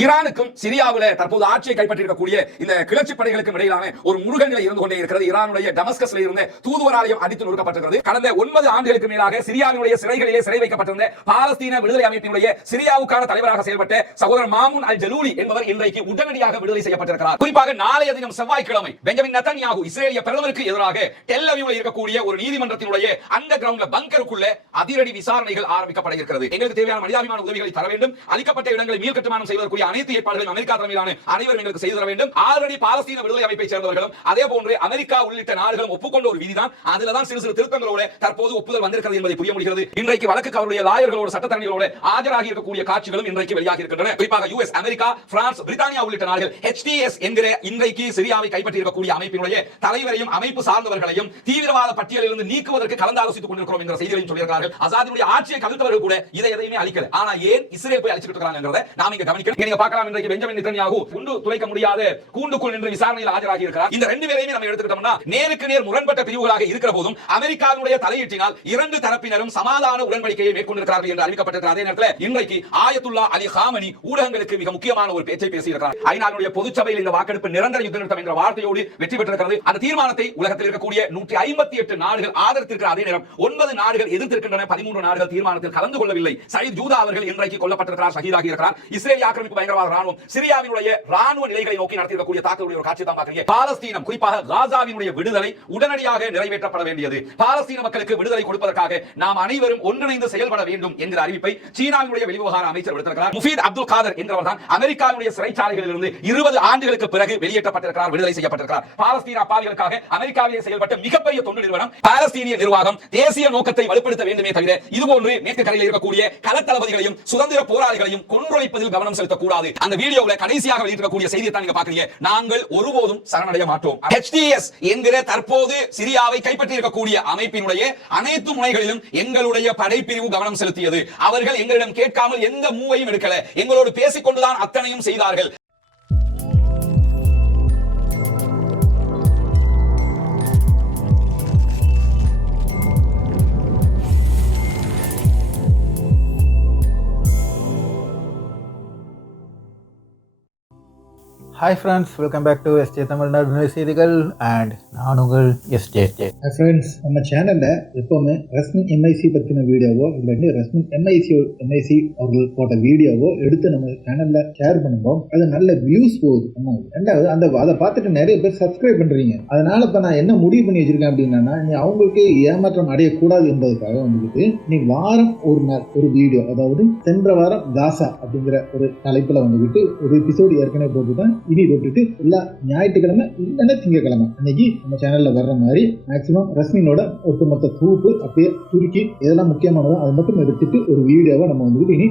ஈரானுக்கும் சிரியாவில தற்போது ஆட்சியை கைப்பற்றியிருக்கக்கூடிய இந்த கிளர்ச்சி படைகளுக்கும் இடையிலான ஒரு முருகன் நிலை இருந்து கொண்டே இருக்கிறது. ஈரானுடைய டமஸ்கஸ்ல இருந்த தூதுவர் ஆலயம் அடித்து நொறுக்கப்பட்டிருக்கிறது. கடந்த 9 ஆண்டுகளுக்கு மேலாக சிரியாவினுடைய சிறைகளிலே சிறை வைக்கப்பட்டிருந்த பாலஸ்தீன விடுதலை அமைப்பினுடைய சிரியாவுக்கான தலைவராக செயல்பட்ட சகோதரர் மாமூன் அல் ஜலூலி என்பவர் இன்றைக்கு உடனடியாக விடுதலை செய்யப்பட்டிருக்கிறார். குறிப்பாக நாளைய தினம் செவ்வாய்க்கிழமை பெஞ்சமின் நெதன்யாகு இஸ்ரேலிய பிரதமருக்கு எதிராக டெல் அவீவ்ல இருக்கக்கூடிய ஒரு நீதிமன்றத்தினுடைய அண்டர் கிரவுண்ட்ல பங்கருக்குள்ள அதிரடி விசாரணைகள் ஆரம்பிக்கப்பட இருக்கிறது. எங்களுக்கு தேவையான மனிதாபிமான உதவிகளை தர வேண்டும். அளிக்கப்பட்ட இடங்களை மீள்கட்டுமானம் செய்வதற்குரிய அனைத்து ஏற்பாடுகளையும் அமெரிக்கா தலைமையிலான அனைவரும் எங்களுக்கு செய்து தர வேண்டும். ஆல்ரெடி பாலஸ்தீன விடுதலை அமைப்பை சேர்ந்தவர்களும் அதே போன்று அமெரிக்கா உள்ளிட்ட நாடுகளும் ஒப்புக்கொண்ட ஒரு விதிதான். அதுல தான் சிறு சிறு திருத்தங்களோட தற்போது ஒப்புதல் வந்திருக்கிறது என்பதை புரிய முடிகிறது. இன்றைக்கு வழக்கு அவருடைய லாயர்களோட சட்டத்தரணிகளோட ஆஜராகி இருக்கக்கூடிய காட்சிகளும் இன்றைக்கு வெளியாகி இருக்கின்றன. குறிப்பாக யுஎஸ், அமெரிக்கா, பிரான்ஸ், பிரிட்டானியா உள்ளிட்ட நாடுகள் HTS என்கிற இன்றைக்கு சிரியாவை கைப்பற்றி இருக்கக்கூடிய அமைப்பினுடைய தலைவரையும் அமைப்பு சார்ந்தவர்களையும் தீவிரவாத பட்டியலில் இருந்து நீக்குவதற்கு கலந்தாலோசித்துக் கொண்டிருக்கிறோம் என்ற செய்திகளையும் சொல்லியிருக்கிறார்கள். அசாதினுடைய ஆட்சியை கவிழ்த்தவர்கள் கூட இதை எதையுமே அளிக்கல. ஆனா ஏன் இஸ்ரேல் போய் அழிச்சிட்டு இருக்காங்கங்கறத நாம இங்க கவனிக்கணும். நீங்க பார்க்கலாம், இன்றைக்கு பெஞ்சமின் நெதன்யாகு குண்டு துளைக்க முடியாத கூண்டுக்குள் நின்று விசாரணையில் ஆஜராகி இருக்கிறார். இந்த ரெண்டு பேரையுமே நம்ம எடுத்துக்கிட்டோம்னா நேருக்கு நேர் முரண்பட்ட பிரிவுகளாக இருக்கிற போதும் அமெரிக்காவுடைய தலையீட்டினால் இரண்டு தரப்பினரும் சமாதான உடன்படிக்கையை மேற்கொண்டிருக்கிறார்கள் என்று அறிவிக்கப்பட்டிருக்கிற அதே நேரத்தில் இன்றைக்கு ஆயத்துல்லா அலி காமனி ஊடகங்களுக்கு மிக முக்கியமான ஒரு பேச்சை பேசியிருக்கிறார். ஐநாவுடைய பொதுச்சபையில் இந்த வாக்கெடுப்பு நிரந்தர யுத்த நிறுத்தம் என்ற வார்த்தையோடு வெற்றி பெற்றிருக்கிறது. அந்த தீர்மானத்தை உலகத்தில் இருக்கக்கூடிய 158 நாடுகள் ஆதரித்திருக்கிற அதே நேரம் 9 நாடுகள் எதிர்த்திருக்கின்றன. 13 நாடுகள் தீர்மானத்தில் கலந்து கொள்ளவில்லை. சயீத் ஜூதா அவர்கள் இன்றைக்கு கொல்லப்பட்டிருக்கிறார், ஷஹீதாகி இருக்கிறார். இஸ்ரேலிய ஆக்கிரமிப்பு பயங்கரவாத ராணுவம் சிரியாவினுடைய ராணுவ நிலைகளை நோக்கி நடத்தியிருக்கக்கூடிய தாக்குதலுடைய ஒரு காட்சியை தான் பார்க்கிறீங்க. பாலஸ்தீனம், குறிப்பாக காசாவினுடைய விடுதலை உடனடியாக நிறைவேற்றப்பட வேண்டியது. பாலஸ்தீன மக்களுக்கு விடுதலை கொடுப்பதற்காக நாம் அனைவரும் ஒன்றிணைந்து செயல்பட வேண்டும் என்கிற அறிவிப்பை சீனாவினுடைய வெளிவிவகார அமைச்சர் விடுத்திருக்கிறார். முஃபீத் அப்துல் காதர் என்பவர் தான் அமெரிக்காவுடைய சிறைச்சாலைகளில் இருந்து 20 ஆண்டுகளுக்கு பிறகு வெளியேற்றப்பட்டிருக்கிறார், விடுதலை செய்யப்பட்டிருக்கிறார். பாலஸ்தீன அப்பாவிகளுக்காக அமெரிக்காவிலே செயல்பட்ட மிகப்பெரிய தொண்டு நிறுவனம் பாலஸ்தீனிய நிர்வாகம் தேசிய நோக்கத்தை வலுப்படுத்த வேண்டுமே தவிர இதுபோன்று மேற்கு கரையில் இருக்கக்கூடிய களத்தளபதிகளையும் சுதந்திர போராளிகளையும் கொன்றொழிப்பதில் கவனம் செலுத்தக்கூடாது. அந்த வீடியோவில் கடைசியாக வெளியிடக்கூடிய செய்தியை தான் நீங்க பாக்குறீங்க. நாங்கள் ஒருபோதும் சரணடைய மாட்டோம். HTS என்கிற தற்போது சிரியாவை கைப்பற்றி இருக்கக்கூடிய அமைப்பினுடைய அனைத்து முனைகளிலும் எங்களுடைய படைப்பிரிவு கவனம் செலுத்தியது. அவர்கள் எங்களிடம் கேட்காமல் எந்த மூவையும் எடுக்கல. எங்களோடு பேசிக்கொண்டுதான் அத்தனையும் செய்தார்கள். Hi friends, welcome back to SJ Tamil Nadu செய்திகள் and நான் உங்கள் SJ. Hi friends, நம்ம சேனல்ல எப்பவுமே ரஸ்மின் MIC பத்தின வீடியோவோ இல்லாட்டி ரஸ்மின் MIC அவர்கள் போட்ட வீடியோவோ எடுத்து நம்ம சேனல்ல ஷேர் பண்ணும்போது அது நல்ல வியூஸ் போகுது. ரெண்டாவது அதை பார்த்துட்டு நிறைய பேர் சப்ஸ்கிரைப் பண்றீங்க. அதனால இப்ப நான் என்ன முடிவு பண்ணி வச்சிருக்கேன் அப்படின்னா, நீ அவங்களுக்கு ஏமாற்றம் அடையக்கூடாது என்பதற்காக வந்துட்டு நீ வாரம் ஒரு நாள் ஒரு வீடியோ, அதாவது சென்ற வாரம் காசா அப்படிங்கிற ஒரு தலைப்புல வந்துட்டு ஒரு எபிசோடு ஏற்கனவே போட்டுதான். இனி விட்டுட்டு எல்லா ஞாயிற்றுக்கிழமை இல்லைன்னா திங்கக்கிழமை அன்னைக்கு நம்ம சேனல்ல வர்ற மாதிரி மேக்சிமம் ரஸ்மினோட ஒட்டுமொத்த தூப்பு அப்படியே துருக்கி இதெல்லாம் முக்கியமானதோ அதை மட்டும் எடுத்துட்டு ஒரு வீடியோவை நம்ம வந்துட்டு இனி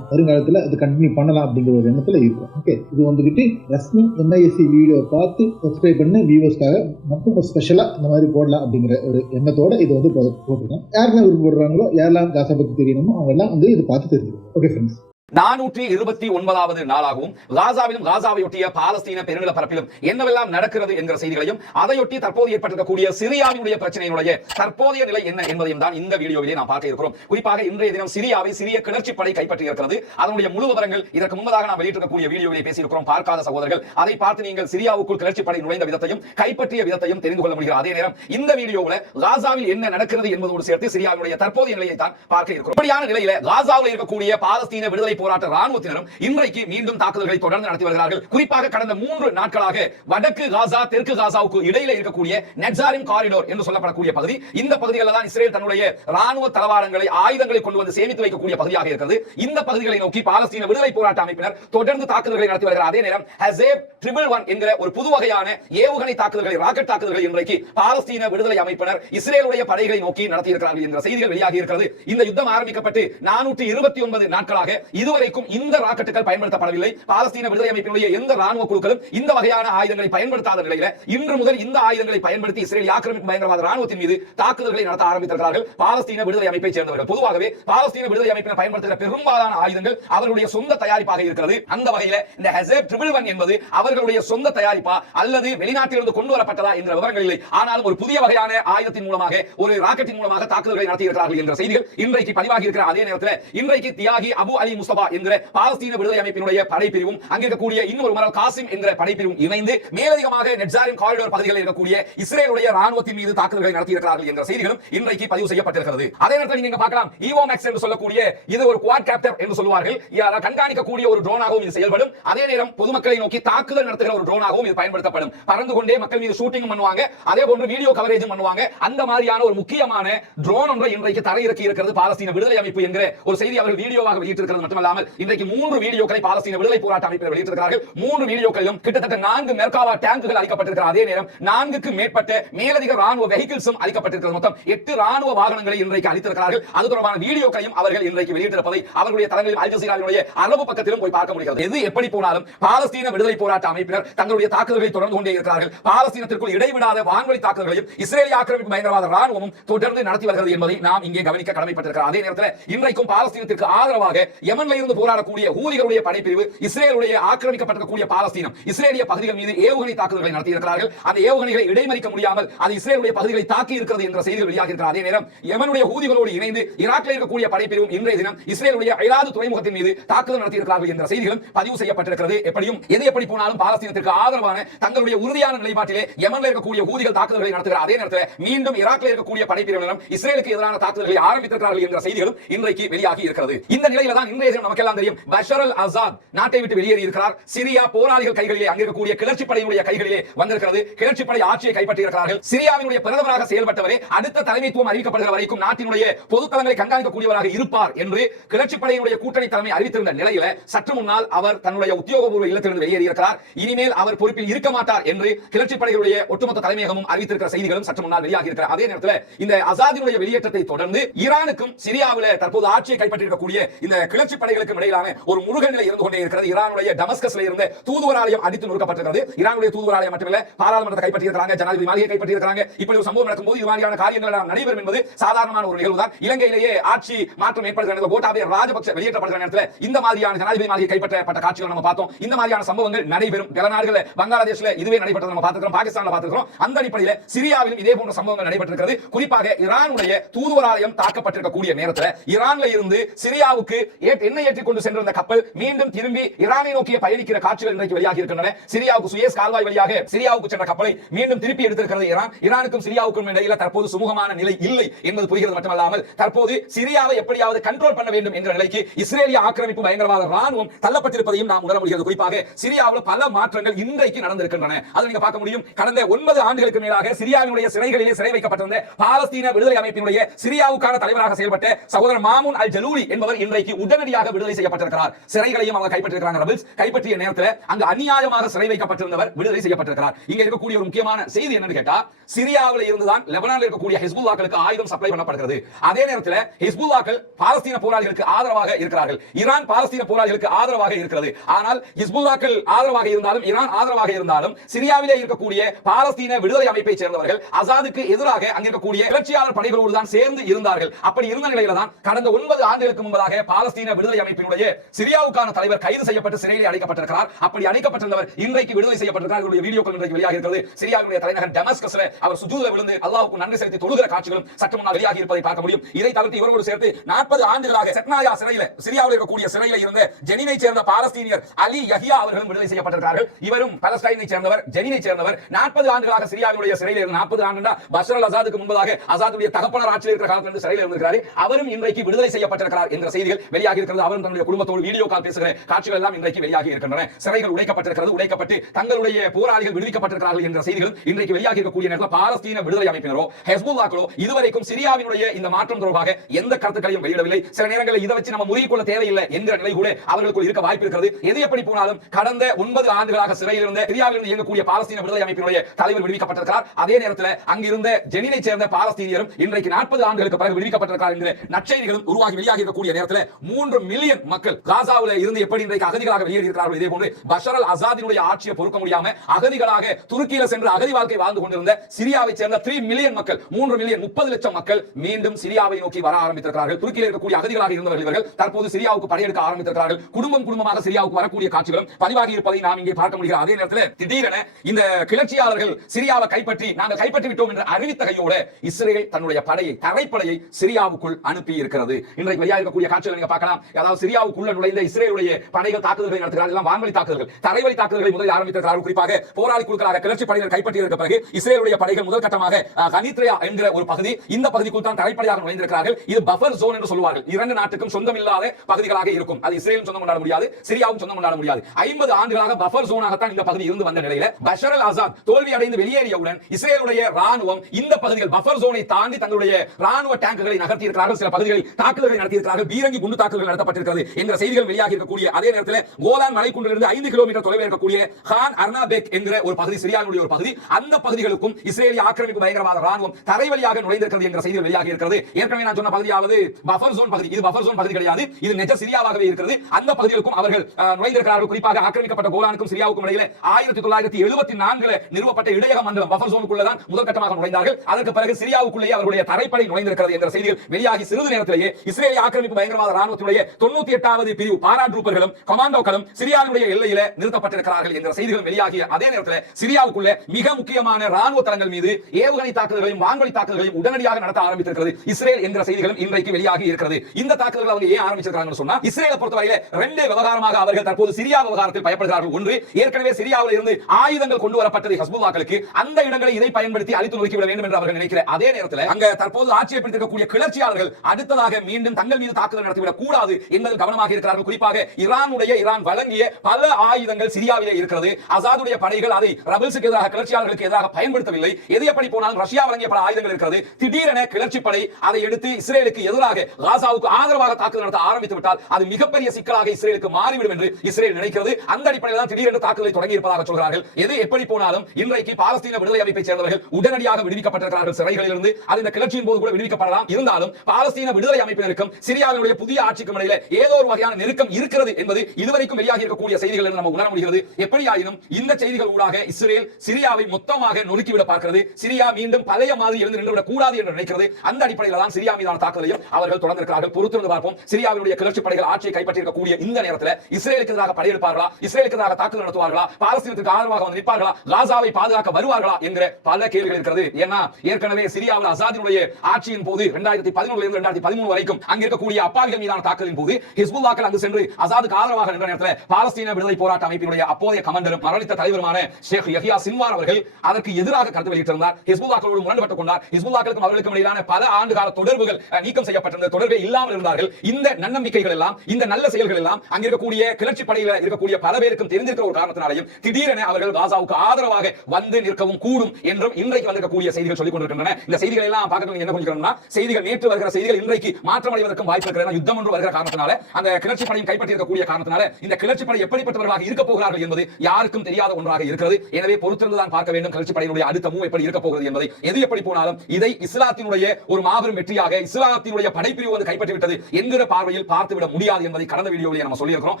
வருங்காலத்தில் அது கண்டினியூ பண்ணலாம் அப்படிங்கிற ஒரு எண்ணத்துல இருக்கும். ஓகே, இது வந்துட்டு ரஸ்மின் MIC வீடியோ பார்த்து சப்ஸ்கிரைப் பண்ண வியூவர்ஸ்க்காக மட்டும் ஸ்பெஷலா இந்த மாதிரி போடலாம் அப்படிங்கிற ஒரு எண்ணத்தோட இது வந்து போட்டுருக்கோம். யாரெல்லாம் விருப்பப்படுறாங்களோ, யாரெல்லாம் காசை பத்தி தெரியணுமோ அவங்க எல்லாம் வந்து இது பார்த்து தெரிஞ்சுக்கணும். ஓகே ஃப்ரெண்ட்ஸ், 429வது நாளாகவும் காசாவிலும் காசாவையொட்டிய பாலஸ்தீன பெருநில பரப்பிலும் என்னவெல்லாம் நடக்கிறது என்கிற செய்திகளையும் அதையொட்டி தற்போது ஏற்பட்டிருக்கக்கூடிய சிரியாவினுடைய பிரச்சனையினுடைய தற்போதைய நிலை என்ன என்பதையும் தான் இந்த வீடியோவிலே நாம் பார்க்க இருக்கிறோம். குறிப்பாக இன்றைய தினம் சிரியாவை சிறிய கிளர்ச்சி படை கைப்பற்றி இருக்கிறது. அதனுடைய முழு விவரங்கள் இதற்கு முன்பதாக நாம் வெளியிட்டிருக்கக்கூடிய வீடியோவிலே பேசியிருக்கிறோம். பார்க்காத சகோதரர்கள் அதை பார்த்து நீங்கள் சிரியாவுக்குள் கிளர்ச்சி படை நுழைந்த விதத்தையும் கைப்பற்றிய விதத்தையும் தெரிந்து கொள்ள முடிகிறது. அதே நேரம் இந்த வீடியோவில் காசாவில் என்ன நடக்கிறது என்பதோடு சேர்த்து சிரியாவினுடைய தற்போதைய நிலையை தான் பார்க்க இருக்கிறோம். இப்படியான நிலையில காசாவில் இருக்கக்கூடிய பாலஸ்தீன விடுதலை போராட்ட ராணுவத்தினரும் இன்றைக்கு மீண்டும் தாக்குதல்களை தொடர்ந்து நடத்தி வருகிறார்கள். குறிப்பாக கடந்த 3 நாட்களாக வடக்கு காசா தெற்கு காசாவுக்கு இடையில இருக்கக்கூடிய நெட்சாரிம் காரிடோர் என்று சொல்லப்படக்கூடிய பகுதி, இந்த பகுதிகளில் தான் இஸ்ரேல் தன்னுடைய ராணுவ தளவாடங்களை ஆயுதங்களை கொண்டு வந்து சேமித்து வைக்கக்கூடிய பகுதியாக இருக்கிறது. இந்த பகுதிகளை நோக்கி பாலஸ்தீன விடுதலை போராட்ட அமைப்பினர் தொடர்ந்து தாக்குதல்களை நடத்தி வருகிறார். அதே நேரம் ஹசேப் 111 என்கிற ஒரு புது வகையான ஏவுகணை தாக்குதல்களை, ராக்கெட் தாக்குதல்களை இன்றைக்கு பாலஸ்தீன விடுதலை அமைப்பினர் இஸ்ரேலுடைய படைகளை நோக்கி நடத்தி இருக்கிறார்கள் என்ற செய்திகள் வெளியாகி இருக்கிறது. இந்த யுத்தம் ஆரம்பிக்கப்பட்டு 429 நாட்களாக இதுவரைக்கும் இந்த ராக்கெட்டுகள் பயன்படுத்தப்படவில்லை. பாலஸ்தீன விடுதலை அமைப்பினுடைய எந்த ராணுவ குழுக்களும் இந்த வகையான ஆயுதங்களை பயன்படுத்தாத நிலையில் இன்று முதல் இந்த ஆயுதங்களை பயன்படுத்தி இஸ்ரேல் ஆக்கிரமிப்பு பயங்கரவாத ராணுவத்தின் மீது தாக்குதல்களை நடத்த ஆரம்பித்திருக்கிறார்கள் பாலஸ்தீன விடுதலை அமைப்பை சேர்ந்தவர்கள். பொதுவாகவே பாலஸ்தீன விடுதலை அமைப்பினர் பயன்படுத்துகிற பெரும்பாலான ஆயுதங்கள் அவர்களுடைய சொந்த தயாரிப்பாக இருக்கிறது. அந்த வகையில் இந்த ஹசேப் 111 என்பது அவர்களுடைய சொந்த தயாரிப்பா அல்லது வெளிநாட்டிலிருந்து கொண்டு வரப்பட்டதா என்ற விவரங்கள் இல்லை. ஆனாலும் ஒரு புதிய வகையான ஆயுதத்தின் மூலமாக, ஒரு ராக்கெட்டின் மூலமாக தாக்குதல்களை நடத்தி இருக்கிறார்கள் என்ற செய்திகள் இன்றைக்கு பதிவாகி இருக்கிற அதே நேரத்தில் இன்றைக்கு தியாகி அபு அலி முஸ்தபா முஸ்தபா என்கிற பாலஸ்தீன விடுதலை அமைப்பினுடைய படைப்பிரிவும் அங்கிருக்கக்கூடிய இன்னொரு மரல் காசிம் என்கிற படைப்பிரிவும் இணைந்து மேலதிகமாக நெட்சாரிம் காரிடோர் பகுதிகளில் இருக்கக்கூடிய இஸ்ரேலுடைய ராணுவத்தின் மீது தாக்குதல்களை நடத்தியிருக்கிறார்கள் என்ற செய்திகளும் இன்றைக்கு பதிவு செய்யப்பட்டிருக்கிறது. அதே நேரத்தில் நீங்க பார்க்கலாம் ஈவோமேக்ஸ் என்று சொல்லக்கூடிய இது ஒரு குவாட் கேப்டர் என்று சொல்வார்கள், கண்காணிக்கக்கூடிய ஒரு ட்ரோனாகவும் இது செயல்படும். அதே நேரம் பொதுமக்களை நோக்கி தாக்குதல் நடத்துகிற ஒரு ட்ரோனாகவும் இது பயன்படுத்தப்படும். பறந்து கொண்டே மக்கள் மீது ஷூட்டிங் பண்ணுவாங்க, அதே போன்று வீடியோ கவரேஜும் பண்ணுவாங்க. அந்த மாதிரியான ஒரு முக்கியமான ட்ரோன் ஒன்றை இன்றைக்கு தரையிறக்கி இருக்கிறது பாலஸ்தீன விடுதலை அமைப்பு என்கிற ஒரு செய்தி அவர்கள் வீடியோவாக வெளியிட்டிருக்கிறது மட்டுமல்லாமல் இன்றைக்கு 3 வீடியோக்களை பாலஸ்தீன விடுதலை போராட்ட அமைப்பினர் வெளியிட்டிருக்கிறார்கள். 3 வீடியோக்களிலும் கிட்டத்தட்ட 4 மெர்காவா டேங்குகள் அளிக்கப்பட்டிருக்கிற அதே நேரம் 4க்கு மேற்பட்ட மேலதிக ராணுவ வெஹிக்கிள்ஸும் அளிக்கப்பட்டிருக்கிறது. மொத்தம் 8 ராணுவ வாகனங்களை இன்றைக்கு அளித்திருக்கிறார்கள். அது தொடர்பான வீடியோக்களையும் அவர்கள் இன்றைக்கு வெளியிட்டிருப்பதை அவர்களுடைய தளங்களில் அல் ஜஸீராவினுடைய அரபு பக்கத்திலும் போய் பார்க்க முடிகிறது. எது எப்படி போனாலும் பாலஸ்தீன விடுதலை போராட்ட அமைப்பினர் தங்களுடைய தாக்குதல்களை தொடர்ந்து கொண்டே இருக்கிறார்கள். பாலஸ்தீனத்திற்குள் இடைவிடாத வான்வழி தாக்குதல்களையும் இஸ்ரேலிய ஆக்கிரமிப்பு பயங்கரவாத ராணுவமும் தொடர்ந்து நடத்தி வருகிறது என்பதை நாம் இங்கே கவனிக்க கடமைப்பட்டிருக்கிறார். அதே நேரத்தில் இன்றைக்கும் பாலஸ்தீனத்திற்கு ஆதரவாக யமன்ல இருந்து போராடக்கூடிய ஹூதிகளுடைய படைப்பிரிவு இஸ்ரேலுடைய ஆக்கிரமிக்கப்பட்டிருக்கக்கூடிய பாலஸ்தீனம் இஸ்ரேலிய பகுதிகள் மீது ஏவுகணை தாக்குதல்களை நடத்தி இருக்கிறார்கள். அந்த ஏவுகணைகளை இடைமறிக்க முடியாமல் அது இஸ்ரேலுடைய பகுதிகளை தாக்கி இருக்கிறது என்ற செய்திகள் வெளியாகி இருக்கிற அதே நேரம் யமனுடைய ஹூதிகளோடு இணைந்து ஈராக்கில் இருக்கக்கூடிய படைப்பிரிவும் இன்றைய தினம் இஸ்ரேலுடைய ஐலாது துறைமுகத்தின் மீது தாக்குதல் நடத்தி இருக்கிறார்கள் என்ற செய்திகளும் பதிவு செய்யப்பட்டிருக்கிறது. எப்படியும் எது எப்படி போனாலும் பாலஸ்தீனத்திற்கு ஆதரவான தங்களுடைய உறுதியான நிலைப்பாட்டிலே யமன்ல இருக்கக்கூடிய ஹூதிகள் தாக்குதல்களை நடத்துகிற அதே நேரத்தில் மீண்டும் ஈராக்கில் இருக்கக்கூடிய படைப்பிரிவினரும் இஸ்ரேலுக்கு எதிரான தாக்குதல்களை ஆரம்பித்திருக்கிறார்கள் என்ற செய்திகளும் இன்றைக்கு வெளியாகி இருக்கிறது. இந்த நிலையில தான் இன்றைய தினம் நமக்கெல்லாம் தெரியும் பஷர் அல் அசாத் நாட்டை விட்டு வெளியேறி இருக்கிறார். சிரியா போராளிகள் கைகளிலே அங்கிருக்கக்கூடிய கிளர்ச்சி படையினுடைய கைகளிலே வந்திருக்கிறது. கிளர்ச்சி படை ஆட்சியை கைப்பற்றி இருக்கிறார்கள். சிரியாவினுடைய பிரதமராக செயல்பட்டவரே அடுத்த தலைமைத்துவம் அறிவிக்கப்படுகிற வரைக்கும் நாட்டினுடைய பொதுத்தளங்களை கண்காணிக்கக்கூடியவராக இருப்பார் என்று கிளர்ச்சி படையினுடைய கூட்டணி தலைமை அறிவித்திருந்த நிலையில சற்று முன்னால் அவர் தன்னுடைய உத்தியோகபூர்வ இல்லத்திலிருந்து வெளியேறி இருக்கிறார். இனிமேல் அவர் பொறுப்பில் இருக்க மாட்டார் என்று கிளர்ச்சி படைகளுடைய ஒட்டுமொத்த தலைமையகமும் அறிவித்திருக்கிற செய்திகளும் சற்று முன்னால் வெளியாகி இருக்கிற அதே நேரத்தில் இந்த அசாதினுடைய வெளியேற்றத்தை தொடர்ந்து ஈரானுக்கும் சிரியாவில் தற்போது ஆட்சியை கைப்பற்றியிருக்கக்கூடிய இந்த கிளர்ச்சி படைகளுக்கும் இடையிலான ஒரு முருகன் நிலை இருந்து கொண்டே இருக்கிறது. ஈரானுடைய டமஸ்கஸ்ல இருந்த தூதுவராலயம் அடித்து நொறுக்கப்பட்டிருக்கிறது. ஈரானுடைய தூதுவராலயம் மட்டுமல்ல பாராளுமன்றத்தை கைப்பற்றியிருக்கிறாங்க, ஜனாதிபதி மாளிகையை கைப்பற்றியிருக்கிறாங்க. இப்படி ஒரு சம்பவம் நடக்கும்போது இது மாதிரியான காரியங்கள் நடைபெறும் என்பது சாதாரணமான ஒரு நிகழ்வுதான். இலங்கையிலேயே ஆட்சி மாற்றம் ஏற்படுகிற கோட்டாபய ராஜபக்ச வெளியேற்றப்படுகிற நேரத்தில் இந்த மாதிரியான ஜனாதிபதி மாளிகை கைப்பற்றப்பட்ட காட்சிகள் நம்ம பார்த்தோம். இந்த மாதிரியான சம்பவங்கள் நடைபெறும். பல நாடுகள் பங்களாதேஷ்ல இதுவே நடைபெற்றது நம்ம பார்த்திருக்கிறோம், பாகிஸ்தான்ல பார்த்திருக்கிறோம். அந்த அடிப்படையில் சிரியாவிலும் இதே போன்ற சம்பவங்கள் நடைபெற்றிருக்கிறது. குறிப்பாக ஈரானுடைய தூதுவராலயம் தாக்கப்பட்டிருக்கக்கூடிய நேரத்தில் ஈரான்ல இருந்து சிரியாவுக்கு எண்ணெய் ஏற்றிக் கொண்டு சென்றிருந்த கப்பல் மீண்டும் திரும்பி ஈரானை நோக்கி பயணிக்கிற காட்சிகள் இன்றைக்கு வெளியாகி இருக்கின்றன. சிரியாவுக்கு சுயஸ் கால்வாய் வழியாக சிரியாவுக்கு சென்ற கப்பலை மீண்டும் திருப்பி எடுத்திருக்கிறது ஈரான். ஈரானுக்கும் சிரியாவுக்கும் இடையில தற்போது சுமூகமான நிலை இல்லை என்பது புரிகிறது மட்டுமல்லாமல் தற்போது சிரியாவை எப்படியாவது கண்ட்ரோல் பண்ண வேண்டும் என்ற நிலைக்கு இஸ்ரேலிய ஆக்கிரமிப்பு பயங்கரவாத ராணுவம் தள்ளப்பட்டிருப்பதையும் நாம் உணர முடிகிறது. குறிப்பாக சிரியாவில் பல மாற்றங்கள் இன்றைக்கு நடந்திருக்கின்றன. அதை நீங்க பார்க்க முடியும். கடந்த 9 ஆண்டுகளுக்கு மேலாக சிரியாவினுடைய சிறைகளிலே சிறை வைக்கப்பட்டிருந்த பாலஸ்தீன விடுதலை அமைப்பினுடைய சிரியாவுக்கான தலைவராக செயல்பட்ட சகோதரர் மாமூன் அல் ஜலூலி என்பவர் இன்றைக்கு உடனடியாக விடுதலை செய்யப்பட்டிருக்கிறார். சிறைகளையும் அவங்க கைப்பற்றியிருக்கிறாங்க. ரபிள்ஸ் கைப்பற்றிய நேரத்தில் அங்கு அநியாயமாக சிறை வைக்கப்பட்டிருந்தவர் விடுதலை செய்யப்பட்டிருக்கிறார். இங்க இருக்கக்கூடிய ஒரு முக்கியமான செய்தி என்னன்னு கேட்டா சிரியாவில் இருந்துதான் லெபனானில் இருக்கக்கூடிய ஹிஸ்புல்லாக்களுக்கு ஆயுதம் சப்ளை பண்ணப்படுகிறது. அதே நேரத்தில் ஹிஸ்புல்லாக்கள் பாலஸ்தீன போராளிகளுக்கு ஆதரவாக இருக்கிறார்கள். ஈரான் பாலஸ்தீன போராளிகளுக்கு ஆதரவாக இருக்கிறது. ஆனால் ஹிஸ்புல்லாக்கள் ஆதரவாக இருந்தாலும் ஈரான் ஆதரவாக இருந்தாலும் சிரியாவிலே இருக்கக்கூடிய பாலஸ்தீன விடுதலை அமைப்பை சேர்ந்தவர்கள் அசாதுக்கு எதிராக அங்கிருக்கக்கூடிய கிளர்ச்சியாளர் படைகளோடு தான் சேர்ந்து இருந்தார்கள். அப்படி இருந்த நிலையில தான் கடந்த 9 ஆண்டுகளுக்கு முன்பதாக பாலஸ்தீன விடுதலை அமைப்பினுடைய சிரியாவுக்கான தலைவர் கைது செய்யப்பட்டு சிறையில் அடைக்கப்பட்டிருக்கிறார். அப்படி அடைக்கப்பட்டிருந்தவர் இன்றைக்கு விடுதலை செய்யப்பட்டிருக்கிறார். இவருடைய வீடியோக்கள் இன்றைக்கு வெளியாகி இருக்கிறது. சிரியாவுடைய தலைநகர் டமஸ்கஸ்ல அவர் சுஜூதில் விழுந்து அல்லாஹ்வுக்கு நன்றி செலுத்தி தொழுகிற காட்சிகளும் சற்று முன்னால் வெளியாகி இருப்பதை பார்க்க முடியும். இதை தவிர்த்து இவரோடு சேர்த்து 40 ஆண்டுகளாக செட்னாயா சிறையில் சிரியாவில் இருக்கக்கூடிய சிறையில் இருந்த ஜெனினை சேர்ந்த பாலஸ்தீனியர் அலி யஹியா அவர்களும் விடுதலை செய்யப்பட்டிருக்கிறார்கள். இவரும் பலஸ்தீனை சேர்ந்தவர், ஜெனினை சேர்ந்தவர். 40 ஆண்டுகளாக சிரியாவுடைய சிறையில் இருந்த 40 ஆண்டுனா பஷர் அல் அசாதுக்கு முன்பதாக அசாதுடைய தகப்பனார் ஆட்சியில் இருக்கிற காலத்தில் சிறையில் இருந்திருக்கிறார். அவரும் இன்றைக்கு விடுதலை செய்யப்பட்டிருக்கிறார் என்ற செய்திகள் வெளியாகி இருக்கிறது. அவரும் தன்னுடைய குடும்பத்தோடு வீடியோ கால் பேசுகிற காட்சிகள் எல்லாம் இன்றைக்கு வெளியாகி இருக்கின்றன. சிறைகள் உடைக்கப்பட்டிருக்கிறது. உடைக்கப்பட்டு தங்களுடைய போராளிகள் விடுவிக்கப்பட்டிருக்கிறார்கள் என்ற செய்திகள் இன்றைக்கு வெளியாகி இருக்கக்கூடிய நேரத்தில் பாலஸ்தீன விடுதலை அமைப்பினரோ ஹிஸ்புல்லாக்களோ இதுவரைக்கும் சிரியாவினுடைய இந்த மாற்றம் தொடர்பாக எந்த கருத்துக்களையும் வெளியிடவில்லை. சில நேரங்களில் இதை வச்சு நம்ம முறிய கொள்ள தேவையில்லை என்கிற நிலை கூட அவர்களுக்கு இருக்க வாய்ப்பு இருக்கிறது. எது எப்படி போனாலும் கடந்த 9 ஆண்டுகளாக சிறையில் இருந்த சிரியாவிலிருந்து இயங்கக்கூடிய பாலஸ்தீன விடுதலை அமைப்பினுடைய தலைவர் விடுவிக்கப்பட்டிருக்கிறார். அதே நேரத்தில் அங்கிருந்த ஜெனினை சேர்ந்த பாலஸ்தீனியரும் இன்றைக்கு 40 ஆண்டுகளுக்கு பிறகு விடுவிக்கப்பட்டிருக்கிறார் என்கிற நற்செய்திகளும் உருவாகி வெளியாகி இருக்கக்கூடிய நேரத்தில் 3 மில்லியன் மக்கள் காசாவில் இருந்து எப்படி இன்றைக்கு அகதிகளாக வெளியேறி இருக்கிறார்கள். இதே போன்று பஷர் அல் அசாதினுடைய ஆட்சியை பொறுக்க முடியாம அகதிகளாக துருக்கியில சென்று அகதி வாழ்க்கை வாழ்ந்து கொண்டிருந்த சிரியாவை சேர்ந்த 3 மில்லியன் மக்கள் 3 மில்லியன் 30 லட்சம் மக்கள் மீண்டும் சிரியாவை நோக்கி வர ஆரம்பித்திருக்கிறார்கள். துருக்கியில் இருக்கக்கூடிய அகதிகளாக இருந்தவர்கள் இவர்கள் தற்போது சிரியாவுக்கு படையெடுக்க ஆரம்பித்திருக்கிறார்கள். குடும்பமாக சிரியாவுக்கு வரக்கூடிய காட்சிகளும் பதிவாகி இருப்பதை நாம் இங்கே பார்க்க முடிகிறது. அதே நேரத்தில் திடீரென இந்த கிளர்ச்சியாளர்கள் சிரியாவை கைப்பற்றி நாங்கள் கைப்பற்றி விட்டோம் என்று அறிவித்த கையோடு இஸ்ரேல் தன்னுடைய படையை தரைப்படையை சிரியாவுக்குள் அனுப்பி இருக்கிறது. இன்றைக்கு வெளியாக இருக்கக்கூடிய காட்சிகளை நீங்க பார்க்கலாம். அதாவது சிரியாவுக்குள்ள நுழைந்த இஸ்ரேலுடைய படைகள் தாக்குதல்களை நடத்துகிறார்கள். எல்லாம் வான்வழி தாக்குதல்கள், தரைவழி தாக்குதல்களை முதலில் ஆரம்பித்திருக்கிறார்கள். குறிப்பாக போராளி குழுக்களாக கிளர்ச்சி படையினர் கைப்பற்றியிருக்க பிறகு இஸ்ரேலுடைய படைகள் முதல் கட்டமாக கனித்ரேயா என்கிற ஒரு பகுதி, இந்த பகுதிக்குள் தான் தரைப்படையாக நுழைந்திருக்கிறார்கள். இது பஃபர் ஜோன் என்று சொல்வார்கள். இரண்டு நாட்டுக்கும் சொந்தமில்லாத பகுதிகளாக இருக்கும். அது இஸ்ரேலும் சொந்தம் கொண்டாட முடியாது, சிரியாவும் சொந்தம் கொண்டாட முடியாது. 50 ஆண்டுகளாக பஃபர் ஜோனாகத்தான் இந்த பகுதி இருந்து வந்த நிலையில பஷர் அல் ஆசாத் தோல்வி அடைந்து வெளியேறியவுடன் இஸ்ரேலுடைய ராணுவம் இந்த பகுதிகள் பஃபர் ஜோனை தாண்டி தங்களுடைய ராணுவ டேங்குகளை நகர்த்தி இருக்கிறார்கள். சில பகுதிகளில் தாக்குதல்களை நடத்தி இருக்கிறார்கள். பீரங்கி குண்டு தாக்குதல்கள் நடத்தப்பட்டிருக்கிறது என்ற செய்திகள் வெளியாகி இருக்கக்கூடிய அதே நேரத்தில் கோலான் மலைக்குன்றிலிருந்து 5 கிலோமீட்டர் தொலைவில் இருக்கக்கூடிய கான் அர்னாபெக் என்கிற ஒரு பகுதி, சிரியாவுடைய ஒரு பகுதி, அந்த பகுதிகளுக்கும் இஸ்ரேலிய ஆக்கிரமிப்பு பயங்கரவாத ராணுவம் தரை வழியாக நுழைந்திருக்கிறது என்ற செய்திகள் வெளியாகி இருக்கிறது. ஏற்கனவே நான் சொன்ன பகுதியாவது பஃபர் ஜோன் பகுதி. இது பஃபர் ஜோன் பகுதி கிடையாது, இது நெஜ சிரியாவாகவே இருக்கிறது. அந்த பகுதிகளுக்கும் அவர்கள் நுழைந்திருக்கிறார்கள். குறிப்பாக ஆக்கிரமிக்கப்பட்ட கோலானுக்கும் சிரியாவுக்கும் இடையில 1974 நிறுவப்பட்ட இடையக மண்டலம் பஃபர் ஜோனுக்குள்ள தான் முதல் கட்டமாக நுழைந்தார்கள். அதற்கு பிறகு சிரியாவுக்குள்ளேயே அவருடைய தரைப்படை நுழைந்திருக்கிறது என்ற செய்திகள் வெளியாகி சிறிது நேரத்திலேயே இஸ்ரேலிய ஆக்கிரமிப்பு பயங்கரவாத ராணுவத்துடைய 98வது பிரிவு பாராட்ரூப்பர்களும் கமாண்டோக்களும் சிரியாவுடைய எல்லையில நிறுத்தப்பட்டிருக்கிறார்கள் என்ற செய்திகள் வெளியாகிய அதே நேரத்தில் சிரியாவுக்குள்ள மிக முக்கியமான ராணுவ தளங்கள் மீது ஏவுகணை தாக்குதல்களையும் வான்வழி தாக்குதல்களையும் உடனடியாக நடத்த ஆரம்பித்திருக்கிறது இஸ்ரேல் என்ற செய்திகளும் இன்றைக்கு வெளியாகி இருக்கிறது. இந்த தாக்குதல்கள் அவங்க ஏன் ஆரம்பிச்சிருக்காங்கன்னு சொன்னா, இஸ்ரேலை பொறுத்தவரையில ரெண்டு விவகாரமாக அவர்கள் தற்போது சிரியா விவகாரத்தில் பயப்படுகிறார்கள். ஒன்று, ஏற்கனவே சிரியாவில் இருந்து ஆயுதங்கள் கொண்டு வரப்பட்டது ஹஸ்புல்லாக்களுக்கு, அந்த இடங்களை இதை பயன்படுத்தி அழித்து நொறுக்கிவிட வேண்டும் என்று அவர்கள் நினைக்கிற அதே நேரத்தில் அங்க தற்போது ஆட்சியை பிடித்திருக்கக்கூடிய கிளர்ச்சியாளர்கள் அடுத்ததாக மீண்டும் தங்கள் மீது தாக்குதல் நடத்திவிடக் கூடாது என்பதில் கவனமாக இருக்கிறார்கள். குறிப்பாக ஈரான் வழங்கிய பல ஆயுதங்கள் சிரியாவிலே இருக்கிறது. அசாதுடைய படைகள் அதை ரபல்ஸுக்கு எதிராக, கிளர்ச்சியாளர்களுக்கு எதிராக பயன்படுத்தவில்லை. எது எப்படி போனாலும் ரஷ்யா வழங்கிய பல ஆயுதங்கள் இருக்கிறது. திடீரென கிளர்ச்சி படை அதை எடுத்து இஸ்ரேலுக்கு எதிராக காசாவுக்கு ஆதரவாக தாக்குதல் நடத்த ஆரம்பித்து விட்டால் அது மிகப்பெரிய சிக்கலாக இஸ்ரேலுக்கு மாறிவிடும் என்று இஸ்ரேல் நினைக்கிறது. அந்த அடிப்படையில் தான் திடீரென தாக்குதலை தொடங்கி இருப்பதாக சொல்கிறார்கள். எது எப்படி போனாலும் இன்றைக்கு பாலஸ்தீன விடுதலை அமைப்பைச் சேர்ந்தவர்கள் உடனடியாக விடுவிக்கப்பட்டிருக்கிறார்கள் சிறைகளிலிருந்து. அது இந்த கிளர்ச்சியின் போது கூட விடுவிக்கப்படலாம். இருந்தாலும் பாலஸ்தீன விடுதலை அமைப்பினருக்கும் சிரியாவினுடைய புதிய ஆட்சிக்கும் இடையில ஏதோ ஒரு வகையான நெருக்கம் இருக்கிறது என்பது இதுவரைக்கும் வெளியாகி இருக்கக்கூடிய செய்திகள் என்று நம்ம உணர முடிகிறது. எப்படியாயினும் இந்த செய்திகள் ஊடாக இஸ்ரேல் சிரியாவை மொத்தமாக நொறுக்கிவிட பார்க்கிறது. சிரியா மீண்டும் பழைய மாதிரி இருந்து நின்றுவிடக் கூடாது என்று நினைக்கிறது. அந்த அடிப்படையில் தான் சிரியா மீதான தாக்குதலையும் அவர்கள் தொடர்ந்திருக்கிறார்கள். பொறுத்திருந்து பார்ப்போம். சிரியாவினுடைய கிளர்ச்சி படைகள் ஆட்சியை கைப்பற்றியிருக்கக்கூடிய இந்த நேரத்தில் இஸ்ரேலுக்கு எதிராக படையெடுப்பார்களா, இஸ்ரேலுக்கு எதிராக தாக்குதல் நடத்துவார்களா, பாலஸ்தீனத்துக்கு ஆதரவாக வந்து நிற்பார்களா, காசாவை பாதுகாக்க வருவார்களா என்கிற பல கேள்விகள் இருக்கிறது. ஏன்னா ஏற்கனவே சிரியாவில் அசாதினுடைய ஆட்சியின் போது 2011 இருந்து 2013 வரைக்கும் அங்க இருக்கக்கூடிய அப்பாவிகள் மீதான தாக்குதலின் போது ஹிஸ்புல்லாக்கள் அங்கு சென்று அசாதுக்கு ஆதரவாக நின்ற நேரத்தில் பாலஸ்தீன விடுதலை போராட்ட அமைப்பினுடைய அப்போதைய கமாண்டரும் மரணித்த தலைவருமான ஷேக் யஹ்யா சின்வார் அவர்கள் அதற்கு எதிராக கருத்து வெளியிட்டிருந்தார். ஹிஸ்புல்லாக்களோடு முரண்பட்டுக் கொண்டார். ஹிஸ்புல்லாக்களுக்கும் அவர்களுக்கும் இடையிலான பல ஆண்டுகால தொடர்புகள் நீக்கம் செய்யப்பட்டிருந்த, தொடர்பே இல்லாமல் இருந்தார்கள். இந்த நன்னம்பிக்கைகள் எல்லாம், இந்த நல்ல செயல்கள் எல்லாம் அங்க இருக்கக்கூடிய கிளர்ச்சி படையில் இருக்கக்கூடிய பல பேருக்கும் தெரிந்திருக்கிற ஒரு காரணத்தினாலையும் திடீரென அவர்கள் காசாவுக்கு ஆதரவாக வந்து நிற்கவும் கூடும் என்றும் இன்றைக்கு வந்திருக்கக்கூடிய செய்திகள் சொல்லிக் கொண்டிருக்கின்றன. இந்த செய்திகள் எல்லாம் பார்க்கணும் என்ன புரிஞ்சுக்கணும்னா, செய்திகள் நேற்று வருகிற செய்திகள் இன்றைக்கு மாற்றமடைவதற்கும் வாய்ப்பு இருக்கிறது. யுத்தம் ஒன்று வருகிற காரணத்தினால, அந்த கிளர்ச்சி படையும் கைப்பற்றி இருக்கக்கூடிய காரணத்தினால இந்த கிளர்ச்சி படை எப்படிப்பட்டவர்களாக இருக்க போகிறார்கள் என்பது யாருக்கும் தெரியாத ஒன்றாக இருக்கிறது. எனவே பொறுத்திருந்து தான் பார்க்க வேண்டும் கிளர்ச்சி படையினுடைய அடுத்த மூவ் எப்படி இருக்க போகிறது என்பதை. எது எப்படி போனாலும் இதை இஸ்லாத்தினுடைய ஒரு மாபெரும் வெற்றியாக, இஸ்லாத்தினுடைய படைப்பிரிவு வந்து கைப்பற்றிவிட்டது என்கிற பார்வையில் பார்த்துவிட முடியாது என்பதை கடந்த வீடியோவில் நம்ம சொல்லியிருக்கிறோம்.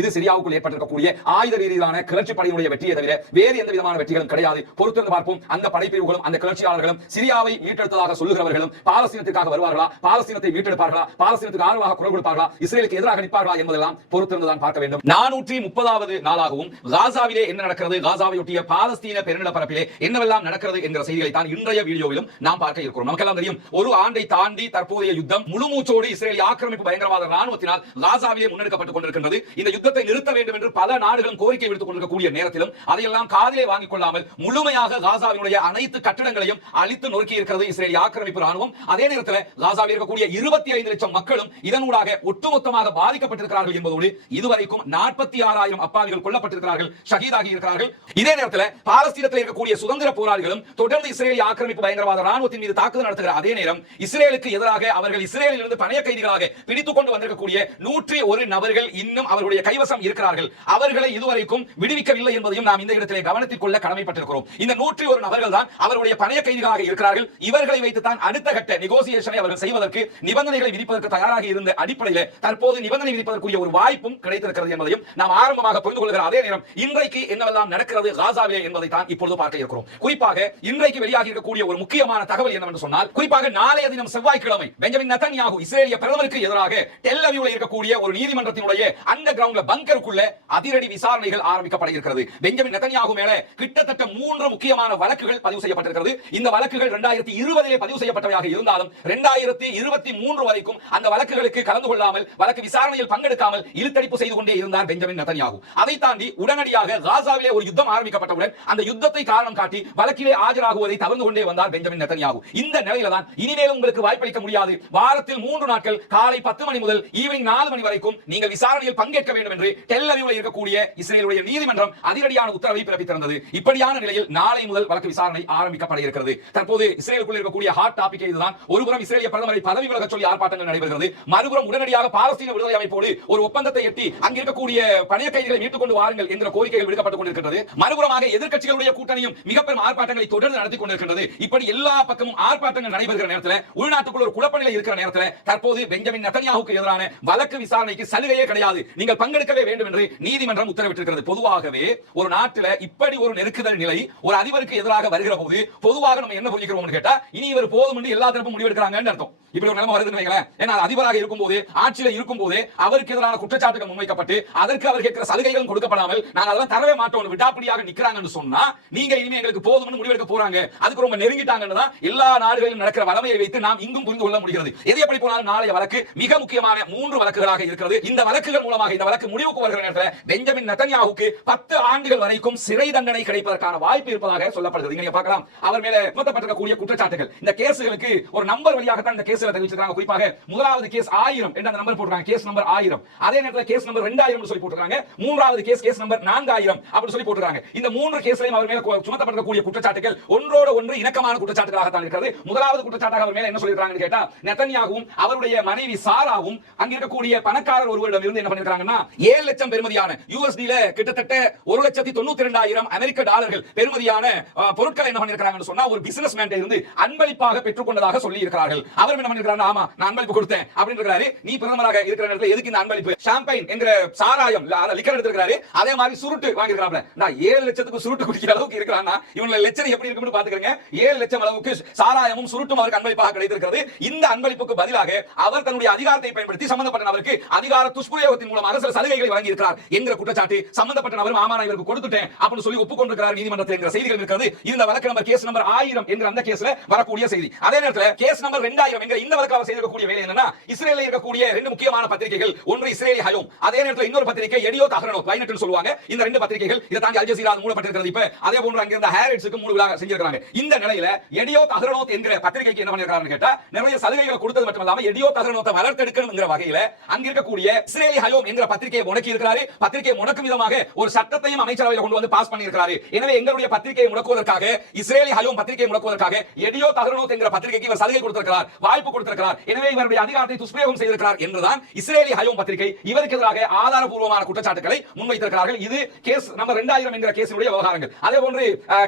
இது சிரியாவுக்குள் ஏற்பட்டிருக்கக்கூடிய ஆயுத ரீதியிலான கிளர்ச்சி படையினுடைய வெற்றியை தவிர வேறு எந்த விதமான வெற்றிகளும் கிடையாது. பொறுத்திருந்து பார்ப்போம். அந்த படைப்பிரிவுகளும் அந்த கிளர்ச்சியாளர்களும் சிரியாவை மீட்டெடுத்ததாக சொல்லுகிறவர்களும் பாலஸ்தீனத்திற்காக வருவார்களா, பாலஸ்தீனத்தை மீட்டெடுப்பார்களா, பாலஸ்தீனத்துக்கு ஆதரவாக குரல் கொடுப்பார்களா, இஸ்ரேலுக்கு எதிராக நிற்பார்களா என்பதெல்லாம் பொறுத்திருந்து தான் பார்க்க வேண்டும். 430வது நாளாகவும் காசாவிலே என்ன நடக்கிறது, காசாவையொட்டிய பாலஸ்தீன பெருநிலப்பரப்பிலே என்னவெல்லாம் நடக்கிறது என்கிற செய்திகளை தான் இன்றைய வீடியோவிலும் நாம் பார்க்க இருக்கிறோம். நமக்கெல்லாம் தெரியும், ஒரு ஆண்டை தாண்டி தற்போதைய யுத்தம் முழுமூச்சோடு இஸ்ரேலிய ஆக்கிரமிப்பு பயங்கரவாத ராணுவத்தினால் காசாவிலே முன்னெடுக்கப்பட்டுக் கொண்டிருக்கின்றது. இந்த யுத்தத்தை நிறுத்த வேண்டும் என்று பல நாடுகளும் கோரிக்கை விடுத்துக் கொண்டிருக்கக்கூடிய நேரத்திலும் அதையெல்லாம் காதிலே வாங்கிக் கொள்ளாமல் முழுமையாக காசாவினுடைய அனைத்து கட்டடங்களையும் அழித்து நொறுக்கி இருக்கிறது இஸ்ரேலிய ஆக்கிரமிப்பு ராணுவம். அதே நேரத்தில் காசாவில் இருக்கக்கூடிய 25 லட்சம் மக்களும் இதனூடாக ஒட்டுமொத்தமாக பாதிக்கப்பட்டிருக்கிறார்கள் என்பதோடு இதுவரைக்கும் 46,000 அப்பாவிகள் கொல்லப்பட்டிருக்கிறார்கள், ஷஹீதாகி இருக்கிறார்கள். இதே நேரத்தில் பாலஸ்தீனத்தில் இருக்கக்கூடிய சுதந்திர போராளிகளும் தொடர்ந்து இஸ்ரேலிய ஆக்கிரமிப்பு பயங்கரவாத ராணுவத்தின் மீது தாக்குதல் நடத்துகிற அதே நேரம் இஸ்ரேலுக்கு எதிராக அவர்கள் இஸ்ரேலில் இருந்து பணைய கைதிகளாக பிடித்துக் கொண்டு வந்திருக்கக்கூடிய 101 நபர்கள் இன்னும் அவர்களுடைய கைவசம் இருக்கிறார்கள். அவர்களை இதுவரைக்கும் விடுவிக்கவில்லை என்பதையும் நாம் இந்த இடத்திலே கவனத்தில் கொள்ள கடமைப்பட்டிருக்கிறோம். இந்த 101 நபர்கள் தான் அவருடைய பணைய கைதிகளாக இருக்கிறார்கள். இவர்களை வைத்து தான் அடுத்த கட்ட நெகோசியேஷனை அவர்கள் செய்வதற்கு, நிபந்தனைகளை விதிப்பதற்கு தயாராக இருந்த அடிப்படையில் தற்போது நிபந்தனை விதிப்பதற்குரிய ஒரு வாய்ப்பும் கிடைத்திருக்கிறது என்பதையும் நாம் ஆரம்பமாக புரிந்து கொள்கிற அதே நேரம் இன்றைக்கு என்னவெல்லாம் நடக்கிறது காசாவிலே என்பதை தான் இப்பொழுது பார்க்க இருக்கிறோம். குறிப்பாக இன்றைக்கு வெளியாகி இருக்கக்கூடிய ஒரு முக்கியமான தகவல் என்னவென்று சொன்னால், குறிப்பாக நாளைய தினம் செவ்வாய்க்கிழமை பெஞ்சமின் நெதன்யாகு இஸ்ரேலிய பிரதமருக்கு எதிராக டெல் அவீவில் இருக்கக்கூடிய ஒரு நீதிமன்றத்தினுடைய அண்டர் கிரவுண்ட்ல பங்கருக்குள்ள அதிரடி விசாரணைகள் ஆரம்பிக்கப்பட இருக்கிறது. பெஞ்சமின் நெதன்யாகு மேல கிட்டத்தட்ட 3 முக்கியமான வழக்குகள் பதிவு செய்யப்பட்டிருக்கிறது. இந்த வழக்குகள் 2020 பதிவு செய்யப்பட்டவையாக இருந்தாலும் 2023 வரைக்கும் அந்த வழக்குகளுக்கு கலந்து கொள்ளாமல் வழக்கு விசாரணையில் பங்கெடுக்காமல் இழுத்தடிப்பு செய்து கொண்டே இருந்தார் பெஞ்சமின் நெதன்யாகு. அதை தாண்டி உடனடியாக காசாவிலே ஒரு யுத்தம் ஆரம்பிக்கப்பட்டவுடன் அந்த யுத்தத்தை காரணம் காட்டி வழக்கிலே ஆஜராகுவதை தவிர்த்து கொண்டே வந்தார் பெஞ்சமின் நெதன்யாகு. இந்த நிலையில தான் இனிமேல் உங்களுக்கு வாய்ப்பளிக்க முடியாது, வாரத்தில் 3 நாட்கள் காலை 10 மணி முதல் ஈவினிங் 4 மணி வரைக்கும் நீங்கள் விசாரணையில் பங்கேற்க வேண்டும் என்று டெல் அவீவில் இருக்கக்கூடிய இஸ்ரேலுடைய நீதிமன்றம் அதிரடியான உத்தரவை பிறப்பித்திருந்தது. இப்படியான நிலையில் நாளை முதல் வழக்கு விசாரணை ஆரம்பிக்கப்பட இருக்கிறது. தற்போது இஸ்ரேலுக்குள் இருக்கக்கூடிய ஹாட் டாபிக் இதுதான். ஒருபுறம் இஸ்ரேலிய பிரதமரை பதவி விலக சொல்லி ஆர்ப்பாட்டங்கள் நடைபெறுகிறது, மறுபுறம் உடனடியாக பாலஸ்தீன விடுதலை அமைப்போடு ஒரு ஒப்பந்தத்தை எட்டி அங்கு இருக்கக்கூடிய பணைய கைதிகளை மீட்டுக் கொண்டு வாருங்கள் என்ற கோரிக்கைகள் விடுக்கப்பட்டுக் கொண்டிருக்கிறது. மறுபுறமாக எதிர்க்கட்சிகளுடைய கூட்டணியும் மிக பெரும் ஆர்ப்பாட்டங்களை தொடர்ந்து நடத்தி கொண்டிருக்கிறது. இப்படி எல்லா பக்கமும் ஆர்ப்பாட்டங்கள் நடைபெறுகிற நேரத்தில் உள்நாட்டுக்குள் ஒரு குழப்ப நிலை இருக்கிற நேரத்தில் தற்போது பெஞ்சமின் நெதன்யாகுவுக்கு எதிரான வழக்கு விசாரணைக்கு சலுகையே கிடையாது, நீங்கள் பங்கெடுக்கவே வேண்டும் என்று நீதிமன்றம் உத்தரவிட்டிருக்கிறது. பொதுவாகவே ஒரு நாட்டில் இப்படி ஒரு நெருக்குதல் நிலை ஒரு அதிபருக்கு எதிராக வருகிற போது பொதுவாக நம்ம என்ன புரிஞ்சுக்கிறோம் கேட்டா, இனி இவர் போதும் என்று எல்லா தரப்பும் முடிவெடுக்கிறாங்கன்னு அர்த்தம். இப்படி ஒரு நிலைமை வருதுன்னு வைங்களேன். ஏன்னா அதிபராக இருக்கும்போது ஆட்சியில் இருக்கும்போது அவருக்கு எதிரான குற்றச்சாட்டுகள் முன்வைக்கப்பட்டு அதற்கு அவர் கேட்கிற சலுகைகளும் கொடுக்கப்படாமல் நாங்கள் அதெல்லாம் தரவே மாட்டோம் விடாப்பிடியாக நிக்கிறாங்கன்னு சொன்னா, நீங்க இனிமே எங்களுக்கு போதும்னு முடிவெடுக்க போறாங்க, அதுக்கு ரொம்ப நெருங்கிட்டாங்கன்னு தான் எல்லா நாடுகளிலும் நடக்கிற வளமையை வைத்து நாம் இங்கும் புரிந்து கொள்ள முடிகிறது. எது எப்படி போனாலும் நாளைய வழக்கு மிக முக்கியமான 3 வழக்குகளாக இருக்கிறது. இந்த வழக்குகள் மூலமாக இந்த வழக்கு முடிவுக்கு வருகிற நேரத்தில் பெஞ்சமின் நெதன்யாகுவுக்கு 10 ஆண்டுகள் வரைக்கும் சிறை தண்டனை கிடைப்பதற்கான வாய்ப்பு இருப்பதாக சொல்லப்படுகிறது. நீங்க பார்க்கலாம் அவர் மேல சுமத்தப்பட்டிருக்கக்கூடிய குற்றச்சாட்டுகள், இந்த கேஸ்களுக்கு ஒரு நம்பர் வழியாக தான் இந்த கேஸ்ல தெரிவிச்சிருக்காங்க. குறிப்பாக முதலாவது கேஸ் 1000 என்ற அந்த நம்பர் போட்டுறாங்க, கேஸ் நம்பர் 1000. அதே நேரத்தில் கேஸ் நம்பர் 2000 சொல்லி போட்டுறாங்க. மூன்றாவது கேஸ் நம்பர் 4000 அப்படி சொல்லி போட்டுறாங்க. இந்த 3 கேஸ்லையும் அவர் மேல சுமத்தப்பட்டிருக்கக்கூடிய குற்றச்சாட்டுகள் ஒன்றோடு ஒன்று இணக்கமான குற்றச்சாட்டுகளாக தான் இருக்கிறது. முதலாவது குற்றச்சாட்டாக அவர் மேல என்ன சொல்லிருக்காங்கன்னு கேட்டா, நெதன்யாகுவும் அவருடைய மனைவி சாராவும் அங்க இருக்கக்கூடிய பணக்காரர் ஒருவரிடம் இருந்து என்ன பண்ணிருக்காங்கன்னா 7 லட்சம் பெறுமதியான யூஎஸ்டில கிட்டத்தட்ட 1,92,000 அமெரிக்க டாலர்கள் பெறுமதியான பொருட்களை என்ன பண்ணிருக்காங்கன்னு சொன்னா ஒரு பிசினஸ் மேன் இருந்து அன்பளிப்பாக பெற்றுக்கொண்டதாக சொல்லி இருக்கிறார்கள். அவர் என்ன பண்ணிருக்காரு, ஆமா நான் அன்பளிப்பு கொடுத்தேன் அப்படின்னு இருக்காரு. நீ பிரதமராக இருக்கிற நேரத்தில் எதுக்கு இந்த அன்பளிப்பு? ஷாம்பைன் என்கிற சாராயம் லிக்கர் எடுத்திருக்காரு. அதே மாதிரி சுருட்டு வாங்கி இருக்காப்ல. நான் 7 லட்சத்துக்கு சுருட்டு குடிக்கிற அளவுக்கு இருக்கிறானா, இவங்க லட்சம் எப்படி இருக்குன்னு பாத்துக்கங்க. 7 லட்சம் அளவுக்கு சாராயமும் சுருட்டும் அவருக்கு அன்பளிப்பாக கிடைத்திருக்கிறது. இந்த அன்பளிப்புக்கு பதிலாக அவர் தன்னுடைய அதிகாரத்தை பயன்படுத்தி சம்பந்தப்பட்ட நபருக்கு அதிகார துஷ்பிரயோகத்தின் மூலமாக சில சலுகைகளை வழங்கி இருக்கிறார் என்கிற குற்றச்சாட்டு சம்பந்தப்பட்ட நபர் ஆமா நான் இவருக்கு கொடுத்துட்டேன் அப்படின்னு சொல்லி ஒப்புக்கொண்டிருக்கிறார் நீதிமன்றத்தில் என்கிற செய்திகள் இருக்கிறது. இந்த வழக்கு நம்பர் கேஸ் நம்பர் 1000 என்கிற அந்த கேஸ்ல வரக்கூடிய செய்தி. அதே நேரத்தில் கேஸ் நம்பர் 2000 என்கிற இந்த வழக்கில் அவர் செய்திருக்கக்கூடிய வேலை என்னன்னா, இஸ்ரேலில் இருக்கக்கூடிய 2 முக்கியமான பத்திரிகைகள், ஒன்று இஸ்ரேலி ஹயோம், அதே நேரத்தில் இன்னொரு பத்திரிகை எடியோத் அஹ்ரோனோத் வைனட்னு சொல்லுவாங்க. இந்த 2 பத்திரிகைகள் இதை தாண்டி அல் ஜஸீரா மூடப்பட்டிருக்கிறது. இப்ப அதே போன்று அங்க இருந்த ஹேரிட்ஸ்க்கு 3 விழா செஞ்சிருக்காங்க. இந்த நிலையில எடியோத் அஹ்ரோனோத் என்கிற பத்திரிகைக்கு என்ன பண்ணிருக்காருன்னு கேட்டா, நிறைய சலுகைகளை கொடுத்தது மட்டுமல்லாம எடியோத் அஹ்ரோனோத்தை வளர்த்தெடுக்கணும்ங்கிற வகையில அங்க இருக்கக்கூடிய இஸ்ரேலி ஹயோம் என்கிற பத்திரிகையை முடக்கி இருக்கிறாரு. பத்திரிகை முடக்கும் விதமாக ஒரு சட்டத்தையும் அமைச்சரவையில் கொண்டு வந்து பாஸ் பண்ணியிருக்கிறாரு. எனவே எங்களுடைய பத்திரிகையை முடக்குவதற்காக, இஸ்ரேலி ஹயோம் பத்திரிகையை முடக்குவதற்காக எடியோத் அஹ்ரோனோத் என்கிற பத்திரிகைக்கு இவர் சலுகை கொடுத்திருக்கிறார், வாய்ப்பு கொடுத்திருக்கிறார். எனவே இவருடைய அதிகாரத்தை துஷ்பிரயோகம் செய்திருக்கிறார் என்றுதான் இஸ்ரேலி ஹயோம் பத்திரிகை இவருக்கு எதிராக ஆதாரபூர்வமான குற்றச்சாட்டுகளை முன்வைத்திருக்கிறார்கள். இது கேஸ் நம்பர் 2000 என்கிற கேஸினுடைய விவகாரங்கள். அதே போன்று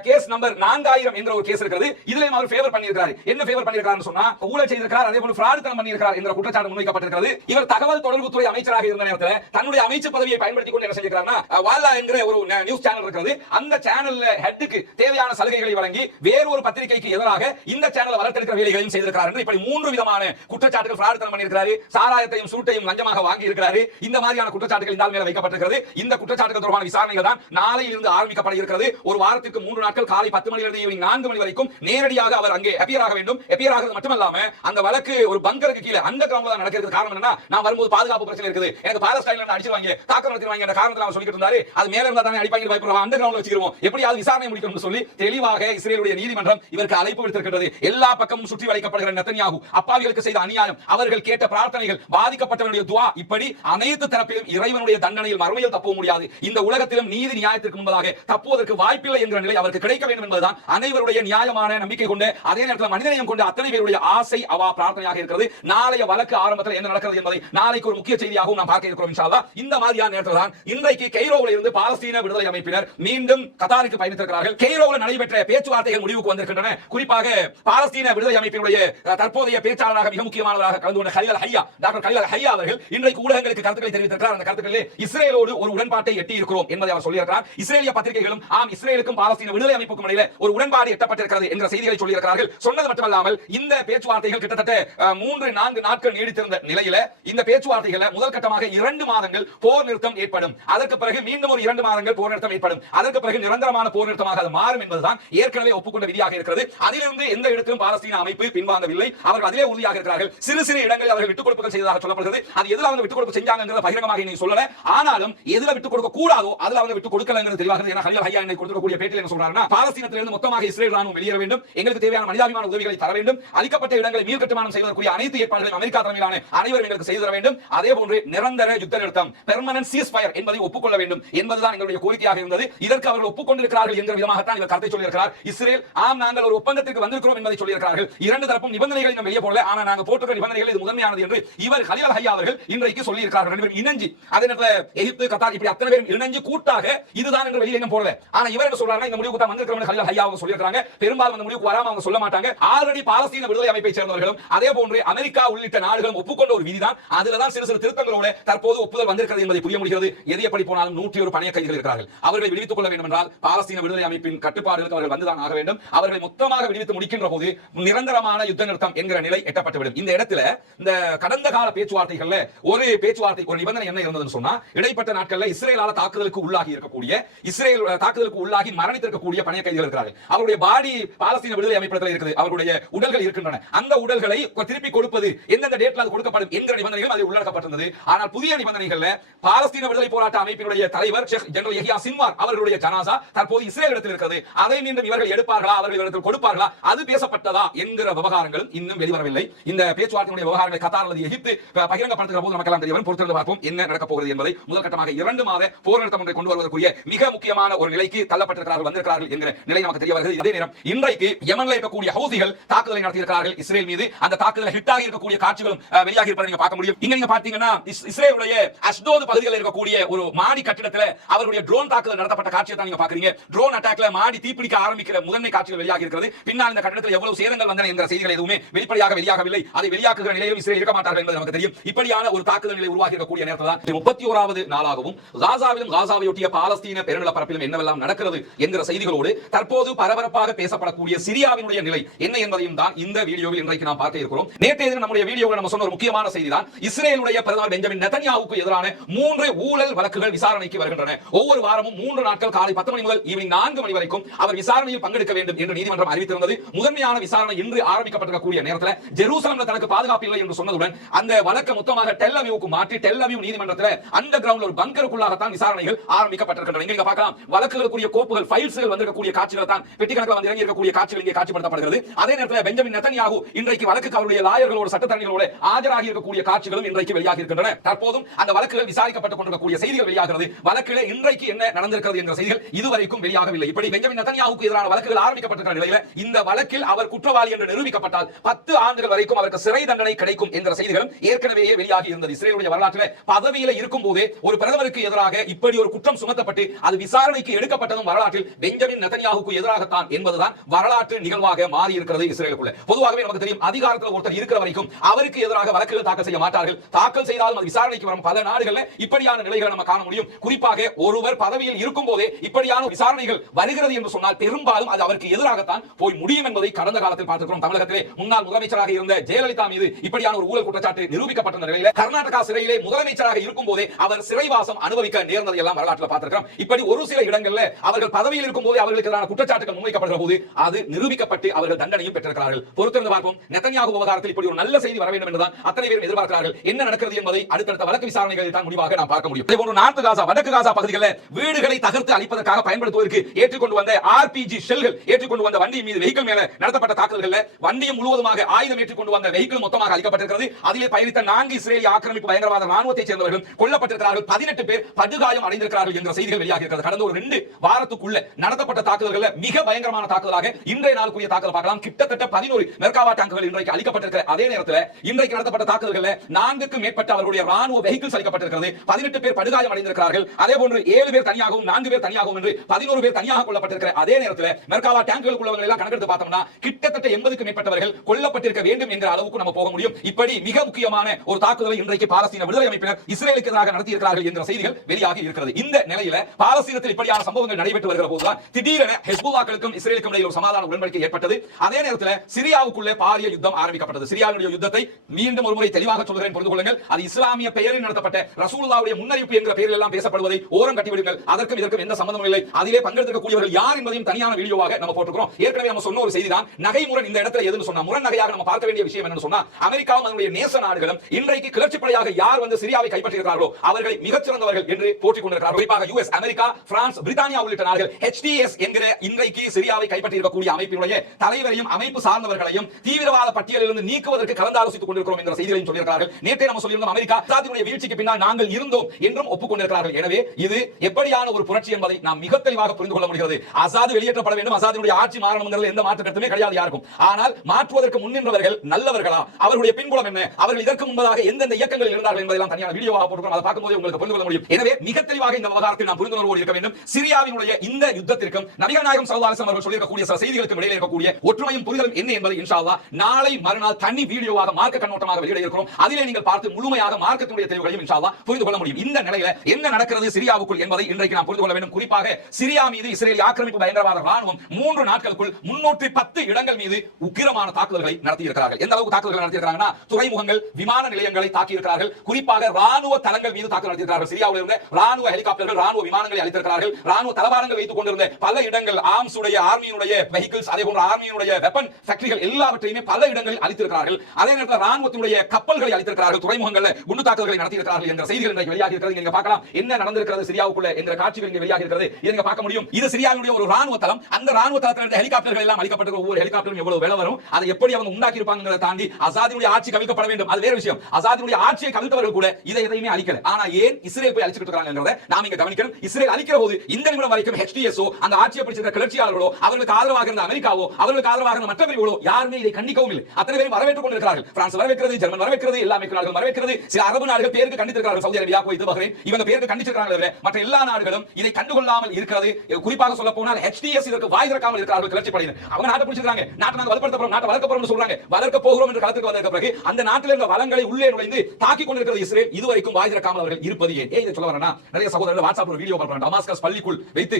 கேஸ் நம்பர் 4000 என்கிற ஒரு கேஸ் இருக்கிறது. இதிலேயும் அவர் ஃபேவர் பண்ணியிருக்கிறார். என்ன ஃபேவர் பண்ணியிருக்காருன்னு சொன்னா, ஊழல் செய்திருக்கிறார், அதே போன்று ஃப்ராடுத்தனம் பண்ணியிருக்கிறார் என்கிற குற்றச்சாட்டு முன்வைக்கப்பட்டிருக்கிறது. இவர் தகவல் தொடர்புத்துறை அமைச்சராக இருந்த நேரத்தில் தன்னுடைய அமைச்சர் பதவியை பயன்படுத்திக் கொண்டு என்ன செஞ்சிருக்காருன்னா, வாலா என்கிற ஒரு நியூஸ் சேனல் இருக்கிறது. அந்த சேனல்ல ஹெட்டுக்கு தேவையான சலுகைகளை வழங்கி வேறு ஒரு பத்திரிகைக்கு எதிராக இந்த சேனலை வளர்த்தெடுக்கிற வேலைகளையும் செய்திருக்கிறார் என்று இப்படி 3 விதமான குற்றச்சாட்டுகள் ஃப்ராடுத்தனம் பண்ணியிருக்கிறார். சாராயத்தையும் சுருட்டையும் லஞ்சமாக வாங்கி இருக்கிறார். இந்த மாதிரியான குற்றச்சாட்டுகள் இந்த மேல வைக்கப்பட்டிருக்கிறது. இந்த குற்றச்சாட்டுகள் தொடர்பான விசாரணைகள் தான் நாளையில் இருந்து ஆரம்பிக்கப்பட இருக்கிறது. ஒரு வாரத்திற்கு 3 நாட்கள் காலை 10 மணியிலிருந்து ஈவினிங் 4 மணி வரைக்கும் நேரடியாக அவர் அங்கே அப்பியர் ஆக வேண்டும். அப்பியர் ஆகிறது மட்டுமல்லாம அந்த வழக்கு ஒரு பங்கருக்கு கீழே அண்டர் கிரவுண்ட்ல தான் நடக்கிறது. காரணம் என்னன்னா, நான் வரும்போது பாதுகாப்பு பிரச்சனை இருக்குது, எனக்கு பாலஸ்டைன்ல அடிச்சிருவாங்க, தாக்கம் நடத்திடுவாங்க என்ற காரணத்தை அவர் சொல்லிட்டு இருந்தாரு. அது மேல இருந்தா தானே அடிப்பாங்க, பயப்படுவாங்க, அண்டர் கிரவுண்ட்ல வச்சிருவோம், எப்படியாவது விசாரணை முடிக்கணும்னு சொல்லி தெளிவாக இஸ்ரேலுடைய நீதிமன்றம் இவருக்கு அழைப்பு விடுத்திருக்கிறது. எல்லா பக்கமும் சுற்றி வளைக்கப்படுகிற நெதன்யாகு அப்பாவிகளுக்கு செய்த அநியாயம், அவர்கள் கேட்ட பிரார்த்தனைகள், பாதிக்கப்பட்டவருடைய துஆ, இப்படி அனைத்து தரப்பிலும் இறைவனுடைய தண்டனையில் மறுமையில் தப்ப முடியாது, இந்த உலகத்திலும் நீதி நியாயத்திற்கு முன்பதாக தப்புவதற்கு வாய்ப்பில்லை என்கிற நிலை அவருக்கு கிடைக்க வேண்டும் என்பதுதான் அனைவருடைய நியாயமான நம்பிக்கை கொண்டு அதே நேரத்தில் மனிதனையும் கொண்டு அத்தனை பேருடைய ஆசை, அவா பிரார்த்தனையாக இருக்கிறது. நாளைய வழக்கு ஆரம்பத்தில் என்ன நடக்கிறது என்பதை நாளைக்கு ஒரு முக்கிய செய்தியாகவும் நாம் பார்க்க இருக்கிறோம் இன்ஷா அல்லாஹ். இந்த மாதிரியான நேரத்தில் தான் இன்றைக்கு கெய்ரோவில் இருந்து பாலஸ்தீன விடுதலை அமைப்பினர் மீண்டும் கத்தாருக்கு பயணித்திருக்கிறார்கள். கெய்ரோவில் நடைபெற்ற பேச்சுவார்த்தைகள் முடிவுக்கு வந்திருக்கின்றன. குறிப்பாக பாலஸ்தீன விடுதலை அமைப்பினுடைய தற்போதைய பேச்சாளராக மிக முக்கியமானவராக கலந்து கொண்ட கலீல் அல்-ஹய்யா, டாக்டர் கலீல் அல்-ஹய்யா அவர்கள் இன்றைக்கு ஊடகங்களுக்கு கருத்துக்களை தெரிவித்திருக்கிறார். அந்த கருத்துக்களில் இஸ்ரேலோடு ஒரு உடன்பாட்டை எட்டி இருக்கிறோம் என்பதை அவர் சொல்லியிருக்கிறார். இஸ்ரேலிய பத்திரிகைகளும் ஆம், இஸ்ரேலுக்கும் பாலஸ்தீன விடுதலை அமைப்புக்கும் இடையில ஒரு உடன்பாடு எட்டப்பட்டிருக்கிறது என்ற செய்திகளை சொல்லியிருக்கிறார்கள். சொன்னது மட்டுமல்லாமல் இந்த பேச்சுவார்த்தைகள் கிட்டத்தட்ட 3-4 நாட்கள் நீடித்திருந்த நிலையில இந்த பேச்சுவார்த்தைகளை முதல் கட்டமாக 2 மாதங்கள் போர் நிறுத்தம் ஏற்படும், அதற்கு பிறகு மீண்டும் ஒரு 2 மாதங்கள் போர் நிறுத்தம் ஏற்படும், அதற்கு பிறகு நிரந்தரமான போர் நிறுத்தமாக அது மாறும் என்பதுதான் ஏற்கனவே ஒப்புக்கொண்ட விதியாக இருக்கிறது. அதிலிருந்து எந்த இடத்திலும் பாலஸ்தீன அமைப்பு பின்வாங்கவில்லை. அவர்கள் அதிலே உறுதியாக இருக்கிறார்கள். சிறு சிறு இடங்களில் அவர்கள் விட்டுக் கொடுப்புகள் செய்ததாக சொல்லப்படுகிறது. இருக்கிறது. அது எதுல அவங்க விட்டு கொடுக்க செஞ்சாங்கங்கறத பகிரங்கமாக நீங்க சொல்லல. ஆனாலும் எதுல விட்டு கொடுக்க கூடாதோ அதுல அவங்க விட்டு கொடுக்கலங்கிறது தெளிவாக. ஏன்னா ஹலில் ஹையா இன்னைக்கு கொடுக்கக்கூடிய பேட்டியில் என்ன சொல்றாருன்னா, பாலஸ்தீனத்திலிருந்து மொத்தமாக இஸ்ரேல் ராணுவம் வெளியேற வேண்டும், எங்களுக்கு தேவையான மனிதாபிமான உதவிகளை தர வேண்டும், அளிக்கப்பட்ட இடங்களை மீள்கட்டுமானம் செய்வதற்குரிய அனைத்து ஏற்பாடுகளையும் அமெரிக்கா தலைமையிலான அனைவரும் எங்களுக்கு செய்து தர வேண்டும், அதே போன்று நிரந்தர யுத்த நிறுத்தம் பெர்மனன்ட் சீஸ்ஃபயர் என்பதை ஒப்புக்கொள்ள வேண்டும் என்பதுதான் எங்களுடைய கோரிக்கையாக இருந்தது. இதற்கு அவர்கள் ஒப்புக்கொண்டிருக்கிறார்கள் என்கிற விதமாகத்தான் இவர் கருத்தை சொல்லியிருக்கிறார். இஸ்ரேல் ஆம் நாங்கள் ஒரு ஒப்பந்தத்திற்கு வந்திருக்கிறோம் என்பதை சொல்லியிருக்கிறார்கள். இரண்டு தரப்பும் நிபந்தனைகளை நம்ம வெளியே போடல, ஆனா நாங்க போட்டுக்கிற நிபந்தனைகள் இது முதன்மையானது என்று இவர் ஹலில் ஹையா அவர்கள் இன்றைக்கு சொல்லியிருக்கிறார்கள். ரெண்டு பேரும் இணைஞ்சு அதே நேரத்தில் எகிப்து கத்தார் இப்படி அத்தனை பேரும் இணைஞ்சு கூட்டாக இதுதான் என்று வெளியே இன்னும் போடல. ஆனா இவர் என்ன சொல்றாருன்னா, இந்த முடிவுக்கு தான் வந்திருக்கிறோம் ஹலில் ஹையா அவங்க சொல்லியிருக்காங்க. பெரும்பாலும் அந்த முடிவுக்கு வராம அவங்க சொல்ல மாட்டாங்க. ஆல்ரெடி பாலஸ்தீன விடுதலை அமைப்பை சேர்ந்தவர்களும் அதே போன்று அமெரிக்கா உள்ளிட்ட நாடுகளும் ஒப்புக்கொண்ட ஒரு விதிதான். அதுலதான் சிறு சிறு திருத்தங்களோட தற்போது ஒப்புதல் வந்திருக்கிறது என்பதை புரிய முடிகிறது. எது எப்படி போனாலும் 101 பணைய கைதிகள் இருக்கிறார்கள். அவர்களை விடுவித்துக் கொள்ள வேண்டும் என்றால் பாலஸ்தீன விடுதலை அமைப்பின் கட்டுப்பாடுகளுக்கு அவர்கள் வந்துதான் ஆக வேண்டும். அவர்களை மொத்தமாக விடுவித்து முடிக்கின்ற போது நிரந்தரமான யுத்த நிறுத்தம் என்கிற நிலை எட்டப்பட்டுவிடும். இந்த இடத்துல இந்த கடந்த கால பேச்சுவார்த்தைகள்ல ஒரு பேச்சுவார்த்தை ஒரு நிபந்தனை என்ன இருந்ததுன்னு சொன்னா, இடைப்பட்ட நாட்கள்ல இஸ்ரேலால தாக்குதலுக்கு உள்ளாகி இருக்கக்கூடிய இஸ்ரேல் தாக்குதலுக்கு உள்ளாகி மரணித்திருக்கக்கூடிய பணைய கைதிகள் இருக்கிறார்கள். அவருடைய பாடி பாலஸ்தீன விடுதலை அமைப்பிடத்தில் இருக்குது, அவருடைய உடல்கள் இருக்கின்றன. அந்த உடல்களை திருப்பி கொடுப்பது எந்தெந்த டேட்ல அது கொடுக்கப்படும் என்கிற நிபந்தனைகள் அதில் உள்ளடக்கப்பட்டிருந்தது. ஆனால் புதிய நிபந்தனைகள்ல பாலஸ்தீன விடுதலை போராட்ட அமைப்பினுடைய தலைவர் ஜெனரல் யஹ்யா சின்வார் அவர்களுடைய ஜனாசா தற்போது இஸ்ரேல் இடத்தில் இருக்கிறது. அதை மீண்டும் இவர்கள் எடுப்பார்களா, அவர்கள் இடத்தில் கொடுப்பார்களா, அது பேசப்பட்டதா என்கிற விவகாரங்கள் இன்னும் வெளிவரவில்லை. இந்த பேச்சுவார்த்தையுடைய விவகாரங்களை கத்தார் அல்லது எகிப்து பகிரங்கப்படுத்துகிற போது நமக்கெல்லாம் தெரிய வரும். பொறுத்திருந்து பார்ப்போம் என்ன நடக்கப் போகிறது என்பதை. முதல் கட்டமாக 2 மாத போர் நிறுத்தம் ஒன்றை கொண்டு வருவதற்குரிய மிக முக்கியமான ஒரு நிலைக்கு தள்ளப்பட்டிருக்கிறார்கள், வந்திருக்கிறார்கள் என்கிற நிலை நமக்கு தெரிய வருகிறது. இதே நேரம் இன்றைக்கு யமன்ல இருக்கக்கூடிய ஹவுதிகள் தாக்குதலை நடத்தியிருக்கிறார்கள் இஸ்ரேல் மீது. அந்த தாக்குதல் ஹிட் ஆகி இருக்கக்கூடிய காட்சிகளும் வெளியாகி இருப்பதை நீங்க பார்க்க முடியும். இங்க நீங்க பாத்தீங்கன்னா இஸ்ரேலுடைய அஷ்டோத் பகுதிகளில் இருக்கக்கூடிய ஒரு மாடி கட்டிடத்துல அவருடைய ட்ரோன் தாக்குதல் நடத்தப்பட்ட காட்சியை தான் நீங்க பாக்குறீங்க. ட்ரோன் அட்டாக்ல மாடி தீப்பிடிக்க ஆரம்பிக்கிற முதன்மை காட்சிகள் வெளியாகி இருக்கிறது. பின்னால் இந்த கட்டிடத்தில் எவ்வளவு சேதங்கள் வந்தன என்கிற செய்திகள் எதுவுமே வெளிப்படையாக வெளியாகவில்லை. அதை வெளியாக்குகிற நிலையிலும் இஸ்ரேல் இருக்க மாட்டார்கள் என்பது நமக்கு தெரியும். இப்படியான ஒரு தாக்குதல் நிலை உருவாகி இருக்கக்கூடிய நேரத்தில் தான் 31வது நாளாகவும் காசாவிலும் காசாவையொட்டிய பாலஸ்தீன பெருநிலப்பரப்பிலும் என்னவெல்லாம் நடக்கிறது என்கிற செய்திகளோடு தற்போது பரபரப்பாக பேசப்படக்கூடிய சிரியாவினுடைய நிலை என்ன என்பதையும் தான் இந்த வீடியோவில் இன்றைக்கு நாம் பார்க்க இருக்கிறோம். நேற்றைய தினம் நம்முடைய வீடியோவில் நம்ம சொன்ன ஒரு முக்கியமான செய்தி தான், இஸ்ரேலுடைய பிரதமர் பெஞ்சமின் நெதன்யாஹுவுக்கு எதிரான 3 ஊழல் வழக்குகள் விசாரணைக்கு வருகின்றன. ஒவ்வொரு வாரமும் 3 நாட்கள் காலை 10 மணி முதல் ஈவினிங் 4 மணி வரைக்கும் அவர் விசாரணையில் பங்கெடுக்க வேண்டும் என்று நீதிமன்றம் அறிவித்திருந்தது. முதன்மையான விசாரணை இன்று ஆரம்பிக்கப்பட்டிருக்கக்கூடிய நேரத்தில் ஜெருசலம்ல தனக்கு பாதுகாப்பு இல்லை என்று சொன்னதுடன் அந்த வழக்கு மொத்தமாக டெல் அவீவுக்கு மாற்றி டெல் அவீவ் நீதிமன்றத்தில் அண்டர் கிரவுண்ட் ஒரு பங்கருக்குள்ளாகத்தான் விசாரணைகள் ஆரம்பிக்கப்பட்டிருக்கின்றன. இங்க பார்க்கலாம் வழக்குகளுக்குரிய கோப்புகள் ஃபைல்ஸ்கள் வந்திருக்கக்கூடிய காட்சிகள் தான் பெட்டி கணக்கில் வந்து இறங்கி இருக்கக்கூடிய காட்சிகள் இங்கே காட்சிப்படுத்தப்படுகிறது. அதே நேரத்தில் பெஞ்சமின் நெதன்யாஹு இன்றைக்கு வழக்குக்கு அவருடைய லாயர்களோடு சட்டத்தரணிகளோடு ஆஜராகி இருக்கக்கூடிய காட்சிகளும் இன்றைக்கு வெளியாகி இருக்கின்றன. தற்போதும் அந்த வழக்குகள் விசாரிக்கப்பட்டுக் கொண்டிருக்கக்கூடிய செய்திகள் வெளியாகிறது. வழக்கிலே இன்றைக்கு என்ன நடந்திருக்கிறது என்ற செய்திகள் இதுவரைக்கும் வெளியாகவில்லை. இப்படி பெஞ்சமின் நெதன்யாஹுவுக்கு எதிரான வழக்குகள் ஆரம்பிக்கப்பட்டிருக்கிற நிலையில் இந்த வழக்கில் அவர் குற்றவாளி என்று நிரூபிக்கப்பட்டால் 10 ஆண்டுகள் வரைக்கும் அவருக்கு சிறை தண்டனை கிடைக்கும் என்ற செய்திகளும் ஏற்கனவே வெளியாகி இருந்தது. இஸ்ரேலுடைய வரலாற்றில் பதவியில் இருக்கும் போதே ஒரு பிரதமருக்கு எதிராக இப்படி ஒரு குற்றம் சுமத்தப்பட்டு அது விசாரணைக்கு எடுக்கப்பட்டதும் வரலாற்றில் பெஞ்சமின் நெதன்யாஹுவுக்கு எதிராகத்தான் என்பதுதான் வரலாற்று நிகழ்வாக மாறி இருக்கிறது இஸ்ரேலுக்குள்ள. பொதுவாகவே நமக்கு தெரியும், அதிகாரத்தில் ஒருத்தர் இருக்கிற வரைக்கும் அவருக்கு எதிராக வழக்குகள் தாக்கல் செய்ய மாட்டார்கள். தாக்கல் செய்தாலும் அது விசாரணைக்கு வரும் பல நாடுகளில் இப்படியான நிலைகளை நம்ம காண முடியும். குறிப்பாக ஒருவர் பதவியில் இருக்கும் போதே இப்படியான விசாரணைகள் வருகிறது என்று சொன்னால் பெரும்பாலும் அது அவருக்கு எதிராகத்தான் போய் முடியும் என்பதை கடந்த காலத்தில் பார்த்திருக்கிறோம். தமிழகத்திலே முன்னாள் முதலமைச்சராக இருந்த ஜெயலலிதா மீது இப்படியான ஒரு ஊழல் குற்றச்சாட்டு நிரூபிக்கப்பட்ட நிலையில் கர்நாடகா சிறையிலே முதலமைச்சராக இருக்கும் போதே அவர் சிறைவாசம் அனுபவிக்க நேர்ந்ததை எல்லாம் வரலாற்றில் பார்த்திருக்கிறோம். இப்படி ஒரு சில இடங்களில் அவர்கள் பதவியில் இருக்கும் போதே அவர்களுக்கு எதிரான குற்றச்சாட்டுகள் முன்வைக்கப்படுகிற போது அது நிரூபிக்கப்பட்டு அவர்கள் தண்டனையும் பெற்றிருக்கிறார்கள். பொறுத்திருந்து பார்ப்போம். நெதன்யாஹு விவகாரத்தில் இப்படி ஒரு நல்ல செய்தி வர வேண்டும் என்றுதான் அத்தனை பேரும் எதிர்பார்க்கிறார்கள். என்ன நடக்கிறது என்பதை அடுத்தடுத்த வழக்கு விசாரணைகளில் தான் முடிவாக நாம் பார்க்க முடியும். இதேபோன்று நார்த் காசா வடக்கு காசா பகுதிகளில் வீடுகளை தகர்த்து அழிப்பதற்காக பயன்படுத்துவதற்கு ஏற்றிக்கொண்டு வந்த ஆர்பிஜி ஷெல்கள் ஏற்றிக்கொண்டு வந்த வண்டி மீது வெஹிக்கிள் மேல நடத்தப்பட்ட தாக்குதல்களில் வண்டியும் முழுவதுமாக ஆயுதம் ஏற்றிக்கொண்டு வந்த வெஹிக்கிள் மொத்தமாக அழிக்கப்பட்டிருக்கிறது. அதிலே பயணித்த 4 இஸ்ரேலிய ஆக்கிரமிப்பு பயங்கரவாத ராணுவத்தைச் சேர்ந்தவர்கள் கொல்லப்பட்டிருக்கிறார்கள். 18 பேர் படுகாயம் அடைந்திருக்கிறார்கள் என்ற செய்திகள் வெளியாகி இருக்கிறது. கடந்த ஒரு 2 வாரத்துக்குள்ள நடத்தப்பட்ட தாக்குதல்களில் மிக பயங்கரமான தாக்குதலாக இன்றைய நாளுக்குரிய தாக்குதல் பார்க்கலாம். கிட்டத்தட்ட 11 மெர்காவா டாங்குகள் இன்றைக்கு அழிக்கப்பட்டிருக்கிற அதே நேரத்தில் இன்றைக்கு நடத்தப்பட்ட தாக்குதல்களில் 4க்கும் மேற்பட்ட அவர்களுடைய ராணுவ வெஹிக்கிள்ஸ் அழிக்கப்பட்டிருக்கிறது. 18 பேர் படுகாயம் அடைந்திருக்கிறார்கள். அதே போன்று 7 பேர் தனியாகவும் 4 பேர் தனியாகவும் என்று 11 பேர் தனியாக கொல்லப்பட்டிருக்கிற அதே நேரத்தில் மெர்காவா டாங்குகளுக்கு உள்ளவர்கள் எல்லாம் கணக்கெடுத்து பார்த்தோம்னா கிட்டத்தட்ட 80க்கும் மேற்பட்டவர்கள் கொல்லப்பட்டிருக்க வேண்டும் என்ற அளவுக்கு நம்ம போக முடியும். இப்படி மிக முக்கியமான ஒரு தாக்குதலை இன்றைக்கு பாலஸ்தீன விடுதலை அமைப்பினர் இஸ்ரேலுக்கு எதிராக நடத்தி இருக்கிறார்கள் என்ற செய்திகள் வெளியாகி இருக்கிறது. இந்த நிலையில பாலஸ்தீனத்தில் இப்படியான சம்பவங்கள் நடைபெற்று வருகிற போதுதான் திடீரென ஹெஸ்புல்லாக்களுக்கும் இஸ்ரேலுக்கும் இடையில் ஒரு சமாதான உடன்படிக்கை ஏற்பட்டது. அதே நேரத்தில் சிரியாவுக்குள்ளே பாரிய யுத்தம் ஆரம்பிக்கப்பட்டது. சிரியாவுடைய யுத்தத்தை மீண்டும் ஒரு முறை தெளிவாக சொல்கிறேன், புரிந்து கொள்ளுங்கள். அது இஸ்லாமிய பெயரில் நடத்தப்பட்ட ரசூலுல்லாஹ்வுடைய முன்னறிவிப்பு என்கிற பெயரில் எல்லாம் பேசப்படுவதை ஓரம் கட்டிவிடுங்கள். அதற்கும் இதற்கும் எந்த சம்பந்தமும் இல்லை. அதிலே பங்கெடுக்கக்கூடியவர்கள் யார் என்பதையும் தனியான வீடியோவாக நம்ம போட்டுக்கிறோம். ஏற்கனவே நம்ம சொன்ன ஒரு செய்திதான், நகை முரண் இந்த இடத்துல எதுன்னு சொன்னா முரண் நகையாக நம்ம பார்க்க வேண்டிய விஷயம் என்னன்னு சொன்னா, அமெரிக்காவும் அதனுடைய நேச நாடுகளும் இன்றைக்கு கிளர்ச்சிப்படையாக யார் வந்து சிரியாவை கைப்பற்றியிருக்கிறார்களோ அவர்களை மிகச்சிறந்தவர்கள் என்று போற்றிக் கொண்டிருக்கிறார்கள். குறிப்பாக யுஎஸ், அமெரிக்கா, பிரான்ஸ், பிரித்தானியா உள்ளிட்ட நாடுகள் HTS என்கிற இன்றைக்கு சிரியாவை கைப்பற்றியிருக்கக்கூடிய அமைப்பினுடைய தலைவரையும் அமைப்பு சார்ந்தவர்களையும் தீவிரவாத பட்டியலிலிருந்து நீக்குவதற்கு கலந்தாலோசித்துக் கொண்டிருக்கிறோம் என்ற செய்திகளையும் சொல்லியிருக்கிறார்கள். நேற்றே நம்ம சொல்லியிருந்தோம், அமெரிக்கா அசாதினுடைய வீழ்ச்சிக்கு பின்னால் நாங்கள் இருந்தோம் என்றும் ஒப்புக்கொண்டிருக்கிறார்கள். எனவே இது எப்படியான ஒரு புரட்சி என்பதை நாம் மிக தெளிவாக புரிந்து கொள்ள முடிகிறது. அசாது வெளியேற்றப்பட வேண்டும், அசாதினுடைய ஆட்சி மாறணும்ங்கிறது எந்த மாற்று கருத்துமே கிடையாது யாருக்கும். ஆனால் மாற்றுவதற்கு முன்னின்றவர்கள் நல்லவர்களா, அவர்களுடைய பின்புலம் என்ன, அவர்கள் இதற்கு முன்பதாக எந்தெந்த இயக்கங்களில் இருந்தார்கள் என்பதெல்லாம் தனியான வீடியோவாக போட்டுக்கிறோம். அதை பார்க்கும்போது உங்களுக்கு புரிந்து கொள்ள முடியும். எனவே மிக தெளிவாக இந்த விவகாரத்தில் நாம் புரிந்துணர்வோடு இருக்க வேண்டும். சிரியாவினுடைய இந்த யுத்தத்திற்கும் நபிகள் நாயகம் ஸல்லல்லாஹு அலைஹி வஸல்லம் அவர்கள் சொல்லியிருக்கக்கூடிய சில செய்திகளுக்கு இடையிலே இருக்கக்கூடிய ஒற்றுமையும் புரிதலும் என்ன என்பதை இன்ஷா அல்லாஹ் நாளை மறுநாள் தனி வீடியோவாக மார்க்க கண்ணோட்டமாக வெளியிட இருக்கிறோம். அதிலே நீங்கள் பார்த்து முழுமையாக மார்க்கத்தினுடைய தெளிவுகளையும் இன்ஷா அல்லாஹ் புரிந்து கொள்ள முடியும். இந்த நிலையில என்ன நடக்கிறது சிரியாவுக்குள் என்பதை இன்றைக்கு நாம் புரிந்து கொள்ள வேண்டும். குறிப்பாக சிரியா மீது இஸ்ரேல் ஆக்கிரமிப்பு பயங்கரவாத ராணுவம் 3 நாட்களுக்குள் 310 இடங்கள் மீது உக்கிரமான தாக்குதல்களை நடத்தி இருக்கிறார்கள். எந்த அளவுக்கு தாக்குதல்கள் நடத்தி இருக்கிறாங்கன்னா, துறைமுகங்கள், விமான நிலையங்களை தாக்கி இருக்கிறார்கள். குறிப்பாக ராணுவ தளங்கள் மீது தாக்குதல் நடத்தி இருக்கிறார்கள். சிரியாவில் இருந்த ராணுவ ஹெலிகாப்டர்கள், ராணுவ விமானங்களை அழித்திருக்கிறார்கள். ராணுவ தளவாடங்கள் வைத்துக் கொண்டிருந்த பல இடங்கள், ஆர்ம்ஸ் உடைய ஆர்மியினுடைய வெஹிக்கிள்ஸ், அதே போன்ற ஆர்மியினுடைய வெப்பன் ஃபேக்டரிகள் எல்லாவற்றையுமே பல இடங்களில் அழித்திருக்கிறார்கள். அதே நேரத்தில் ராணுவத்தினுடைய கப்பல்களை அழித்திருக்கிறார்கள். துறைமுகங்களில் குண்டு தாக்குதல்களை நடத்தி இருக்கிறார்கள் என்ற செய்திகள் இன்றைக்கு வெளியாகி இருக்கிறது. நீங்க பார்க்கலாம் என்ன நடந்திருக்கிறது சிரியாவுக்குள்ள என்ற காட்சிகள் இங்கே வெளியாகி இருக்கிறது. இதை பார்க்க முடியும். இது சிரியாவுடைய ஒரு ராணுவ தளம். அந்த ராணுவ தளத்தில் இருந்த ஹெலிகாப்டர்கள் எல்லாம் அழிக்கப்பட்டிருக்கிற ஒவ்வொரு ஹெலிகாப்டரும் எவ்வளவு விலை வரும், அதை எப்படி அவங்க உண்டாக்கி இருப்பாங்கறத தாண்டி அசாதினுடைய ஆட்சி கவிழ்க்கப்பட வேண்டும். அது வேற விஷயம். அசாதினுடைய ஆட்சியை கவிழ்த்தவர்கள் கூட இதை எதையுமே அழிக்கல. ஆனா ஏன் இஸ்ரேல் போய் அழிச்சிட்டு இருக்காங்கங்கறத நாம இங்க கவனிக்கணும். இஸ்ரேல் அழிக்கிற போது இந்த நிமிடம் வரைக்கும் HTSஓ, அந்த ஆட்சியை பிடிச்சிருக்கிற கிளர்ச்சியாளர்களோ, அவர்களுக்கு ஆதரவாக இருந்த அமெரிக்காவோ, அவர்களுக்கு ஆதரவாக இருந்த மற்ற பிரிவுகளோ யாருமே இதை கண்டிக்கவும் இல்லை. அத்தனை பேரும் வரவேற்றுக் கொண்டிருக்கிறார்கள். பிரான்ஸ் வரவேற்கிறது, ஜெர்மன் வரவேற்கிறது, எல்லா அமெரிக்க நாடுகளும் வரவேற்கிறது. சில அரபு நாடுகள் பேருக்கு கண்டித்திருக்கிறார்கள். சவுதி அரேபியா, குவைத், பஹ்ரைன் இவங்க பேருக்கு கண்டிச்சிருக்காங்க. மற்ற எல்லா நாடுகளும் இதை கண்டுகொள்ளாமல் இருக்கிறது. குறிப்பாக சொல்ல போனால் HTS இதற்கு வாய் திறக்காமல் இருக்கிறார்கள். கிளர்ச்சி படையினர் அவங்க நாட்டை பிடிச்சிருக்காங்க. நாட்டை நாங்கள் வலுப்படுத்தப்போறோம், நாட்டை வளர்க்கப்போறோம் சொல்றாங்க. வளர்க்க போகிறோம் என்று களத்துக்கு வந்த பிறகு அந்த நாட்டில் இருந்த வளங்களை உள்ளே நுழைந்து தாக்கி கொண்டிருக்கிறது இஸ்ரேல். இதுவரைக்கும் வாய் திறக்காமல் அவர்கள் இருப்பது ஏன்? இதை சொல்ல வரேன்னா, நிறைய சகோதரர்கள் வாட்ஸ்அப்ல ஒரு வீடியோ பார்க்கறாங்க. டமாஸ்கஸ் பள்ளிக்குள் வைத்து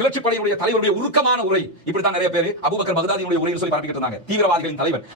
கிளர்ச்சி படையினுடைய தலைவருடைய உருக்கமான உரை, இப்படி தான் நிறைய பேர் அபூபக்கர் பக்தாதியுடைய உரையை சொல்லி பரப்பிட்டு இருந்தாங்க. தீவிரவாதிகளின் தலைவர்,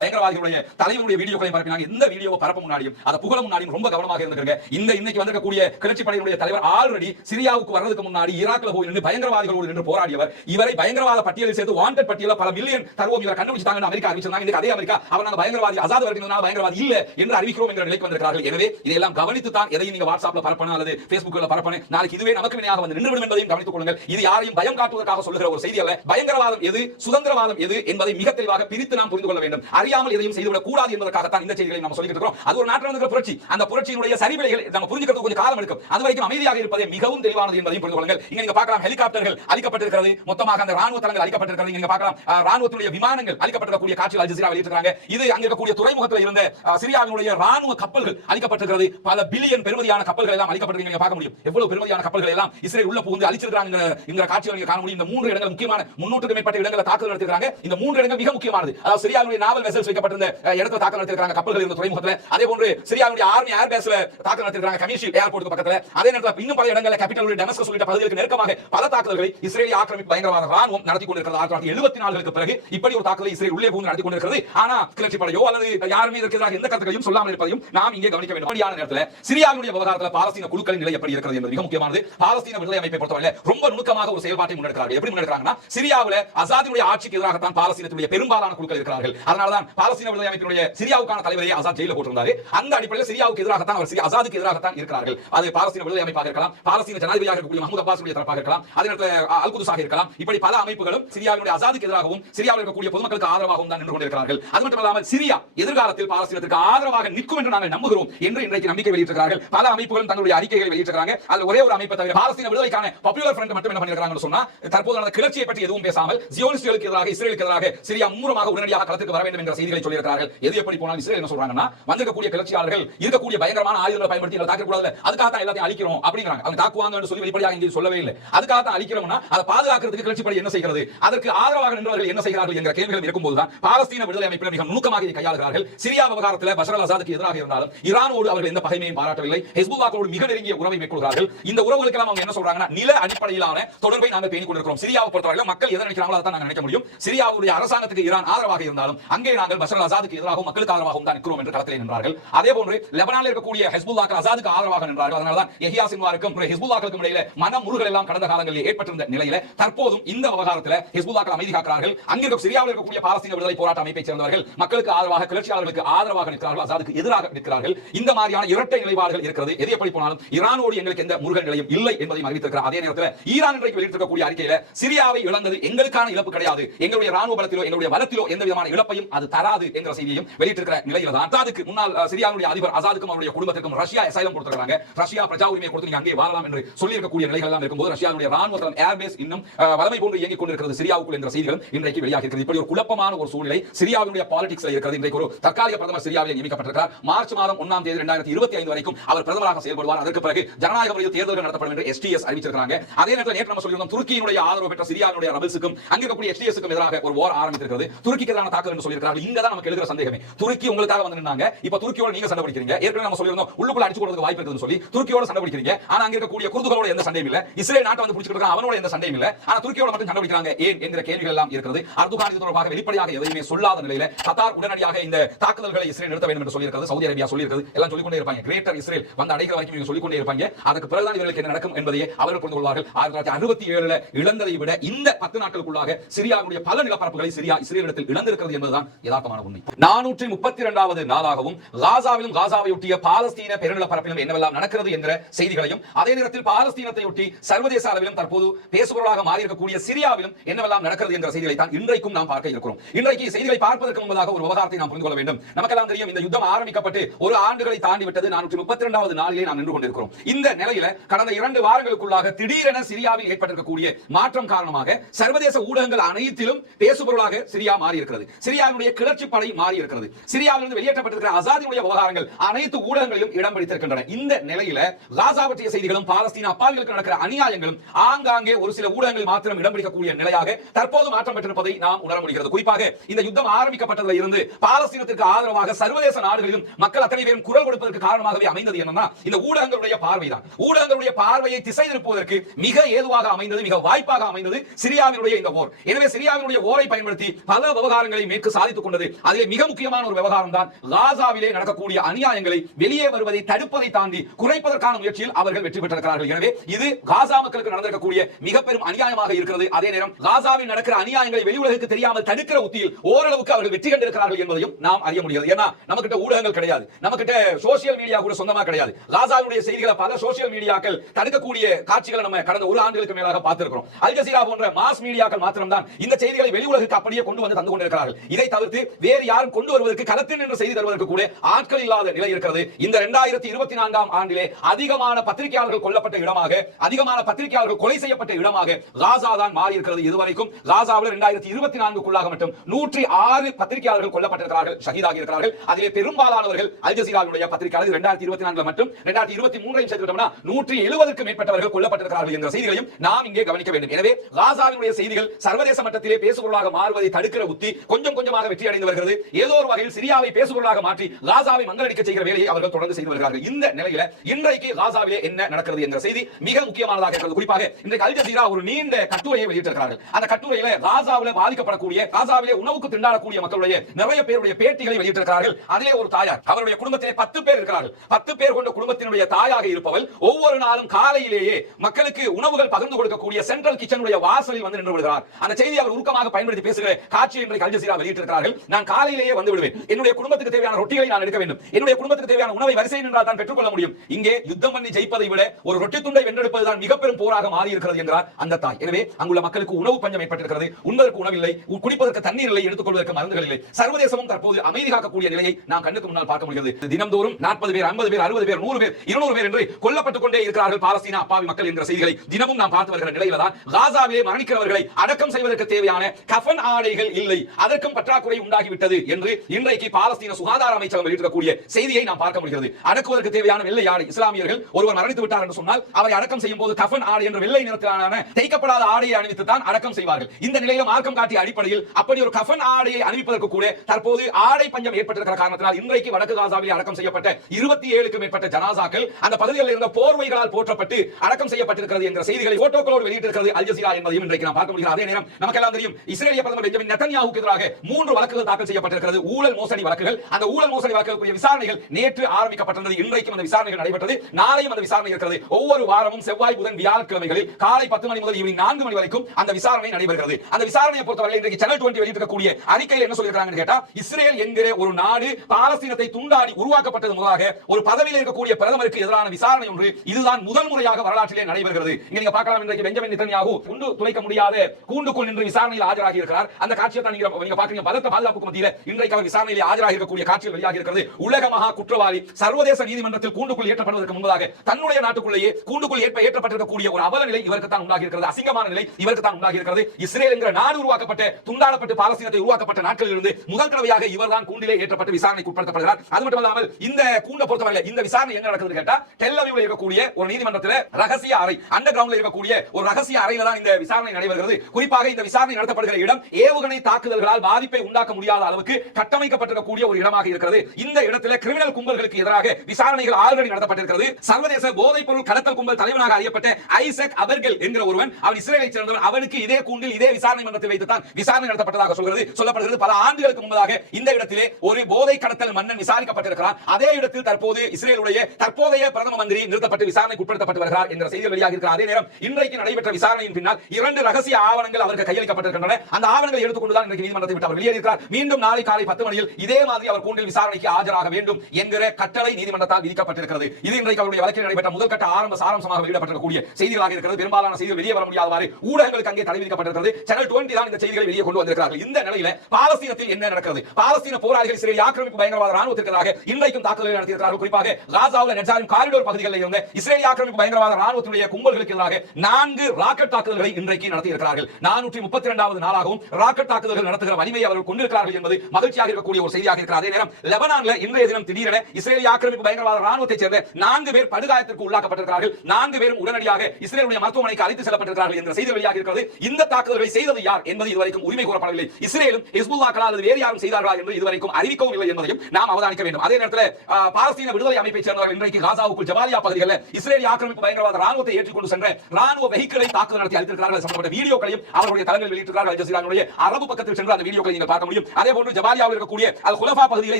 பயங்கரவாதிகளுடைய தலைவருடைய வீடியோக்களை பரப்பினாங்க. இந்த வீடியோவை பரப்ப முன்னாடியும் அதை புகழ முன்னாடியும் ரொம்ப கவனமாக இருந்திருக்காங்க. இந்த இன்னைக்கு வந்திருக்கக்கூடிய கிளர்ச்சி படையினுடைய தலைவர் ஆல்ரெடி சிரியாவுக்கு வர்றதுக்கு முன்னாடி ஈராக்ல போய் நின்று பயங்கரவாதிகளோடு நின்று போராடியவர். இவரை பயங்கரவாத பட்டியலில் சேர்த்து வாண்டட் பட்டியலில் பல மில்லியன் தருவோம் இவரை கண்டுபிடிச்சாங்க அமெரிக்கா அறிவிச்சிருந்தாங்க. இன்னைக்கு அதே அமெரிக்கா அவர் நாங்கள் பயங்கரவாதி, அசாத் வரைக்கும் பயங்கரவாதி இல்ல என்று அறிவிக்கிறோம் என்ற நிலைக்கு வந்திருக்கிறார்கள். எனவே இதையெல்லாம் கவனித்து தான் எதையும் நீங்க வாட்ஸ்அப்ல பரப்பணும் அல்லது Facebookல பரப்பணும். நாளைக்கு இதுவே நமக்கு வினையாக வந்து நின்றுவிடும் என்பதையும் கவனித்துக் கொள்ளுங்கள். இது யாரையும் பயம் காட்டுவதற்காக சொல்லுகிற ஒரு செய்தி அல்ல. பயங்கரவாதம் எது, சுதந்திரவாதம் எது என்பதை மிக தெளிவாக பிரித்து நாம் புரிந்து கொள்ள வேண்டும். அறியாமல் எதையும் செய்துவிட கூடாது என்பதற்காகத்தான் இந்த செய்திகளை நாம் சொல்லிட்டு இருக்கிறோம். அது ஒரு நாட்டில் நடக்கிற புரட்சி. அந்த புரட்சியினுடைய சரிவிலைகளை நம்ம புரிஞ்சுக்கிறதுக்கு கொஞ்சம் காலம் எடுக்கும். அது வரைக்கும் அமைதியாக இருப்பதே மிகவும் தெளிவானது என்பதையும் புரிந்து கொள்ளுங்கள். இங்க நீங்க பார்க்கலாம் ஹெலிகாப்டர்கள் அழிக்கப்பட்டிருக்கிறது. மொத்தமாக அந்த ராணுவ தளங்கள் அழிக்கப்பட்டிருக்கிறது. நீங்க பார்க்கலாம் ராணுவத்துடைய விமானங்கள் அழிக்கப்பட்டிருக்கக்கூடிய காட்சிகள் அல் ஜஸீரா வெளியிட்டிருக்காங்க. இது அங்க இருக்கக்கூடிய துறைமுகத்தில் இருந்த சிரியாவினுடைய ராணுவ கப்பல்கள் அழிக்கப்பட்டிருக்கிறது. பல பில்லியன் பெருமதியான கப்பல்கள் எல்லாம் அழிக்கப்பட்டிருக்கு. நீங்க பார்க்க முடியும் எவ்வளவு பெருமதியான கப்பல்கள் எல்லாம் இஸ்ரேல் உள்ள புகுந்து அழிச்சிருக்காங்க காட்சிகளை நீங்க காண முடியும். இந்த 3 இடங்கள் முக்கியமான 300க்கும் மேற்பட்ட இடங்களை தாக்குதல் நடத்திருக்காங்க. இந்த 3 இடங்கள் மிக முக்கியமானது. அதாவது சிரியாவுடைய நாவல் வெசல்ஸ் வைக்கப்பட்டிருந்த இடத்துல தாக்குதல் நடத்திருக்காங்க. கப்பல்கள் இருந்த துறைமுகத்துல. அதே போன்று சிரியாவுடைய ஆர்மி ஏர் பேஸ்ல தாக்குதல் நடத்திருக்காங்க. கமிஷி ஏர்போர்ட்டுக்கு பக்கத்துல. அதே நேரத்தில் இன்னும் பல இடங்களில் கேபிட்டல் டெமஸ்கஸ் உள்ளிட்ட பகுதிகளுக்கு நெருக்கமாக பல தாக்குதல்களை இஸ்ரேலிய ஆக்கிரமிப்பு பயங்கரவாத ராணுவம் நடத்தி கொண்டிருக்கிறது. 1974க்கு பிறகு இப்படி ஒரு தாக்குதலை இஸ்ரேல் உள்ளே புகுந்து நடத்தி கொண்டிருக்கிறது. ஆனா கிளர்ச்சி படையோ அல்லது யாருமே இதற்கு எதிராக எந்த கருத்துக்களையும் சொல்லாமல் இருப்பதையும் நாம் இங்கே கவனிக்க வேண்டும். அப்படியான நேரத்தில் சிரியாவுடைய விவகாரத்தில் பாலஸ்தீன குழுக்களின் நிலை எப்படி இருக்கிறது என்பது மிக முக்கியமானது. பாலஸ்தீன விடுதலை அமைப்பை பொறுத்தவரை ரொம்ப நுணுக்கமாக ஒரு செயல்பாட்டை முன்னெடுக்கிறார்கள். எப்படி முன்னெடுக்கிறாங்கன்னா, சிரியாவில் அசாதினுடைய ஆட்சிக்கு எதிராகத்தான் பாலஸ்தீனத்துடைய பெரும்பாலான குழுக்கள் இருக்கிறார்கள். அதனால்தான் பாலஸ்தீன விடுதலை அமைப்பினுடைய சிரியாவுக்கான தலைவரை அசாத் ஜெயில போட்டிருந்தாரு. அந்த அடிப்படையில் சிரியாவுக்கு எதிராகத்தான் அவர் அசாதுக்கு எதிராகத்தான் இருக்கிறார்கள். அது பாலஸ்தீன விடுதலை அமைப்பாக இருக்கலாம், பாலஸ்தீன ஜனாதிபதியாக இருக்கக்கூடிய மஹ்மூத் அப்பாஸுடைய தரப்பாக இருக்கலாம், அதே நேரத்தில் அல் குதுஸாக இருக்கலாம். இப்படி பல அமைப்புகளும் சிரியாவுடைய அசாதுக்கு எதிராகவும் சிரியாவில் இருக்கக்கூடிய பொதுமக்களுக்கு ஆதரவாகவும் தான் நின்று கொண்டிருக்கிறார்கள். அது மட்டுமல்லாமல் சிரியா எதிர்காலத்தில் பாலஸ்தீனத்திற்கு ஆதரவாக நிற்கும் என்று நாங்கள் நம்புகிறோம் என்று இன்றைக்கு நம்பிக்கை வெளியிட்டிருக்கிறார்கள். பல அமைப்புகளும் தங்களுடைய அறிக்கைகளை வெளியிட்டிருக்கிறாங்க. அதுல ஒரே ஒரு அமைப்பை தவிர பாலஸ்தீன விடுதலைக்கான பாப்புலர் ஃப்ரண்ட் மட்டும் என்ன பண்ணிருக்காங்கன்னு சொன்னா, தற்போது நடந்த கிளர்ச்சியை பற்றி எதுவும் பேசாமல் ஜியோனிஸ்டுகளுக்கு எதிராக இஸ்ரேலுக்கு எதிராக சிரியா மூலமாக உடனடியாக களத்துக்கு வர வேண்டும் என்ற செய்திகளை சொல்லியிருக்கிறார்கள். எது எப்படி போனாலும் இஸ்ரேல் என்ன சொல்றாங்கன்னா, வந்திருக்கக்கூடிய கிளர்ச்சியாளர்கள் இருக்கக்கூடிய பயங்கரமான ஆயுதங்களை பயன்படுத்தி தாக்க கூடாது, அதுக்காக தான் எல்லாத்தையும் அழிக்கிறோம் அப்படிங்கிறாங்க. அவங்க தாக்குவாங்கன்னு சொல்லி வெளிப்படையாக இங்கே சொல்லவே இல்லை. அதுக்காக தான் அழிக்கிறோம்னா அதை பாதுகாக்கிறதுக்கு கிளர்ச்சி படை என்ன செய்கிறது, அதற்கு ஆதரவாக நின்றவர்கள் என்ன செய்கிறார்கள் என்கிற கேள்விகள் இருக்கும்போது தான் பாலஸ்தீன விடுதலை அமைப்பினர் மிக நுணுக்கமாக இதை கையாளுகிறார்கள். சிரியா விவகாரத்தில் பஷர் அல் அசாதுக்கு எதிராக இருந்தாலும் ஈரானோடு அவர்கள் எந்த பகைமையும் பாராட்டவில்லை. ஹெஸ்புல்லாஹோடு மிக நெருங்கிய உறவை மேற்கொள்கிறார்கள். இந்த உறவுகளுக்கு அவங்க என்ன சொல்றாங்கன்னா, நில அடிப்படையிலான தொடர்பை நாங்கள் பேணிக் கொண்டிருக்கிறோம். சிரியாவை பொறுத்தவரை மக்கள் எதை நினைக்கிறாங்களோ அதை தான் நாங்கள் நினைக்க முடியும். சிரியாவுடைய அரசாங்கத்துக்கு ஈரான் ஆதரவாக இருந்தாலும் அங்கே நாங்கள் பஷர் அல் அசாதுக்கு எதிராகவும் மக்களுக்கு ஆதரவாகவும் தான் நிற்கிறோம் என்று களத்தில் நின்றார்கள். அதே போன்று லெபனானில் இருக்கக்கூடிய ஹிஸ்புல்லாக்கள் அசாதுக்கு ஆதரவாக நின்றார்கள். அதனால தான் யஹ்யா சின்வாருக்கும் ஹிஸ்புல்லாக்களுக்கும் இடையில மன முருகல் எல்லாம் கடந்த காலங்களில் ஏற்பட்டிருந்த நிலையில தற்போதும் இந்த விவகாரத்தில் ஹிஸ்புல்லாக்கள் அமைதி காக்கிறார்கள். அங்கிருக்கும் சிரியாவில் இருக்கக்கூடிய பாலஸ்தீன விடுதலை போராட்ட அமைப்பைச் சேர்ந்தவர்கள் மக்களுக்கு ஆதரவாக, கிளர்ச்சியாளர்களுக்கு ஆதரவாக நிற்கிறார்கள், அசாதுக்கு எதிராக நிற்கிறார்கள். இந்த மாதிரியான இரட்டை நிலைப்பாடுகள் இருக்கிறது. எது எப்படி போனாலும் ஈரானோடு எங்களுக்கு எந்த முருகல் நிலையும் இல்லை என்பதை அறிவித்திருக்கிறார். அதே நேரத்தில் ஈரான் இன்றைக்கு வெளியிட்டிருக்கக்கூடிய அறிக்கையில சிரியாவை இழந்தது எங்களுக்கான இழப்பு கிடையாது, எங்களுடைய ராணுவ பலத்திலோ எங்களுடைய பலத்திலோ எந்த விதமான இழப்பையும் அது தராது என்ற செய்தியையும் வெளியிட்டிருக்கிற நிலையில தான் அசாதுக்கு முன்னாள் சிரியாவுடைய அதிபர் அசாதுக்கும் அவருடைய குடும்பத்திற்கும் ரஷ்யா அசைலம் கொடுத்திருக்காங்க. ரஷ்யா பிரஜா உரிமையை கொடுத்து நீங்க அங்கே வாழலாம் என்று சொல்லி இருக்கக்கூடிய நிலைகள் எல்லாம் இருக்கும்போது ரஷ்யாவுடைய ராணுவ தளம் ஏர்பேஸ் இன்னும் வளமை போன்று இயங்கிக் கொண்டிருக்கிறது சிரியாவுக்குள் என்ற செய்திகள் இன்றைக்கு வெளியாகி இருக்கிறது. இப்படி ஒரு குழப்பமான ஒரு சூழ்நிலை சிரியாவுடைய பாலிடிக்ஸ்ல இருக்கிறது. இன்றைக்கு ஒரு தற்காலிக பிரதமர் சிரியாவில் நியமிக்கப்பட்டிருக்கிறார். மார்ச் மாதம் 1ஆம் தேதி 2025 வரைக்கும் அவர் பிரதமராக செயல்படுவார். அதற்கு பிறகு ஜனநாயக முறையில் தேர்தல்கள் நடத்தப்படும் என்று எஸ்டிஎஸ் அறிவிச்சிருக்காங்க. அதே நேரத்தில் நேற்று நம்ம சொல்லியிருந்தோம் துருக்கியினுடைய ஆதரவு பெற்ற சிரியாவுடைய ரபல்ஸுக்கும் அங்கே இருக்கக்கூடிய எஸ்டிஎஸ்க்கும் எதிராக ஒரு வார் ஆரம்பித்திருக்கிறது. துருக்கிக்கு எதிரான தாக்குதல் என்று சொல்லியிருக்கிறார்கள். இங்க தான் நமக்கு எழுகிற சந்தேகமே, துருக்கி உங்களுக்காக வந்து நின்னாங்க, இப்ப துருக்கியோட நீங்க சண்டை பிடிக்கிறீங்க. ஏற்கனவே நம்ம சொல்லியிருந்தோம் உள்ளுக்குள்ள அடிச்சு போடுறதுக்கு வாய்ப்பு இருக்குன்னு சொல்லி துருக்கியோட சண்டை பிடிக்கிறீங்க. ஆனா அங்க இருக்கக்கூடிய குர்துகளோட எந்த சண்டையும் இல்ல, இஸ்ரேல் நாட்டை வந்து பிடிச்சிட்டு இருக்காங்க, அவனோட எந்த சண்டையும் இல்ல, ஆனா துருக்கியோட மட்டும் சண்டை பிடிக்கிறாங்க ஏன் என்கிற கேள்விகள் எல்லாம் இருக்கிறது. அர்துகான் இது தொடர்பாக வெளிப்படையாக எதையுமே சொல்லாத நிலையில கத்தார் உடனடியாக இந்த தாக்குதல்களை இஸ்ரேல் நிறுத்த வேண்டும் என்று சொல்லியிருக்கிறது. சவுதி அரேபியா சொல்லியிருக்கிறது. எல்லாம் சொல்லிக்கொண்டே இருப்பாங்க. கிரேட்டர் இஸ்ரேல் வந்து அடைகிற வரைக்கும் நீங்க சொல்லிக்கொண்டே இருப்பாங்க. அதுக்கு பிறகுதான் இவர்களுக்கு என்ன நடக்கும் என்பதையே அவர்கள் புரிந்து கொள்வார்கள். 1967 இழந்ததை விட இந்த 10 நாட்களுக்குள்ளாக சிரியாவுடைய பல நிலப்பரப்புகளை சிரியா இஸ்ரேலிடத்தில் இழந்திருக்கிறது என்பதுதான் யதார்த்தமான உண்மை. 432வது நாளாகவும் காசாவிலும் காசாவையொட்டிய பாலஸ்தீன பெருநிலப்பரப்பிலும் என்னவெல்லாம் நடக்கிறது என்ற செய்திகளையும் அதே நேரத்தில் பாலஸ்தீனத்தையொட்டி சர்வதேச அளவிலும் தற்போது பேசுபொருளாக மாறியிருக்கக்கூடிய சிரியாவிலும் என்னவெல்லாம் நடக்கிறது என்ற செய்திகளை தான் இன்றைக்கும் நாம் பார்க்க இருக்கிறோம். இன்றைக்கு செய்திகளை பார்ப்பதற்கு முன்பதாக ஒரு விவகாரத்தை நாம் புரிந்து கொள்ள வேண்டும். நமக்கெல்லாம் தெரியும் இந்த யுத்தம் ஆரம்பிக்கப்பட்டு ஒரு ஆண்டுகளை தாண்டி விட்டது. 432வது நாளிலே நாம் நின்று கொண்டிருக்கிறோம். இந்த நிலையில கடந்த 2 வாரங்களுக்குள்ளாக திடீரென சிரியாவில் ஏற்பட்டிருக்கக்கூடிய மாற்றம் காரணமாக சர்வதேச ஊடகங்கள் அனைத்திலும் பேசுபொருளாக சிரியா மாறி இருக்கிறது. சிரியாவுடைய கிளர்ச்சி படை மாறி இருக்கிறது. சிரியாவிலிருந்து வெளியேற்றப்பட்டிருக்கிற அசாதினுடைய விவகாரங்கள் அனைத்து ஊடகங்களிலும் இடம் பிடித்திருக்கின்றன. இந்த நிலையில காசா பற்றிய செய்திகளும் பாலஸ்தீன அப்பாவிகளுக்கு நடக்கிற அநியாயங்களும் ஆங்காங்கே ஒரு சில ஊடகங்கள் மாத்திரம் இடம் பிடிக்கக்கூடிய நிலையாக தற்போது மாற்றம் பெற்றிருப்பதை நாம் உணர முடிகிறது. குறிப்பாக இந்த யுத்தம் ஆரம்பிக்கப்பட்டதில் இருந்து பாலஸ்தீனத்திற்கு ஆதரவாக சர்வதேச நாடுகளிலும் மக்கள் அத்தனை பேரும் குரல் கொடுப்பதற்கு காரணமாகவே அமைந்தது என்னன்னா இந்த ஊடகங்களுடைய பார்வைதான். ஊடகங்களுடைய பார்வையை திசை திருப்புவதற்கு மிக ஏதுவாக அமைந்தது, மிக வாய்ப்பாக அமைந்தது சிரியாவினுடைய இந்த போர். எனவே சிரியாவினுடைய போரை பயன்படுத்தி பல விவகாரங்களை மேற்கு சாதித்துக் கொண்டது. அதிலே மிக முக்கியமான ஒரு விவகாரம் தான் காசாவிலே நடக்கக்கூடிய அநியாயங்களை வெளியே வருவதை தடுப்பதை தாண்டி குறைப்பதற்கான முயற்சியில் அவர்கள் வெற்றி பெற்றிருக்கிறார்கள். எனவே இது காசா மக்களுக்கு நடந்திருக்கக்கூடிய மிக பெரும் அநியாயமாக இருக்கிறது. அதே நேரம் காசாவில் நடக்கிற அநியாயங்களை வெளி உலகுக்கு தெரியாமல் தடுக்கிற உத்தியில் ஓரளவுக்கு அவர்கள் வெற்றி கண்டிருக்கிறார்கள் என்பதையும் நாம் அறிய முடியாது. ஏன்னா நமக்கிட்ட ஊடகங்கள் கிடையாது, நமக்கிட்ட சோசியல் மீடியா கூட சொந்தமா கிடையாது. காசாவுடைய செய்திகளை பல சோசியல் மீடியாக்கள் தடுக்கக்கூடிய காட்சிகளை நம்ம கடந்த ஒரு ஆண்டுகளுக்கு மேலாக பார்த்திருக்கிறோம். அல் ஜசீரா போன்ற மாஸ் மீடியாக்கள் மாத்திரம் தான் இந்த செய்திகளை வெளி உலகுக்கு அப்படியே கொண்டு வந்து தந்து கொண்டிருக்கிறார்கள். இதை தவிர்த்து வேறு யாரும் கொண்டு வருவதற்கு களத்தில் நின்று செய்தி தருவதற்கு கூட ஆட்கள் இல்லாத நிலை இருக்கிறது. இந்த 2024ஆம் ஆண்டிலே அதிகமான பத்திரிகையாளர்கள் கொல்லப்பட்ட இடமாக, அதிகமான பத்திரிகையாளர்கள் கொலை செய்யப்பட்ட இடமாக காசா தான் மாறி இருக்கிறது. இதுவரைக்கும் காசாவில் 2024க்குள்ளாக மட்டும் 106 பத்திரிகையாளர்கள் கொல்லப்பட்டிருக்கிறார்கள், ஷஹீதாகி இருக்கிறார்கள். அதிலே பெரும்பாலானவர்கள் அல் ஜசீராவுடைய பத்திரிகையாளர். 2024 மட்டும் 2023 சேர்த்துட்டோம்னா 170க்கும் மேற்பட்டவர்கள் கொல்லப்பட்டிருக்கிறார்கள் என்ற செய்திகளையும் நாம் இங்கே கவனிக்க வேண்டும். எனவே காசாவினுடைய செய்திகள் சர்வதேச மட்டத்திலே பேசுபொருளாக மாறுவதை தடுக்கிற உத்தி கொஞ்சம் கொஞ்சமாக வெற்றி அடைந்து வருகிறது. ஏதோ ஒரு வகையில் சிரியாவை பேசுபொருளாக மாற்றி காசாவை மங்கலடிக்க செய்கிற வேலையை அவர்கள் தொடர்ந்து செய்து வருகிறார்கள். இந்த நிலையில இன்றைக்கு காசாவிலே என்ன நடக்கிறது என்ற செய்தி மிக முக்கியமானதாக இருக்கிறது. குறிப்பாக இன்றைக்கு அல் ஜசீரா ஒரு நீண்ட கட்டுரையை வெளியிட்டிருக்கிறார்கள். அந்த கட்டுரையில காசாவில் பாதிக்கப்படக்கூடிய, காசாவிலே உணவுக்கு திண்டாடக்கூடிய மக்களுடைய நிறைய பேருடைய பேட்டிகளை வெளியிட்டிருக்கிறார்கள். அதிலே ஒரு தாயார், அவருடைய குடும்பத்திலே 10 பேர் இருக்கிறார்கள். 10 பேர் கொண்ட குடும்பத்தினுடைய தாயாக இருப்பவள் ஒவ்வொரு நாளும் காலையிலேயே மக்களுக்கு உணவுகள் பகிர்ந்து கொடுக்கக்கூடிய சென்ட்ரல் கிச்சனுடைய வாசலில் வந்து நின்று விடுகிறார். அந்த செய்தி அவர் உருக்கமாக பயன்படுத்தி பேசுகிற காட்சி இன்றைக்கு அல் ஜசீரா வெளியிட்டிருக்கிறார்கள். நான் காலையிலேயே வந்து விடுவேன், என்னுடைய குடும்பத்துக்கு தேவையான ரொட்டிகளை நான் எடுக்க வேண்டும், என்னுடைய குடும்பத்துக்கு தேவையான உணவை வரிசை நின்றால் தான் பெற்றுக்கொள்ள முடியும். இங்கே யுத்தம் பண்ணி ஜெயிப்பதை விட ஒரு ரொட்டி துண்டை வென்றெடுப்பதுதான் மிக பெரும் போராக மாறி இருக்கிறது என்றார் அந்த தாய். எனவே அங்குள்ள மக்களுக்கு உணவு பஞ்சம் ஏற்பட்டிருக்கிறது. உண்பதற்கு உணவில்லை, குடிப்பதற்கு தண்ணீர் இல்லை, எடுத்துக்கொள்வதற்கு மருந்துகள் இல்லை. சர்வதேசமும் தற்போது அமைதி காக்கக்கூடிய நிலையை நாம் கண்ணுக்கு முன்னால் பார்க்க முடிகிறது. தினம்தோறும் 40 பேர், 50 பேர், 60 பேர், 100 பேர், 200 பேர் என்று கொல்லப்பட்டுக் கொண்டே இருக்கிறார்கள் பாலஸ்தீன அப்பாவி மக்கள் என்ற செய்திகளை தினமும் நாம் பார்த்து வருகிற நிலையில தான் காசாவிலே மரணிக்கிறவர்களை அடக்கம் செய்வதற்கு தேவையான கஃன் ஆடைகள் இல்லை, அதற்கும் பற்றாக்குறை உண்டாகிவிட்டது என்று இன்றைக்கு பாலஸ்தீன சுகாதார அமைச்சகம் வெளியிடக்கூடிய செய்தியை நாம் பார்க்க முடிகிறது. அடக்குவதற்கு தேவையான வெள்ளை ஆடை, இஸ்லாமியர்கள் ஒருவர் மரணித்து விட்டார் என்று சொன்னால் அவரை அடக்கம் செய்யும் போது கஃன் ஆடை என்ற வெள்ளை நிறத்திலான தைக்கப்படாத ஆடையை அணிவித்து தான் அடக்கம் செய்வார்கள். இந்த நிலையில மார்க்கம் காட்டிய அடிப்படையில் அப்படி ஒரு கஃன் ஆடையை அணிவிப்பதற்கு கூட தற்போது ஆடை பஞ்சம் ஏற்பட்டிருக்கிற காரணத்தினால் இன்றைக்கு வடக்கு காசாவில் அடக்கம் செய்யப்பட்ட 27க்கும் மேற்பட்ட ஜனாசாக்கள் அந்த பகுதிகளில் இருந்த போர்வைகளால் போற்றப்பட்டு அடக்கம் செய்யப்பட்டிருக்கிறது என்ற செய்திகளை போட்டோக்களோடு வெளியிட்டிருக்கிறது அல் ஜசீரா என்பதையும் இன்றைக்கு நாம் பார்க்க முடிகிறது. அதே நேரம் நமக்கெல்லாம் தெரியும் இஸ்ரேலிய பிரதமர் பெஞ்சமின் நெதன்யாஹுவுக்கு எதிராக 3 வழக்குகள் வழக்குகள் தாக்கல் செய்யப்பட்டிருக்கிறது, ஊழல் மோசடி வழக்குகள். அந்த ஊழல் மோசடி வழக்குகளுக்குரிய விசாரணைகள் நேற்று ஆரம்பிக்கப்பட்டிருந்தது. இன்றைக்கும் அந்த விசாரணைகள் நடைபெற்றது. நாளையும் அந்த விசாரணை இருக்கிறது. ஒவ்வொரு வாரமும் செவ்வாய், புதன், வியாழக்கிழமைகளில் காலை 10 மணி முதல் ஈவினிங் 4 மணி வரைக்கும் அந்த விசாரணை நடைபெறுகிறது. அந்த விசாரணையை பொறுத்தவரை இன்றைக்கு சேனல் 20 வெளியிட்டிருக்கக்கூடிய அறிக்கையில் என்ன சொல்லிருக்காங்கன்னு கேட்டா, இஸ்ரேல் என்கிற ஒரு நாடு பாலஸ்தீனத்தை துண்டாடி உருவாக்கப்பட்டது முதலாக ஒரு பதவியில் இருக்கக்கூடிய பிரதமருக்கு எதிரான விசாரணை ஒன்று இதுதான் முதல் முறையாக வரலாற்றிலே நடைபெறுகிறது. நீங்க பார்க்கலாம், இன்றைக்கு பெஞ்சமின் நெதன்யாகு குண்டு துளைக்க முடியாத கூண்டுக்குள் நின்று விசாரணையில் ஆஜராகி இருக்கிறார். அந்த காட்சியை தான் நீங்க பாக்குறீங்க. பலத்த பாதுகாப்புக்கு மத்தியில் இன்றைக்கு அவர் விசாரணையில் ஆஜராகி இருக்கக்கூடிய காட்சிகள் வெளியாகி இருக்கிறது. உலக மகா குற்றவாளி சர்வதேச நீதிமன்றத்தில் கூண்டுக்குள் ஏற்றப்படுவதற்கு முன்பதாக தன்னுடைய நாட்டுக்குள்ளேயே கூண்டுக்குள் ஏற்றப்பட்டிருக்கக்கூடிய ஒரு அவல நிலை இவருக்கு தான் உண்டாகி இருக்கிறது. அசிங்கமான நிலை இவருக்கு தான் உண்டாகி இருக்கிறது. இஸ்ரேல் என்கிற நாடு உருவாக்கப்பட்ட, துண்டாடப்பட்டு பாலஸ்தீனத்தை உருவாக்கப்பட்ட நாட்களில் இருந்து முதல் தடவையாக இவர்தான் கூண்டிலே ஏற்றப்பட்டு விசாரணைக்கு உட்படுத்தப்படுகிறார். அது மட்டுமல்லாமல் இந்த கூண்டை பொறுத்தவரை இந்த விசாரணை எங்க நடக்குது கேட்டா, டெல் அவீவ்ல இருக்கக்கூடிய ஒரு நீதிமன்றத்தில் ரகசிய அறை, அண்டர் கிரவுண்ட்ல இருக்கக்கூடிய ஒரு ரகசிய அறையில தான் இந்த விசாரணை நடைபெறுகிறது. குறிப்பாக இந்த விசாரணை நடத்தப்படுகிற இடம் ஏவுகணை தாக்குதல்களால் பாதிப்பை உண்டாக்க முடியாத அளவுக்கு கட்டமைக்கப்பட்டிருக்கக்கூடிய ஒரு இடமாக இருக்கிறது. இந்த இடத்துல கிரிமினல் கும்பல்களுக்கு எதிராக விசாரணைகள் ஆல்ரெடி நடத்தப்பட்டிருக்கிறது. சர்வதேச போதைப் பொருள் கடத்தல் கும்பல் தலைவனாக அறியப்பட்ட ஐசக் அபர்கெல் என்கிற ஒருவன், அவன் இஸ்ரேலை சேர்ந்தவன். அவனுக்கு இதே கூண்டில் இதே விசாரணை மன்றத்தில் வைத்து தான் விசாரணை நடத்தப்பட்டதாக சொல்லப்படுகிறது. பல ஆண்டுகளுக்கு முன்பதாக இந்த இடத்திலே ஒரு போதை கடத்தல் மன்னன் விசாரிக்கப்பட்டிருக்கிறார். அதே இடத்தில் தற்போது இஸ்ரேலுடைய தற்போதைய பிரதம மந்திரி நிறுத்தப்பட்டு விசாரணைக்கு உட்படுத்தப்பட்டு வருகிறார் என்ற செய்திகள் வெளியாக இருக்கிற அதே நேரம் இன்றைக்கு நடைபெற்ற விசாரணையின் பின்னால் 2 ரகசிய ஆவணங்கள் அவருக்கு கையளிக்கப்பட்டிருக்கின்றன. அந்த ஆவணங்களை எடுத்துக்கொண்டுதான் இன்றைக்கு நீதிமன்றத்தை விட்டு அவர் வெளியேறியிருக்கிறார். மீண்டும் நாளை காலை 10 மணியில் இதே மாதிரி அவர் கூண்டில் விசாரணைக்கு ஆஜராக வேண்டும் என்கிற கட்டளை நீதிமன்றத்தால் விதிக்கப்பட்டிருக்கிறது. இது இன்றைக்கு அவருடைய வழக்கில் நடைபெற்ற முதல் கட்ட ஆரம்ப சாராம்சமாக வெளியிடப்பட்டிருக்கக்கூடிய செய்திகளாக இருக்கிறது. பெரும்பாலான செய்திகள் வெளியே வர முடியாதவாறு ஊடகங்களுக்கு அங்கே தடை விதிக்கப்பட்டிருக்கிறது. சேனல் 20 தான் இந்த செய்திகளை வெளியே கொண்டு வந்திருக்கிறார்கள். இந்த நிலையில பாலஸ்தீனத்தில் என்ன நடக்கிறது? பாலஸ்தீன போராளிகள் இஸ்ரேல் ஆக்கிரமிப்பு பயங்கரவாத ராணுவத்திற்கு இன்றைக்கும் தாக்குதல்கள் நடத்தியிருக்கிறார்கள். குறிப்பாக காசாவில் நெட்சாரிம் காரிடோர் பகுதிகளில் இருந்த இஸ்ரேல் ஆக்கிரமிப்பு பயங்கரவாத ராணுவத்தினுடைய கும்பல்களுக்கு எதிராக 4 ராக்கெட் தாக்குதல்களை இன்றைக்கு நடத்தியிருக்கிறார்கள். 432வது நாளாகவும் ராக்கெட் தாக்குதல்கள் நடத்துகிற வலிமையை அவர்கள் கொண்டிருக்கிறார்கள் என்பது மகிழ்ச்சியாக இருக்கக்கூடிய ஒரு செய்தியாக இருக்கிறது. அதே நேரம் லெபனான்ல இன்றைய தினம் திடீரென இஸ்ரேல் ஆக்கிரமிப்பு பயங்கரவாத ராணுவத்தைச் சேர்ந்த 4 பேர் படுகாயத்திற்கு உள்ளாக்கப்பட்டிருக்கிறார்கள். 4 பேரும் உடனடியாக இஸ்ரேலுடைய மருத்துவமனைக்கு அழைத்து செல்லப்பட்டிருக்கிறார்கள் என்ற செய்தி வெளியாக இருக்கிறது. இந்த தாக்குதல்களை செய்தது யார் என்பது இதுவரைக்கும் உரிமை கூறப்படவில்லை. இஸ்ரேலும் ஹிஸ்புல்லாஹ் அல்லது வேறு யாரும் செய்தார்களா என்று இதுவரைக்கும் அறிவிக்கவும் இல்லை என்பதையும் நாம் அவதானிக்க வேண்டும். அதே நேரத்தில் பாலஸ்தீன விடுதலை அமைப்பைச் சேர்ந்தவர்கள் இன்றைக்கு காசாவுக்குள் ஜபாலியா பகுதிகளில் இஸ்ரேல் ஆக்கிரமிப்பு பயங்கரவாத ராணுவத்தை ஏற்றிக்கொண்டு சென்ற ராணுவ வெஹிக்கிளை தாக்குதல் நடத்தி அளித்திருக்கிறார்கள். சம்பந்தப்பட்ட வீடியோக்களையும் அவருடைய தலைமையில் வெளியிட்டிருக்கிறார்கள். அல் ஜஸீராவுடைய அரபு பக்கத்தில் சென்று அந்த வீடியோக்களை நீங்கள் பார்க்க முடியும். அதே போன்று ஜபாலியாவில் இருக்கக்கூடிய அல் குலஃபா பகுதியில்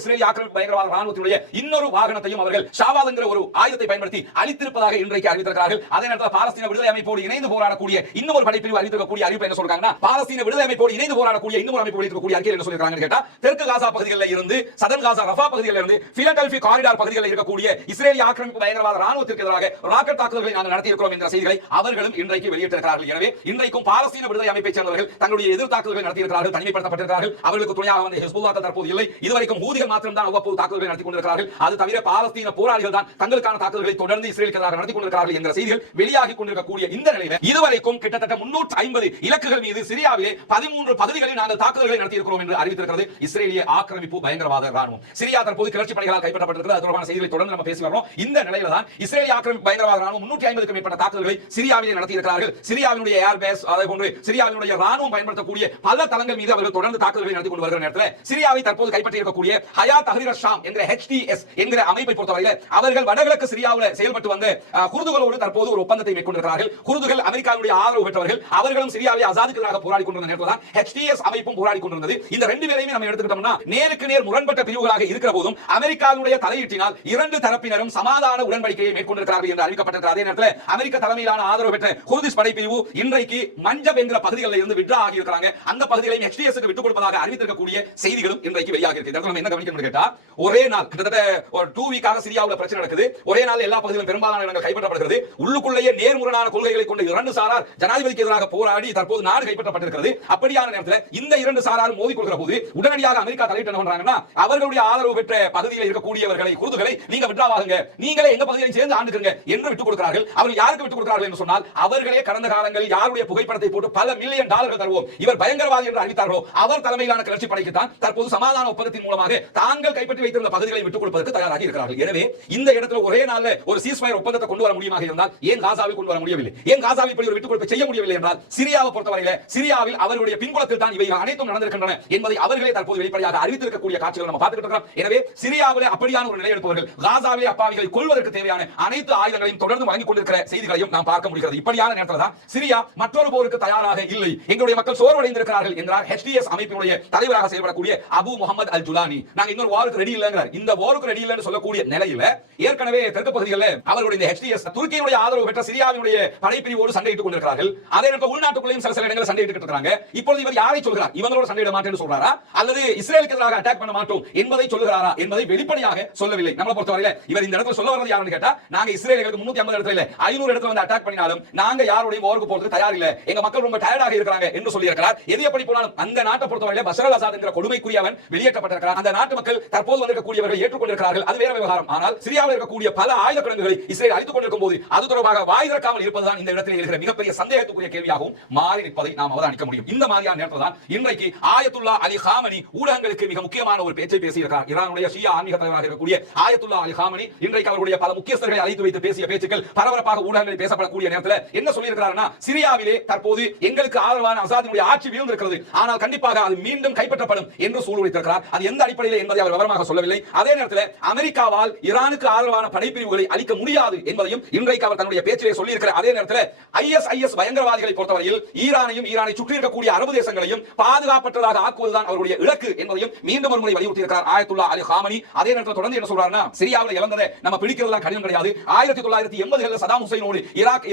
இஸ்ரேல் ஆக்கிரமிப்பு பயங்கரவாத ராணுவத்தினுடைய இன்னொரு வாகனத்தையும் அவர்கள் ஷாவாத் என்கிற ஒரு ஆயுதத்தை பயன்படுத்தி அளித்திருப்பதாக இன்றைக்கு அறிவித்திருக்கிறார்கள். அதே நேரத்தில் பாலஸ்தீன விடுதலை அமைப்போடு இணைந்து போராடக்கூடிய இன்னொரு படைப்பிரிவு அறிவித்திருக்கக்கூடிய அறிவிப்பு என்ன சொல்றாங்கன்னா, பாலஸ்தீன விடுதலை அமைப்போடு இணைந்து போராடக்கூடிய இன்னொரு அமைப்பு வெளியிட்டிருக்கக்கூடிய அறிக்கை என்ன சொல்றாங்கன்னு கேட்டா, தெற்கு காசா பகுதிகளில் இருந்து சதன் காசா ரஃபா பகுதிகளில் இருந்து பிலடெல்பி காரிடார் பகுதிகளில் இருக்கக்கூடிய இஸ்ரேல் ஆக்கிரமிப்பு பயங்கரவாத ராணுவத்திற்கு எதிராக ராக்கெட் தாக்குதல்களை நாங்கள் நடத்தி இருக்கிறோம் என்ற செய்திகளை அவர்களும் இன்றைக்கு வெளியிட்டிருக்கிறார்கள். எனவே இன்றைக்கும் பாலஸ்தீன விடுதலை அமைப்பைச் சேர்ந்தவர்கள் தங்களுடைய எதிர் தாக்குதல்களை நடத்தியிருக்கிறார்கள், தனிமைப்படுத்தப்பட்டிருக்கிறார்கள். அவர்களுக்கு துணையாக வந்த ஹிஸ்புல்லாஹ் தற்போது இல்லை. இதுவரைக்கும் ஊதிகள் மாத்திரம் தான் அவ்வப்போது தாக்குதல்களை நடத்தி கொண்டிருக்கிறார்கள். அது தவிர பாலஸ்தீன போராளிகள் தான் தங்களுக்கான தாக்குதல்களை தொடர்ந்து இஸ்ரேலுக்கு எதிராக நடத்தி கொண்டிருக்கிறார்கள் என்ற செய்திகள் வெளியாகி கொண்டிருக்கக்கூடிய இந்த நிலையில் இதுவரைக்கும் கிட்டத்தட்ட 350 இலக்குகள் மீது சிரியாவிலே 13 பகுதிகளில் நாங்கள் தாக்குதல்களை நடத்தியிருக்கிறோம் என்று அறிவித்திருக்கிறது இஸ்ரேலிய ஆக்கிரமிப்பு பயங்கரவாத ராணுவம். சிரியா தற்போது கிளர்ச்சி படைகளால் கைப்பற்றப்பட்டிருக்கிறது. அது தொடர்பான செய்திகளை தொடர்ந்து நம்ம பேசி வரோம். இந்த நிலையில தான் இஸ்ரேலிய ஆக்கிரமிப்பு பயங்கரவாத ராணுவம் 350க்கும் மேற்பட்ட தாக்குதல்களை சிரியாவிலே நடத்தியிருக்கிறார்கள். சிரியாவினுடைய ஏர்பேஸ், அதே போன்று சிரியாவினுடைய ராணுவம் பயன்படுத்தக்கூடிய பல தளங்கள் மீது அவர்கள் தொடர்ந்து தாக்குதல்களை நடத்தி கொண்டு வருகிற நேரத்தில் சிரியாவை தற்போது கைப்பற்றி இருக்கக்கூடிய ஹயா தஹ்ரீர் ஷாம் என்கிற HTS என்கிற அமைப்பை பொறுத்தவரையில் அவர்கள் வடகிழக்கு சிரியாவில் செயல்பட்டு வந்த குர்துகளோடு தற்போது ஒரு ஒப்பந்தத்தை மேற்கொண்டிருக்கிறார்கள். குர்துகள் அமெரிக்காவுடைய ஆதரவு பெற்றவர்கள். அவர்களும் சிரியாவை ஆசாதுக்கு எதிராக போராடி கொண்டிருந்த நேரத்தில் தான் HTS அமைப்பும் போராடி கொண்டிருந்தது. இந்த 2 பேரையும் நம்ம எடுத்துக்கிட்டோம்னா நேருக்கு நேர் முரண்பட்ட பிரிவுகளாக இருக்கிற போதும் அமெரிக்காவுடைய தலையீட்டினால் 2 தரப்பினரும் சமாதான உடன்படிக்கையை மேற்கொண்டிருக்கிறார்கள் என்று அறிவிக்கப்பட்டிருக்கிறது. அதே நேரத்தில் அமெரிக்க தலைமையிலான ஆதரவு பெற்ற குர்திஷ் படைப்பிரிவு இன்றைக்கு மஞ்சப் என்கிற பகுதிகளில் இருந்து விட்ரா ஆகி இருக்கிறாங்க. அந்த பகுதிகளையும் HTS க்கு விட்டுக் கொடுப்பதாக அறிவித்திருக்கக்கூடிய செய்திகளும் இன்றைக்கு வெளியாக இருக்கு. இதற்கு நம்ம என்ன கவனிக்கணும் கேட்டா, ஒரே நாள் கிட்டத்தட்ட ஒரு 2 வீக்காக சிரியாவுல பிரச்சனை நடக்குது. ஒரே நாள் எல்லா பகுதிகளிலும் பெரும்பாலான இடங்கள் கைப்பற்றப்படுகிறது. உள்ளுக்குள்ளேயே நேர்முரணான கொள்கைகளை கொண்டு 2 சாரார் ஜனாதிபதிக்கு எதிராக போராடி தற்போது நாடு கைப்பற்றப்பட்டிருக்கிறது. அப்படியான நேரத்தில் இந்த 2 சாராரும் மோதிக்கொள்கிற போது உடனடியாக அமெரிக்கா தலையிட்டு என்ன பண்றாங்கன்னா, அவர்களுடைய ஆதரவு பெற்ற பகுதியில் இருக்கக்கூடியவர்களை குர்துகளை நீங்க விட்ராவாகுங்க, நீங்களே எங்க பகுதியை சேர்ந்து ஆண்டுக்குங்க என்று விட்டுக் கொடுக்கிறார்கள். அவர்கள் யாருக்கு விட்டுக் கொடுக்கிறார்கள் என்று சொன்னால், அவர்களே கடந்த காலங்களில் யாருடைய புகைப்படத்தை போட்டு பல மில்லியன் டாலர்கள் தருவோம், இவர் பயங்கரவாதி என்று அறிவித்தார்களோ அவர் தலைமையிலான கிளர்ச்சி படைக்கு தான் தற்போது சமாதான ஒப்பந்தத்தின் மூலமாக தாங்கள் கைப்பற்றி வைத்திருந்த பகுதிகளை விட்டுக் கொடுப்பதற்கு தயாராகி இருக்கிறார்கள். எனவே இந்த இடத்துல ஒரே நாள்ல ஒரு சீஸ்ஃபயர் ஒப்பந்தத்தை கொண்டு வர முடியுமாக இருந்தால் ஏன் காசாவில் கொண்டு வர முடியவில்லை? ஏன் காசாவில் இப்படி ஒரு விட்டுக் கொடுப்பை செய்ய முடியவில்லை என்றால், சிரியாவை பொறுத்தவரையில சிரியாவில் அவர்களுடைய பின்புலத்தில் தான் இவை அனைத்தும் நடந்திருக்கின்றன என்பதை அவர்களே தற்போது வெளிப்படையாக அறிவித்திருக்கக்கூடிய காட்சிகளை நம்ம பார்த்துட்டு இருக்கிறோம். எனவே சிரியாவிலே அப்படியான ஒரு நிலை எடுப்பவர்கள் காசாவிலே அப்பாவிகளை கொல்வதற்கு தேவையான அனைத்து ஆயுதங்களையும் தொடர்ந்து வழங்கிக் கொண்டிருக்கிற செய்திகளையும் நாம் பார்க்க முடிகிறது. இப்படியான நேரத்தில் தான் சிரியா மற்றொரு போருக்கு தயாராக இல்லை, எங்களுடைய மக்கள் சோர்வடைந்திருக்கிறார்கள் என்றார் HTS அமைப்பினுடைய தலைவராக செயல்படக்கூடிய அபு முகமது அல் ஜுலானி நாங்க இன்னொரு வாருக்கு ரெடி இல்லங்கிறார். இந்த வாருக்கு ரெடி இல்லன்னு சொல்லக்கூடிய நிலையில ஏற்கனவே தெற்கு பகுதிகளில் அவர்களுடைய HTS துருக்கியுடைய ஆதரவு பெற்ற சிரியாவினுடைய படைப்பிரிவோடு சண்டையிட்டுக் கொண்டிருக்கிறார்கள். அதே நேரத்தில் உள்நாட்டுக்குள்ளேயும் சில இடங்களில் சண்டையிட்டு இருக்காங்க. இப்பொழுது இவர் யாரை சொல்கிறார்? இவங்களோட சண்டையிட மாட்டேன்னு சொல்றாரா அல்லது இஸ்ரேலுக்கு எதிராக அட்டாக் பண்ண மாட்டோம் என்பதை சொல்லுகிறாரா என்பதை வெளிப்படையாக சொல்லவில்லை. நம்மளை பொறுத்தவரையில இவர் இந்த இடத்துல சொல்ல வரது யாருன்னு கேட்டா, நாங்க இஸ்ரேலுக்கு 350 இடத்துல இல்ல 500 இடத்துல வந்து அட்டாக் பண்ணினாலும் நாங்க யாரோடையும் வாருக்கு போறதுக்கு தயார் இல்ல, எங்க மக்கள் ரொம்ப டயர்டாக இருக்கிறாங்க என்று சொல்லி இருக்கிறார். எது எப்படி போனாலும் அந்த நாட்டை பொறுத்தவரையில பஷர் அல் அசாத் என்கிற கொடுமைக்குரியவன் வெளியேற்றப்பட்டிருக்கிறார். அந்த நாட்டு மக்கள் தற்போது வந்திருக்கக்கூடியவர்கள் ஏற்றுக்கொண்டிருக்கிறார்கள், அது வேற விவகாரம். ஆனால் சிரியாவில் இருக்கக்கூடிய பல ஆயுத கிடங்குகளை இஸ்ரேல் அழித்துக் கொண்டிருக்கும் போது அது தொடர்பாக வாய் திறக்காமல் இருப்பதுதான் இந்த இடத்தில் இருக்கிற மிகப்பெரிய சந்தேகத்துக்குரிய கேள்வியாகவும் மாறி நிற்பதை நாம் அவதானிக்க முடியும். இந்த மாதிரியான நேரத்தில் தான் இன்றைக்கு ஆயத்துல்லா அலி காமனி ஊடகங்களுக்கு மிக முக்கியமான ஒரு பேச்சை பேசியிருக்கிறார். ஈரானுடைய ஷியா ஆன்மீக தலைவராக இருக்கக்கூடிய ஆயத்துல்லா அலி காமனி இன்றைக்கு அவருடைய பல முக்கியஸ்தர்களை அழைத்து வைத்து பேசிய பேச்சுக்கள் பரபரப்பாக ஊடகங்களில் பேசப்படக்கூடிய நேரத்தில் என்ன சொல்லியிருக்கிறார்னா, சிரியாவிலே தற்போது எங்களுக்கு ஆதரவான அசாதினுடைய ஆட்சி வீழ்ந்திருக்கிறது, ஆனால் கண்டிப்பாக அது மீண்டும் கைப்பற்றப்படும் என்று சூழ்நிலைத்திருக்கிறார். அது எந்த அடிப்படையில் என்பதை அவர் விவரமாக சொல்லவில்லை. அதே நேரத்தில் அமெரிக்காவால் ஈரானுக்கு ஆதரவான படைப்பிரிவுகளை அளிக்க முடியாது என்பதையும் இன்றைக்கு அவர் தன்னுடைய பேச்சிலே சொல்லியிருக்கிறார். அதே நேரத்தில் ISIS பயங்கரவாதிகளை பொறுத்தவரையில் ஈரானையும் ஈரானை சுற்றி இருக்கக்கூடிய அரபு தேசங்களையும் பாதுகாப்பற்றதாக ஆக்குவதுதான் அவருடைய இலக்கு என்பதையும் மீண்டும் ஒரு முறை வலியுறுத்தி இருக்கிறார் ஆயத்துல்லா அலி காமனி. அதே நேரத்தில் தொடர்ந்து என்ன சொல்றாருன்னா, சிரியாவில் இழந்ததை நம்ம பிடிக்கிறதுலாம் கடினம் கிடையாது. 1980களில் சதாம் ஹுசைனோடு